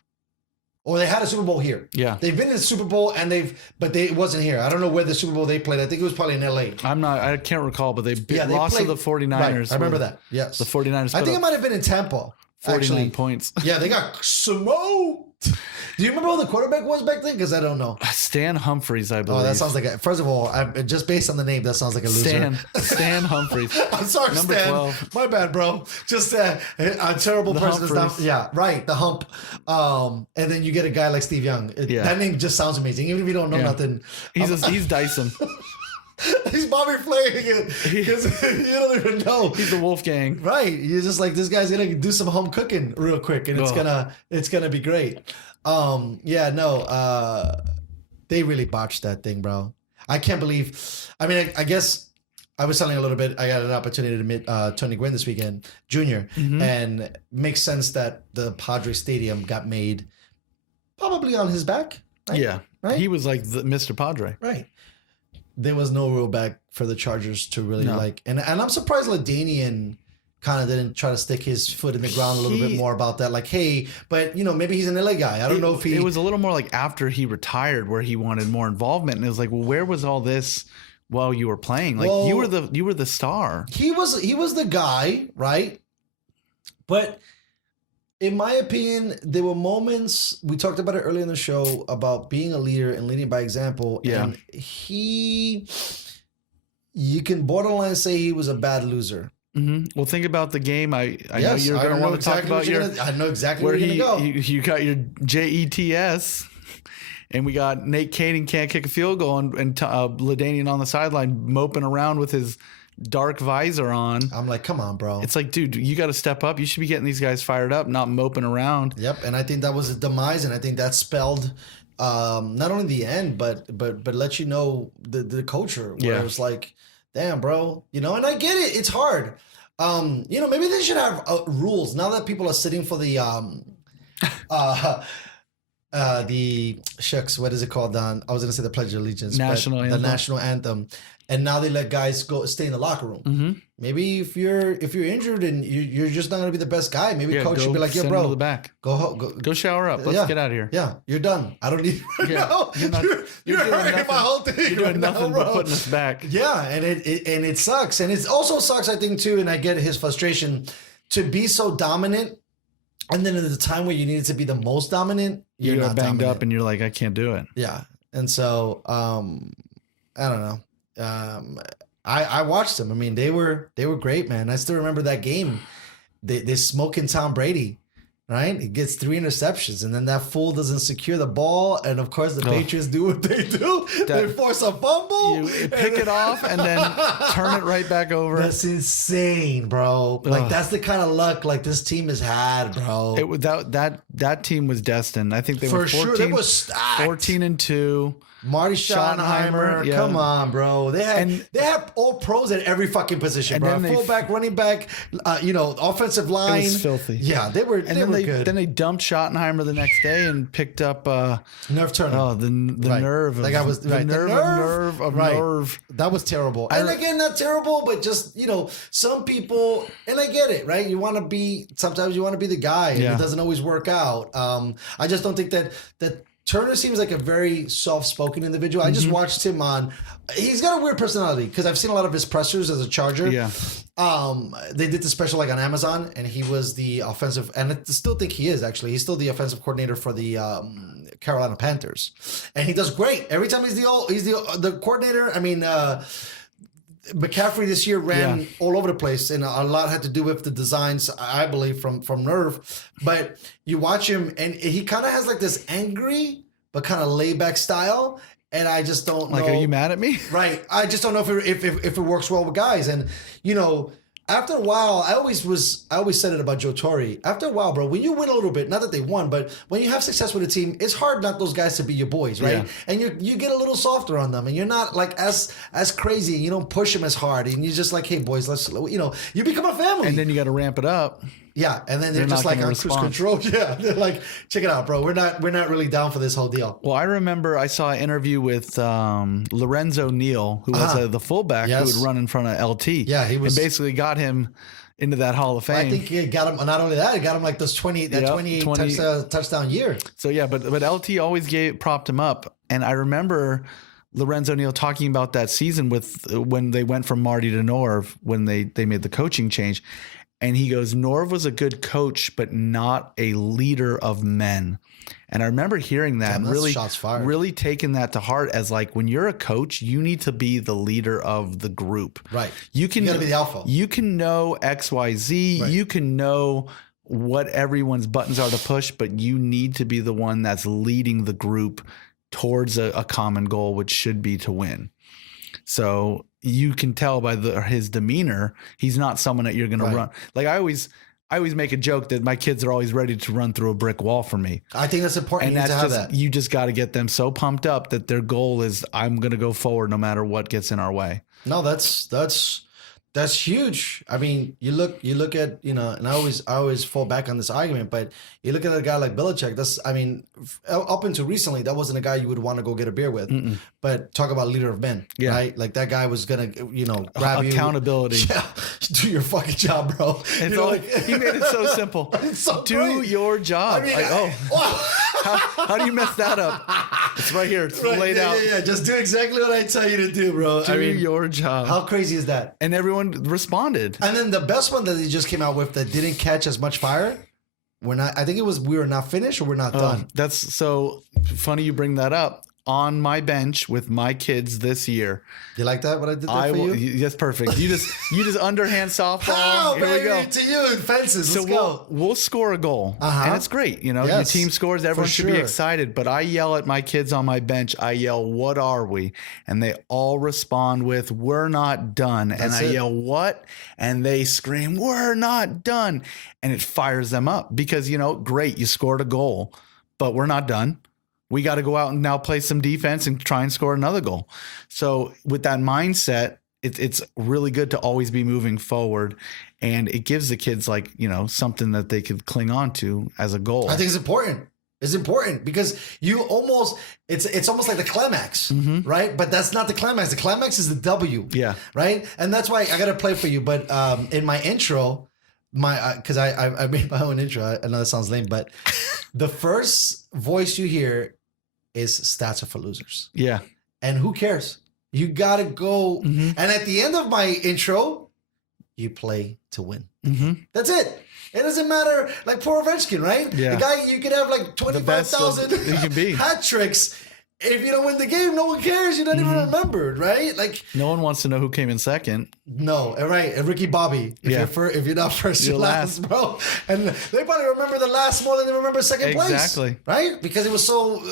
Or they had a Super Bowl here. Yeah. They've been in the Super Bowl it wasn't here. I don't know where the Super Bowl they played. I think it was probably in LA. I can't recall, but they lost to the 49ers. Right. I remember that. Yes. The 49ers. I think it might have been in Tampa. 49 actually. points. Yeah, they got smoked. Do you remember who the quarterback was back then? Because I don't know. Stan Humphries, I believe. Oh, that sounds like first of all, just based on the name, that sounds like a loser. Stan Humphries. I'm sorry, Number Stan. 12. My bad, bro. Just a terrible The person. Humphreys. Yeah, right. The hump. And then you get a guy like Steve Young. That name just sounds amazing, even if you don't know nothing. He's Dyson. He's Bobby Flay because you don't even know. He's the Wolfgang. Right. You're just like, this guy's gonna do some home cooking real quick, and it's gonna be great. They really botched that thing, bro. I can't believe. I mean, I guess I was telling a little bit. I got an opportunity to meet Tony Gwynn this weekend, Jr., and it makes sense that the Padres Stadium got made probably on his back. Right? Yeah, right. He was like the Mr. Padre. Right. There was no real back for the Chargers to really and I'm surprised LaDainian kind of didn't try to stick his foot in the ground a little bit more about that. Like, hey, but maybe he's an LA guy. I don't know if he. It was a little more like after he retired, where he wanted more involvement, and it was like, well, where was all this while you were playing? Like, you were the star. He was the guy, right? But in my opinion, there were moments, we talked about it earlier in the show, about being a leader and leading by example. Yeah. And you can borderline say he was a bad loser. Mm-hmm. Well, think about the game. I know you're going to want to talk about I know exactly where you're going to go. You got your JETS, and we got Nate Kading can't kick a field goal, and LaDainian on the sideline moping around with his dark visor on. I'm like, come on, bro. It's like, dude, you got to step up. You should be getting these guys fired up, not moping around. Yep, and I think that was a demise, and I think that spelled not only the end, but let you know the culture where it was like, damn, bro, and I get it. It's hard. Maybe they should have rules now that people are sitting for the shucks. What is it called? I was gonna say the Pledge of Allegiance, the national anthem, and now they let guys stay in the locker room. Mm-hmm. Maybe if you're injured and you're just not gonna be the best guy, maybe coach should be like, "Yo, bro, to the back. Go shower up. Let's get out of here." Yeah, you're done. I don't need. You're hurting my whole thing. You're doing nothing but putting us back. Yeah, and it sucks, and it also sucks, I think, too. And I get his frustration to be so dominant, and then at the time where you needed to be the most dominant, you're not banged dominant. up, and you're like, I can't do it. Yeah, and so I don't know. I watched them. I mean, they were great, man. I still remember that game. They're smoking Tom Brady, right? He gets 3 interceptions, and then that fool doesn't secure the ball, and of course the Patriots do what they do. They force a fumble. You pick it off and then turn it right back over. That's insane, bro. Like that's the kind of luck like this team has had, bro. It was that team was destined. I think they were 14, sure. They was stacked. 14-2. Marty Schottenheimer, come on, bro. They had all pros at every fucking position, bro. Fullback, running back, offensive line. It was filthy. Yeah, they were good. Then they dumped Schottenheimer the next day and picked up Nerve Turner. Oh, the nerve. That guy was the nerve of nerve. That was terrible. And again, not terrible, but just some people. And I get it, right? Sometimes you want to be the guy, and it doesn't always work out. I just don't think that Turner seems like a very soft-spoken individual. I just watched him he's got a weird personality because I've seen a lot of his pressers as a Charger. Yeah. They did the special on Amazon, and he was the offensive, and I still think he is actually. He's still the offensive coordinator for the Carolina Panthers, and he does great every time. He's the coordinator. I mean, McCaffrey this year ran all over the place, and a lot had to do with the designs, I believe, from Nerve. But you watch him, and he kind of has like this angry but kind of laid back style, and I just don't know. Like, are you mad at me? Right. I just don't know if it works well with guys, and after a while, I always said it about Joe Torre. After a while, bro, when you win a little bit, not that they won, but when you have success with a team, it's hard not those guys to be your boys, right? Yeah. And you get a little softer on them, and you're not like as crazy. You don't push them as hard, and you're just like, hey, boys, let's you become a family. And then you got to ramp it up. Yeah, and then they're just like on cruise control. Yeah, they're like, check it out, bro. We're not really down for this whole deal. Well, I remember I saw an interview with Lorenzo Neal, who was the fullback who would run in front of LT. Yeah, he was, and basically got him into that Hall of Fame. I think it got him. Not only that, it got him like this 28 touchdown year. So yeah, but LT always propped him up, and I remember Lorenzo Neal talking about that season when they went from Marty to Norv when they made the coaching change. And he goes, Norv was a good coach, but not a leader of men. And I remember hearing that and really taking that to heart as like, when you're a coach, you need to be the leader of the group. Right. You gotta be the alpha. You can know XYZ. Right. You can know what everyone's buttons are to push, but you need to be the one that's leading the group towards a common goal, which should be to win. So you can tell by his demeanor, he's not someone that you're going to run. Like I always make a joke that my kids are always ready to run through a brick wall for me. I think that's important. And you just got to get them so pumped up that their goal is, I'm going to go forward no matter what gets in our way. No, that's huge. I mean, you look at, and I always fall back on this argument, but you look at a guy like Belichick. Up until recently, that wasn't a guy you would want to go get a beer with. Mm-mm. But talk about leader of men, right? Like that guy was gonna, grab you. Accountability. Yeah, do your fucking job, bro. He made it so simple. It's so do great. Your job. I mean, how do you mess that up? It's right here. It's laid out. Yeah. Just do exactly what I tell you to do, bro. Do your job. How crazy is that? And everyone responded. And then the best one that he just came out with that didn't catch as much fire. I think it was, we were not finished or we're not done. That's so funny you bring that up. On my bench with my kids this year. You like that? What I did there for you? That's perfect. You just underhand softball. How, Here baby, we go. To you in fences. Let's go. We'll score a goal. And it's great. Your team scores. Everyone should be excited. But I yell at my kids on my bench. I yell, what are we? And they all respond with, we're not done. And I yell, what? And they scream, we're not done. And it fires them up because, great, you scored a goal, but we're not done. We got to go out and now play some defense and try and score another goal. So with that mindset, it's really good to always be moving forward, and it gives the kids something that they could cling on to as a goal. I think it's important. It's important because it's almost like the climax, right? But that's not the climax. The climax is the W. Yeah. Right. And that's why I got to play for you. But in my intro, because I made my own intro. I know that sounds lame, but the first voice you hear is stats are for losers. Yeah. And who cares? You got to go. Mm-hmm. And at the end of my intro, you play to win. Mm-hmm. That's it. It doesn't matter. Like poor Ovechkin, right? Yeah. The guy, you could have like 25,000 hat tricks. If you don't win the game, no one cares. You're not even remembered, right? Like no one wants to know who came in second. No, right? And Ricky Bobby. If you're not first, you're last, bro. And they probably remember the last more than they remember second place. Exactly. Right? Because it was so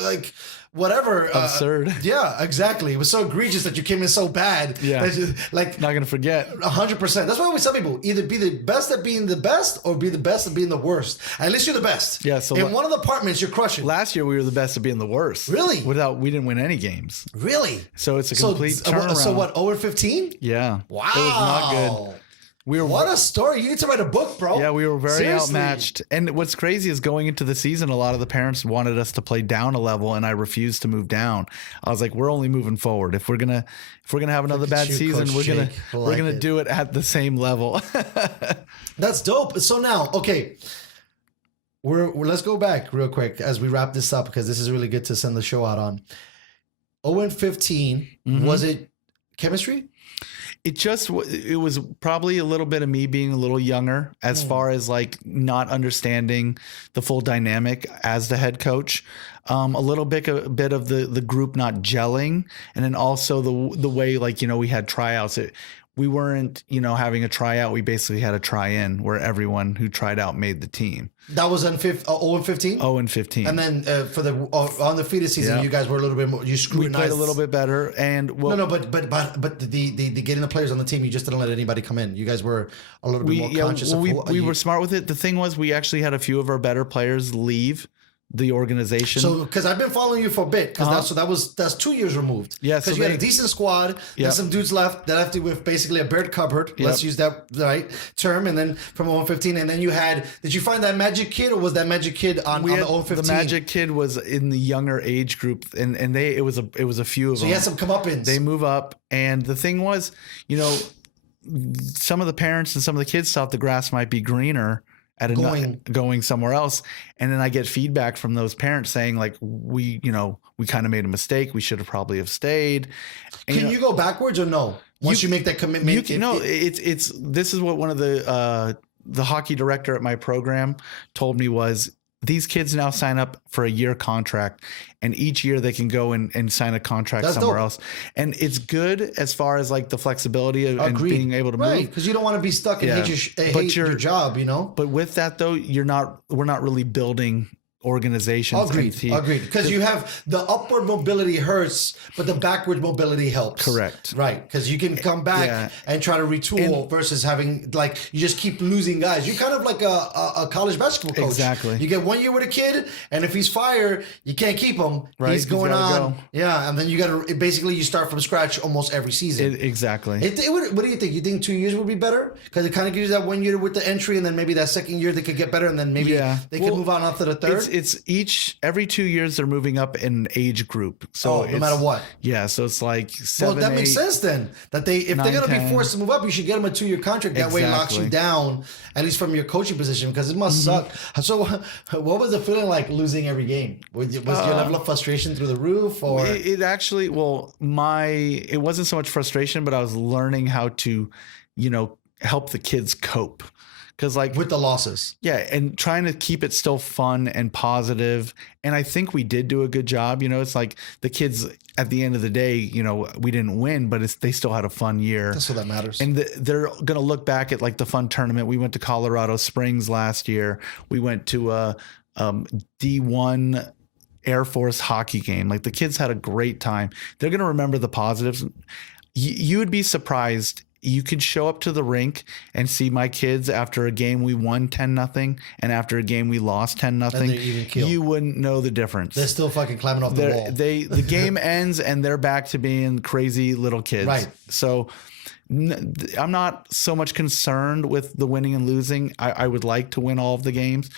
whatever. Absurd. Yeah, exactly. It was so egregious that you came in so bad. Yeah. That you, not going to forget. 100%. That's why we tell people either be the best at being the best or be the best at being the worst. At least you're the best. Yeah. So in one of the departments, you're crushing. Last year, we were the best at being the worst. Really? We didn't win any games. Really? So it's a complete turnaround. So what, 0-15? Yeah. Wow. It was not good. What a story. You need to write a book, bro. Yeah, we were very outmatched. And what's crazy is going into the season, a lot of the parents wanted us to play down a level, and I refused to move down. I was like, we're only moving forward. If we're gonna have another bad season, we're gonna do it at the same level. That's dope. So now, okay. Let's go back real quick as we wrap this up, because this is really good to send the show out on. 0-15, was it chemistry? It was probably a little bit of me being a little younger as far as like not understanding the full dynamic as the head coach. A little bit of the group not gelling, and then also the way we had tryouts. We weren't having a tryout. We basically had a try-in where everyone who tried out made the team. That was on 0-15? 0-15. And then for the undefeated season, you guys were a little bit more, you scrutinized. We played a little bit better. And but the getting the players on the team, you just didn't let anybody come in. You guys were a little bit more conscious of we were smart with it. The thing was, we actually had a few of our better players leave the organization. So, because I've been following you for a bit, because that's 2 years removed. Yeah, because you had a decent squad. There's some dudes left that left with basically a bare cupboard. Yep. Let's use that right term. And then from 0-15, and then did you find that magic kid, or was that magic kid on the 0-15? The magic kid was in the younger age group, and it was a few of them. So you had some comeuppance. They move up, and the thing was, some of the parents and some of the kids thought the grass might be greener at going somewhere else. And then I get feedback from those parents saying like, we kind of made a mistake. We should have probably have stayed. And, Can you go backwards or no? Once you make that commitment? this is what one of the the hockey director at my program told me was, these kids now sign up for a year contract, and each year they can go and sign a contract somewhere else. And it's good as far as like the flexibility and being able to move. Because you don't want to be stuck and hate your job, you know? But with that though, we're not really building organizations. Agreed. Because you have the upward mobility hurts, but the backward mobility helps. Correct. Right. Because you can come back and try to retool versus having like you just keep losing guys. You're kind of like a college basketball coach. Exactly. You get 1 year with a kid, and if he's fired, you can't keep him. Right. He's going on. Go. Yeah, and then you got to basically you start from scratch almost every season. Exactly. What do you think? You think 2 years would be better? Because it kind of gives you that 1 year with the entry, and then maybe that second year they could get better, and then maybe they could move on after the third. It's every 2 years they're moving up in age group. So no matter what. Yeah. So it's like 7, that makes sense then. That if they're gonna be forced to move up, you should get them a 2 year contract. That way it locks you down, at least from your coaching position, because it must suck. So what was the feeling like losing every game? Was your level of frustration through the roof, or it actually? Well, it wasn't so much frustration, but I was learning how to, help the kids cope. Because with the losses. Yeah. And trying to keep it still fun and positive. And I think we did do a good job. It's like the kids at the end of the day, we didn't win, but they still had a fun year. That's what that matters. And they're going to look back at like the fun tournament. We went to Colorado Springs last year. We went to a D1 Air Force hockey game. Like the kids had a great time. They're going to remember the positives. You would be surprised. You could show up to the rink and see my kids after a game we won 10-0 and after a game we lost 10-0. You wouldn't know the difference. They're still fucking climbing off the wall. The game ends and they're back to being crazy little kids. Right. So I'm not so much concerned with the winning and losing. I would like to win all of the games,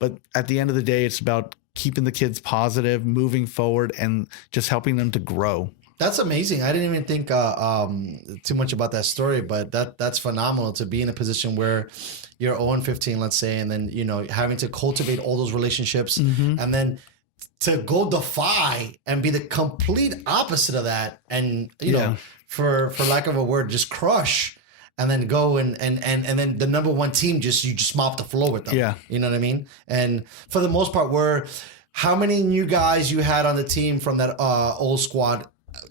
but at the end of the day, it's about keeping the kids positive, moving forward, and just helping them to grow. That's amazing. I didn't even think too much about that story, but that's phenomenal to be in a position where you're 0-15, let's say, and then having to cultivate all those relationships, and then to go defy and be the complete opposite of that, and for lack of a word, just crush, and then go and then the number one team you just mop the floor with them. Yeah, you know what I mean. And for the most part, how many new guys you had on the team from that old squad?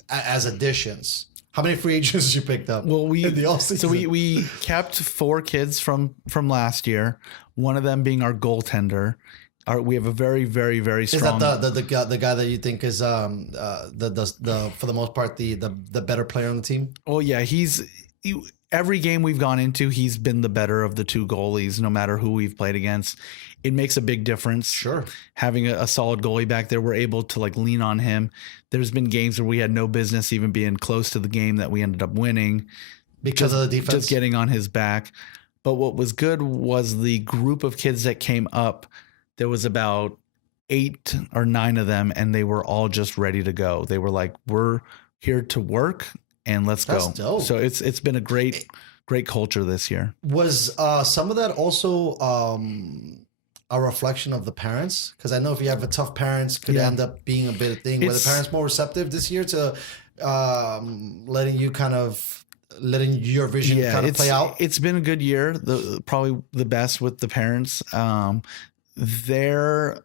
As additions, how many free agents you picked up? Well, we kept 4 kids from last year. One of them being our goaltender. We have a very, very, very strong. Is that the guy that you think is for the most part the better player on the team? Oh yeah, every game we've gone into, he's been the better of the 2 goalies, no matter who we've played against. It makes a big difference. Sure. Having a solid goalie back there, we're able to lean on him. There's been games where we had no business even being close to the game that we ended up winning because of the defense. Just getting on his back. But what was good was the group of kids that came up. There was about 8 or 9 of them, and they were all just ready to go. They were like, we're here to work and let's go. Dope. So it's been a great culture this year. Was some of that also a reflection of the parents? Because I know if you have a tough parents, could end up being a bit of thing. Were the parents more receptive this year to letting your vision kind of play out? It's been a good year. Probably the best with the parents. They're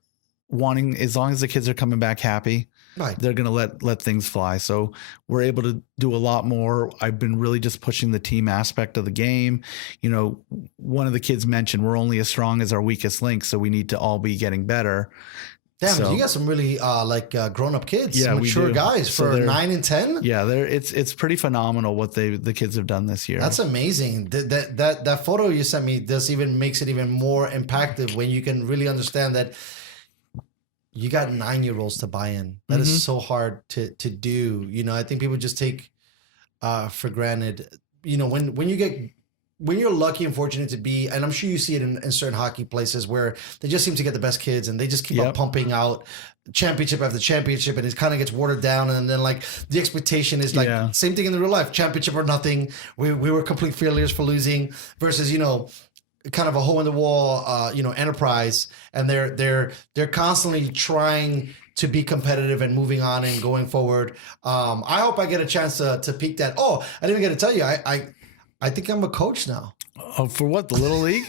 wanting, as long as the kids are coming back happy, right, they're going to let things fly. So we're able to do a lot more. I've been really just pushing the team aspect of the game. One of the kids mentioned we're only as strong as our weakest link, so we need to all be getting better. Damn, you got some really grown-up kids, mature guys for 9 and 10. Yeah, it's pretty phenomenal what the kids have done this year. That's amazing. That photo you sent me makes it even more impactful when you can really understand that you got 9-year-olds to buy in. That is so hard to do. I think people just take for granted. When you're lucky and fortunate to be, and I'm sure you see it in certain hockey places where they just seem to get the best kids and they just keep on pumping out championship after championship, and it kind of gets watered down. And then the expectation is same thing in the real life, championship or nothing. We were complete failures for losing versus, kind of a hole in the wall, enterprise. And they're constantly trying to be competitive and moving on and going forward. I hope I get a chance to peak that. Oh, I didn't even get to tell you, I think I'm a coach now. Oh, for what? The Little League?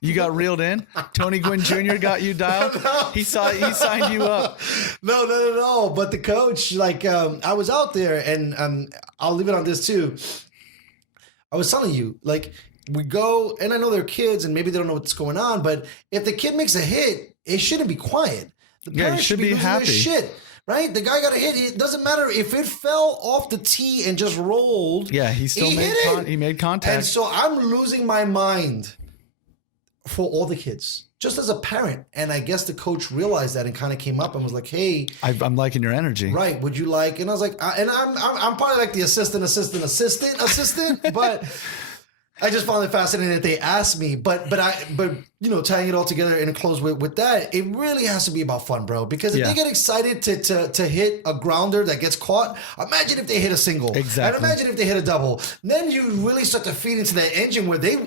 You got reeled in? Tony Gwynn Jr. got you dialed? No. He signed you up. No. But the coach, like, I was out there, and I'll leave it on this too. I was telling you, like, we go, and I know they're kids, and maybe they don't know what's going on, but if the kid makes a hit, it shouldn't be quiet. The parents should be losing their happy. Shit. Right? The guy got a hit. It doesn't matter if it fell off the tee and just rolled. Yeah, he made contact. And so I'm losing my mind for all the kids, just as a parent. And I guess the coach realized that and kind of came up and was like, "Hey, I'm liking your energy. Right? Would you like?" And I was like, and I'm probably like the assistant, but I just found it fascinating that they asked me. But you know, tying it all together and close with that, it really has to be about fun, bro. Because if they get excited to hit a grounder that gets caught, imagine if they hit a single. Exactly. And imagine if they hit a double. Then you really start to feed into that engine where they're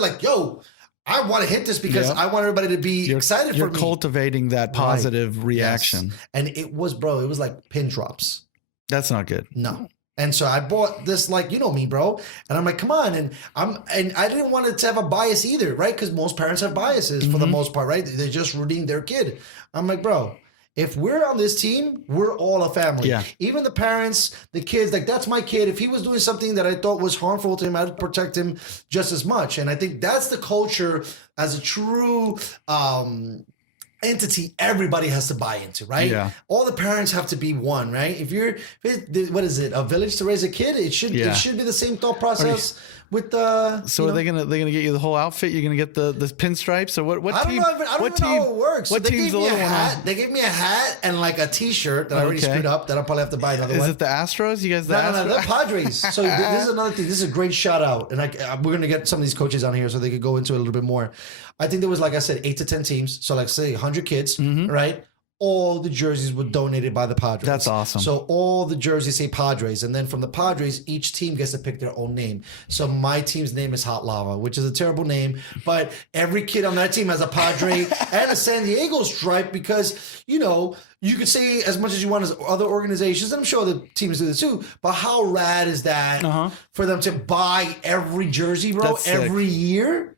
like, yo, I want to hit this because I want everybody to be excited for me. You're cultivating that positive reaction. Yes. And it was like pin drops. That's not good. No. And so I bought this, like, you know me, bro. And I'm like, come on. And I didn't want it to have a bias either, right? Because most parents have biases for the most part, right? They're just rooting their kid. I'm like, bro, if we're on this team, we're all a family. Yeah. Even the parents, the kids, like, that's my kid. If he was doing something that I thought was harmful to him, I'd protect him just as much. And I think that's the culture as a true entity everybody has to buy into, right? Yeah. All the parents have to be one, right? What is it? A village to raise a kid? It should be the same thought process with the. So are they gonna get you the whole outfit? You're gonna get the pinstripes, or what I team? I don't know how it works. What team's the little one? They gave me a hat and like a T-shirt that I already screwed up. That I'll probably have to buy another one. Is it the Astros? You guys, No, the Padres. So this is another thing. This is a great shout out, and we're gonna get some of these coaches on here so they could go into it a little bit more. I think there was, like I said, 8 to 10 teams. So like say 100 kids, right? All the jerseys were donated by the Padres. That's awesome. So all the jerseys say Padres. And then from the Padres, each team gets to pick their own name. So my team's name is Hot Lava, which is a terrible name. But every kid on that team has a Padre and a San Diego stripe because, you know, you could say as much as you want as other organizations, and I'm sure the teams do this too, but how rad is that for them to buy every jersey, bro, every year?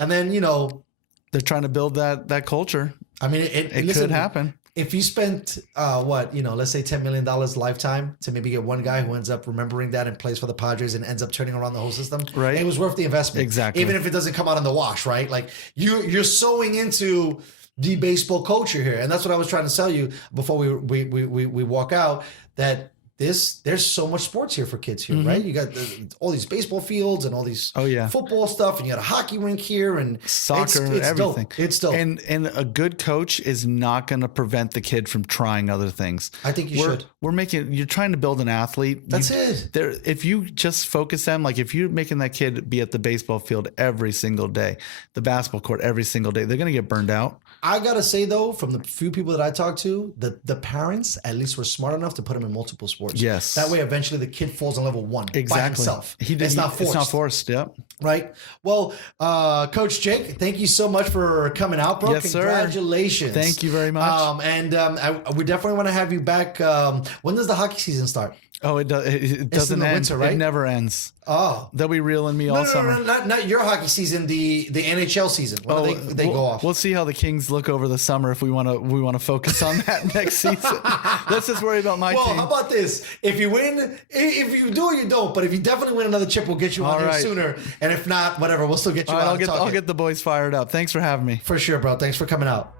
And then, you know, they're trying to build that culture. I mean, it could happen. If you spent let's say $10 million lifetime to maybe get one guy who ends up remembering that and plays for the Padres and ends up turning around the whole system, right? It was worth the investment. Exactly. Even if it doesn't come out in the wash, right? Like you're sowing into the baseball culture here, and that's what I was trying to tell you before we walk out, that there's so much sports here for kids here, right? You got all these baseball fields and all these football stuff, and you got a hockey rink here and soccer, it's everything. Dope. It's dope. And a good coach is not going to prevent the kid from trying other things. I think should. You're trying to build an athlete. That's it. If you just focus them, like if you're making that kid be at the baseball field every single day, the basketball court every single day, they're going to get burned out. I gotta say though, from the few people that I talked to, the parents at least were smart enough to put him in multiple sports. Yes. That way, eventually, the kid falls on level 1 by himself. It's not forced. It's not forced. Yep. Right. Well, Coach Jake, thank you so much for coming out, bro. Yes, Congratulations. Sir. Thank you very much. We definitely want to have you back. When does the hockey season start? Oh, it doesn't end. Winter, right? It never ends. Oh, they'll be reeling me all summer. No, not your hocky season. The NHL season. When they go off. We'll see how the Kings look over the summer if we want to focus on that next season. Let's just worry about my team. Well, how about this? If you win, if you do or you don't, but if you definitely win another chip, we'll get you on here sooner. And if not, whatever, we'll still get you on. I'll get the boys fired up. Thanks for having me. For sure, bro. Thanks for coming out.